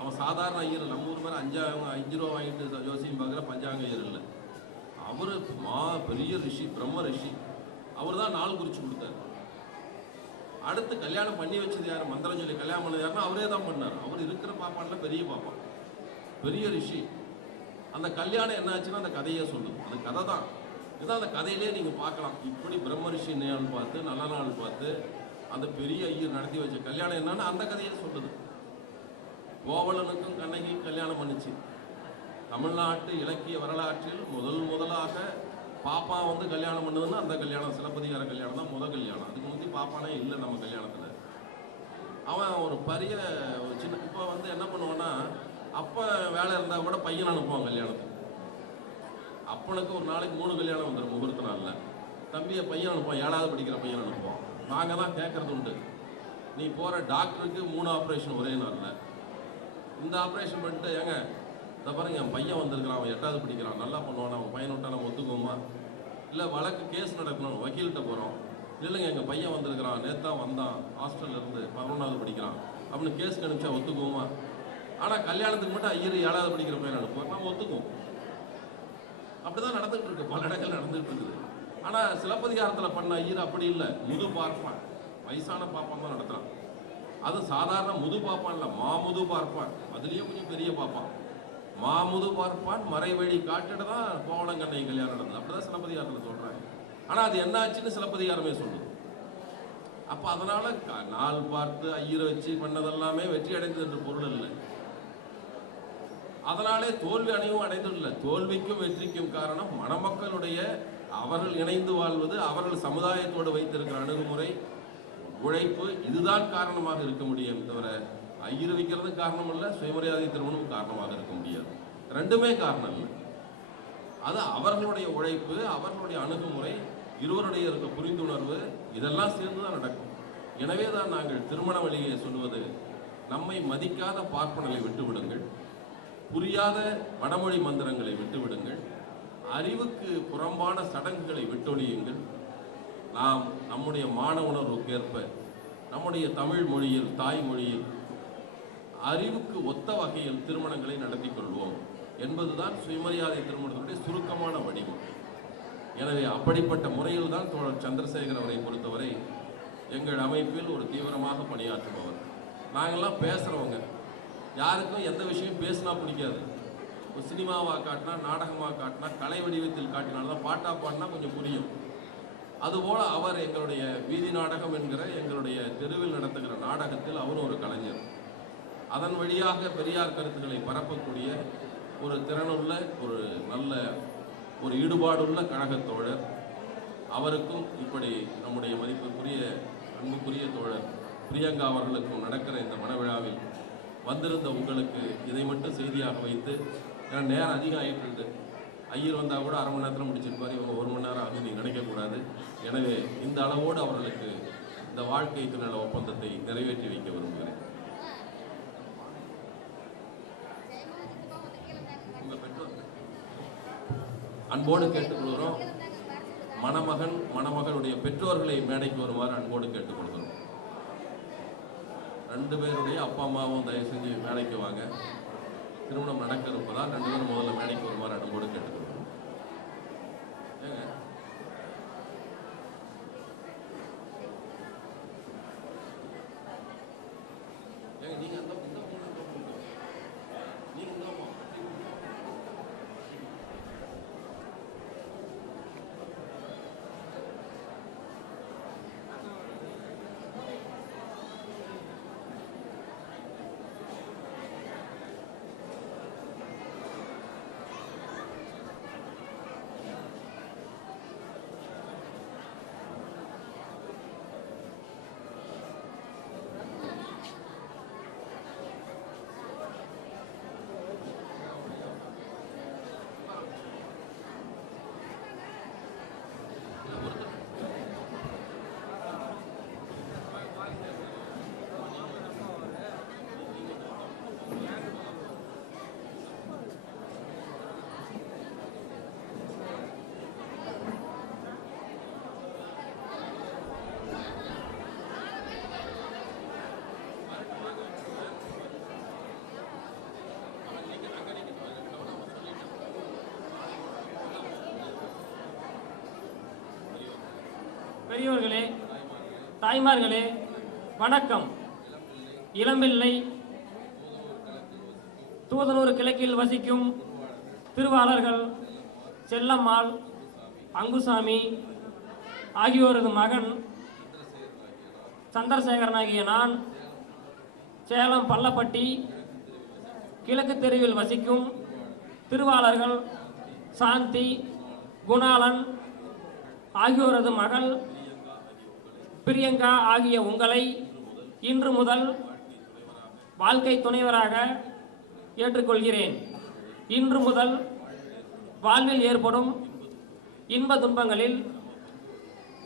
அவன் சாதாரண ஐயர், நம்ம ஊர் மாதிரி 5 ரூபா வாங்கிட்டு ஜோசியம் பார்க்குற பஞ்சாங்க ஐயர் இல்லை. அவரு பெரிய ரிஷி, பிரம்ம ரிஷி. அவர் தான் நாள் குறிச்சு கொடுத்தாரு. அடுத்து கல்யாணம் பண்ணி வச்சது யாரு? மந்திரம் சொல்லி கல்யாணம் பண்ணது யாருன்னா அவரே தான் பண்ணார். அவர் இருக்கிற பாப்பான்ல பெரிய பாப்பா, பெரிய ரிஷி. அந்த கல்யாணம் என்ன ஆச்சுன்னா அந்த கதையே சொல்லுது. அது கதை தான். இதான் அந்த கதையிலே நீங்க பார்க்கலாம். இப்படி பிரம்ம ரிஷி நாள் பார்த்து, நல்ல நாள் பார்த்து அந்த பெரிய ஐயர் நடத்தி வச்ச கல்யாணம் என்னன்னு அந்த கதையை சொல்லுது. கோவலனுக்கும் கண்ணகியும் கல்யாணம் பண்ணுச்சு. தமிழ்நாட்டு இலக்கிய வரலாற்றில் முதலாக பாப்பா வந்து கல்யாணம் பண்ணதுன்னா அந்த கல்யாணம் சிலப்பதிகார கல்யாணம் தான் முதல் கல்யாணம். அதுக்கு முந்தி பாப்பானே இல்லை நம்ம கல்யாணத்தில். அவன் ஒரு பெரிய ஒரு சின்ன இப்போ வந்து என்ன பண்ணுவான்னா, அப்போ வேலை இருந்தால் கூட பையன் அனுப்புவான் கல்யாணத்துக்கு. அப்பனுக்கு ஒரு நாளைக்கு 3 கல்யாணம் வந்துடும் முகூர்த்த நாளில். தம்பியை பையன் அனுப்புவான், 7வது படிக்கிற பையன் அனுப்புவான். நாங்கள் தான் கேட்கறது உண்டு, நீ போகிற டாக்டருக்கு 3 ஆப்ரேஷன் ஒரே நாளில். இந்த ஆப்ரேஷன் பண்ணிட்டு ஏங்க இதை பாருங்க என் பையன் வந்திருக்கிறான், அவன் 8வது படிக்கிறான், நல்லா பண்ணுவான், அவன் பையன் விட்டா நம்ம ஒத்துக்குவோமா? இல்லை வழக்கு கேஸ் நடக்கணும், வக்கீல்கிட்ட போகிறோம், இல்லைங்க எங்கள் பையன் வந்திருக்கிறான், நேற்று தான் வந்தான் ஹாஸ்டல்ல இருந்து 11வது படிக்கிறான் அப்படின்னு கேஸ் கணிச்சா ஒத்துக்குவோமா? ஆனால் கல்யாணத்துக்கு மட்டும் ஐயர் 7வது படிக்கிற பையன் அனுப்புவார், நம்ம ஒத்துக்குவோம். அப்படிதான் நடந்துகிட்டு இருக்கு, பல இடங்கள் நடந்துகிட்டு இருக்குது. ஆனால் சிலப்பதிகாரத்தில் பண்ண ஐயர் அப்படி இல்லை, முது பார்ப்பான், வயசான பாப்பான் தான் நடத்துகிறான். அது சாதாரண முது பாப்பான் இல்லை, மாமுது பார்ப்பான். அதுலேயும் கொஞ்சம் பெரிய பாப்பான். மாமுது பார்ப்பான் மறைவழி காட்டிட தான் கோவலங்கண்ணை கல்யாணம் நடந்தது. அப்படிதான் சிலப்பதிகாரத்தில் சொல்றாங்க. ஆனால் அது என்ன ஆச்சுன்னு சிலப்பதிகாரமே சொல்லுது. அப்போ அதனால நாள் பார்த்து ஐயரை வச்சு பண்ணதெல்லாமே வெற்றி அடைந்தது என்று பொருள் இல்லை. அதனாலே தோல்வி அடைந்துள்ள தோல்விக்கும் வெற்றிக்கும் காரணம் மணமக்களுடைய அவர்கள் இணைந்து வாழ்வது, அவர்கள் சமுதாயத்தோடு வைத்திருக்கிற அணுகுமுறை, உழைப்பு, இதுதான் காரணமாக இருக்க முடியும் தவிர ஐயர் வைக்கிறது காரணம் இல்லை, சுயமரியாதை திருமணம் காரணமாக இருக்க முடியாது. ரெண்டுமே காரணம் இல்லை. அது அவர்களுடைய உழைப்பு, அவர்களுடைய அணுகுமுறை, இருவருடைய இருக்க புரிந்துணர்வு, இதெல்லாம் சேர்ந்துதான் நடக்கும். எனவே தான் நாங்கள் திருமண வழியை சொல்வது, நம்மை மதிக்காத பார்ப்பனர்களை விட்டுவிடுங்கள், புரியாத வடமொழி மந்திரங்களை விட்டுவிடுங்கள், அறிவுக்கு புறம்பான சடங்குகளை விட்டொழியுங்கள். நாம் நம்முடைய மான உணர்வுக்கேற்ப நம்முடைய தமிழ் மொழியில், தாய்மொழியில் அறிவுக்கு ஒத்த வகையில் திருமணங்களை நடத்தி கொள்வோம் என்பதுதான் சுயமரியாதை திருமணத்தினுடைய சுருக்கமான வடிவம். எனவே அப்படிப்பட்ட முறையில் தான் தோழர் சந்திரசேகர் அவரை பொறுத்தவரை எங்கள் அமைப்பில் ஒரு தீவிரமாக பணியாற்றுபவர். நாங்கள்லாம் பேசுகிறவங்க, யாருக்கும் எந்த விஷயம் பேசினா பிடிக்காது. ஒரு சினிமாவாக காட்டினா, நாடகமாக காட்டினா, கலை வடிவத்தில் காட்டினால்தான், பாட்டா பாடினா கொஞ்சம் புரியும். அதுபோல் அவர் எங்களுடைய வீதி நாடகம் என்கிற எங்களுடைய தெருவில் நடத்துகிற நாடகத்தில் அவர் ஒரு கலைஞர். அதன் வழியாக பெரியார் கருத்துக்களை பரப்பக்கூடிய ஒரு திறனுள்ள, ஒரு நல்ல, ஒரு ஈடுபாடுள்ள கழகத் தோழர். அவருக்கும் இப்படி நம்முடைய மதிப்புக்குரிய அன்புக்குரிய தோழர் பிரியங்கா அவர்களுக்கும் நடக்கிற இந்த மனவிழாவில் வந்திருந்த உங்களுக்கு இதை மட்டும் செய்தியாக வைத்து, ஏன்னா நேரம் அதிகம் ஆகிட்டு, ஐயர் வந்தால் கூட 1/2 மணி நேரத்தில் முடிச்சிருப்பார், இவங்க 1 மணி நேரம் ஆகும், நீங்கள் நினைக்கக்கூடாது. எனவே இந்த அளவோடு அவர்களுக்கு இந்த வாழ்க்கை திருநல ஒப்பந்தத்தை நிறைவேற்றி வைக்க விரும்புகிறேன். உங்கள் பெற்றோர் அன்போடு கேட்டுக்கொள்கிறோம். மணமகன் மணமகளுடைய பெற்றோர்களை மேடைக்கு வருமாறு அன்போடு கேட்டுக்கொள்கிறோம். 2 பேருடைய அப்பா அம்மாவும் தயவு செஞ்சு மேடைக்கு வாங்க. திருமணம் நடக்க இருப்பதால் 2 பேரும் முதல்ல மேடைக்கு வருமாறு அன்போடு கேட்டுக்கொள்கிறோம். ஏங்க ஏங்க நீங்க அந்த பெரியோர்களே, தாய்மார்களே, வணக்கம். இளம்பிள்ளை தூதனூர் கிழக்கில் வசிக்கும் திருவாளர்கள் செல்லம்மாள், அங்குசாமி ஆகியோரது மகன் சந்திரசேகரனாகிய நான் சேலம் பள்ளப்பட்டி கிழக்கு தெருவில் வசிக்கும் திருவாளர்கள் சாந்தி, குணாளன் ஆகியோரது மகள் பிரியங்கா ஆகிய உங்களை இன்று முதல் வாழ்க்கை துணைவராக ஏற்றுக்கொள்கிறேன். இன்று முதல் வாழ்வில் ஏற்படும் இன்ப துன்பங்களில்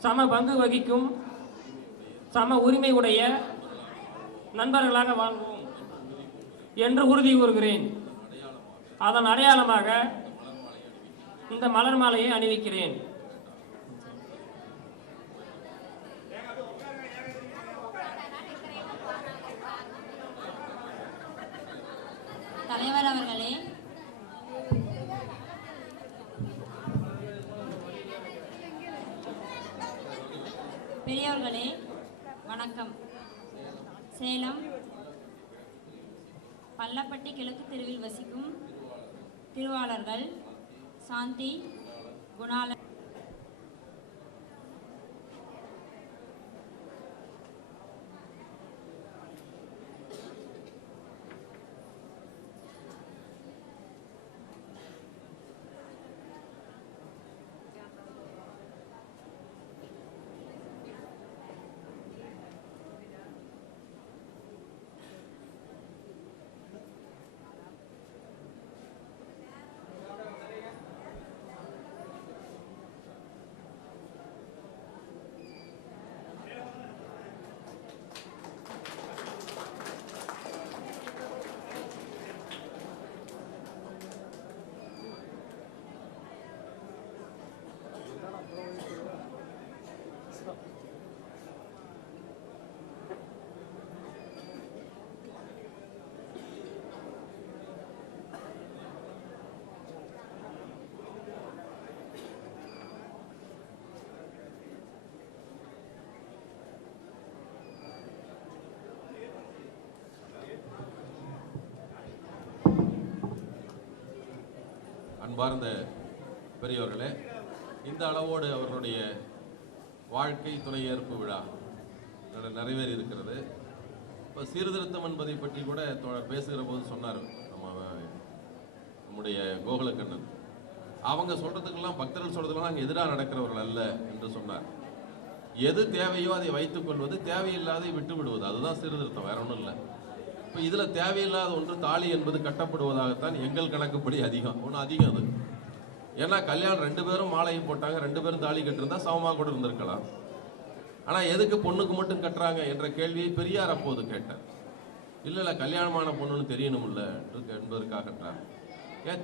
சம பங்கு வகிக்கும் சம உரிமை உடைய நண்பர்களாக வாழ்வோம் என்று உறுதி கூறுகிறேன். அதன் அடையாளமாக இந்த மலர் மாலையை அணிவிக்கிறேன். தலைவர் அவர்களே, பெரியவர்களே, வணக்கம். சேலம் பள்ளப்பட்டி கிழக்கு தெருவில் வசிக்கும் திருவாளர்கள் சாந்தி, குணாளன் அன்பார்ந்த பெரியோர்களே, இந்த அளவோடு அவர்களுடைய வாழ்க்கை துணையேற்பு விழா நிறைவேறி இருக்கிறது. இப்போ சீர்திருத்தம் என்பதை பற்றி கூட பேசுகிற போது சொன்னார் நம்முடைய கோகுலக்கண்ணன். அவங்க சொல்றதுக்கெல்லாம், பக்தர்கள் சொல்றதுக்கெல்லாம் நாங்கள் எதிராக நடக்கிறவர்கள் அல்ல என்று சொன்னார். எது தேவையோ அதை வைத்துக் கொள்வது, தேவையில்லாதை விட்டு விடுவது, அதுதான் சீர்திருத்தம், வேற ஒன்றும் இல்லை. இப்போ இதில் தேவையில்லாத ஒன்று தாலி என்பது கட்டப்படுவதாகத்தான் எங்கள் கணக்குப்படி அதிகம், ஒன்று அதிகம் அது. ஏன்னா கல்யாணம் 2 பேரும் மாலையை போட்டாங்க, 2 பேரும் தாலி கட்டிருந்தா சமமாக கூட இருந்திருக்கலாம். ஆனால் எதுக்கு பொண்ணுக்கு மட்டும் கட்டுறாங்க என்ற கேள்வியை பெரியார் அப்போது கேட்டார். இல்லை கல்யாணமான பொண்ணுன்னு தெரியணும்ல என்பதற்காக கட்டுறாங்க. ஏன்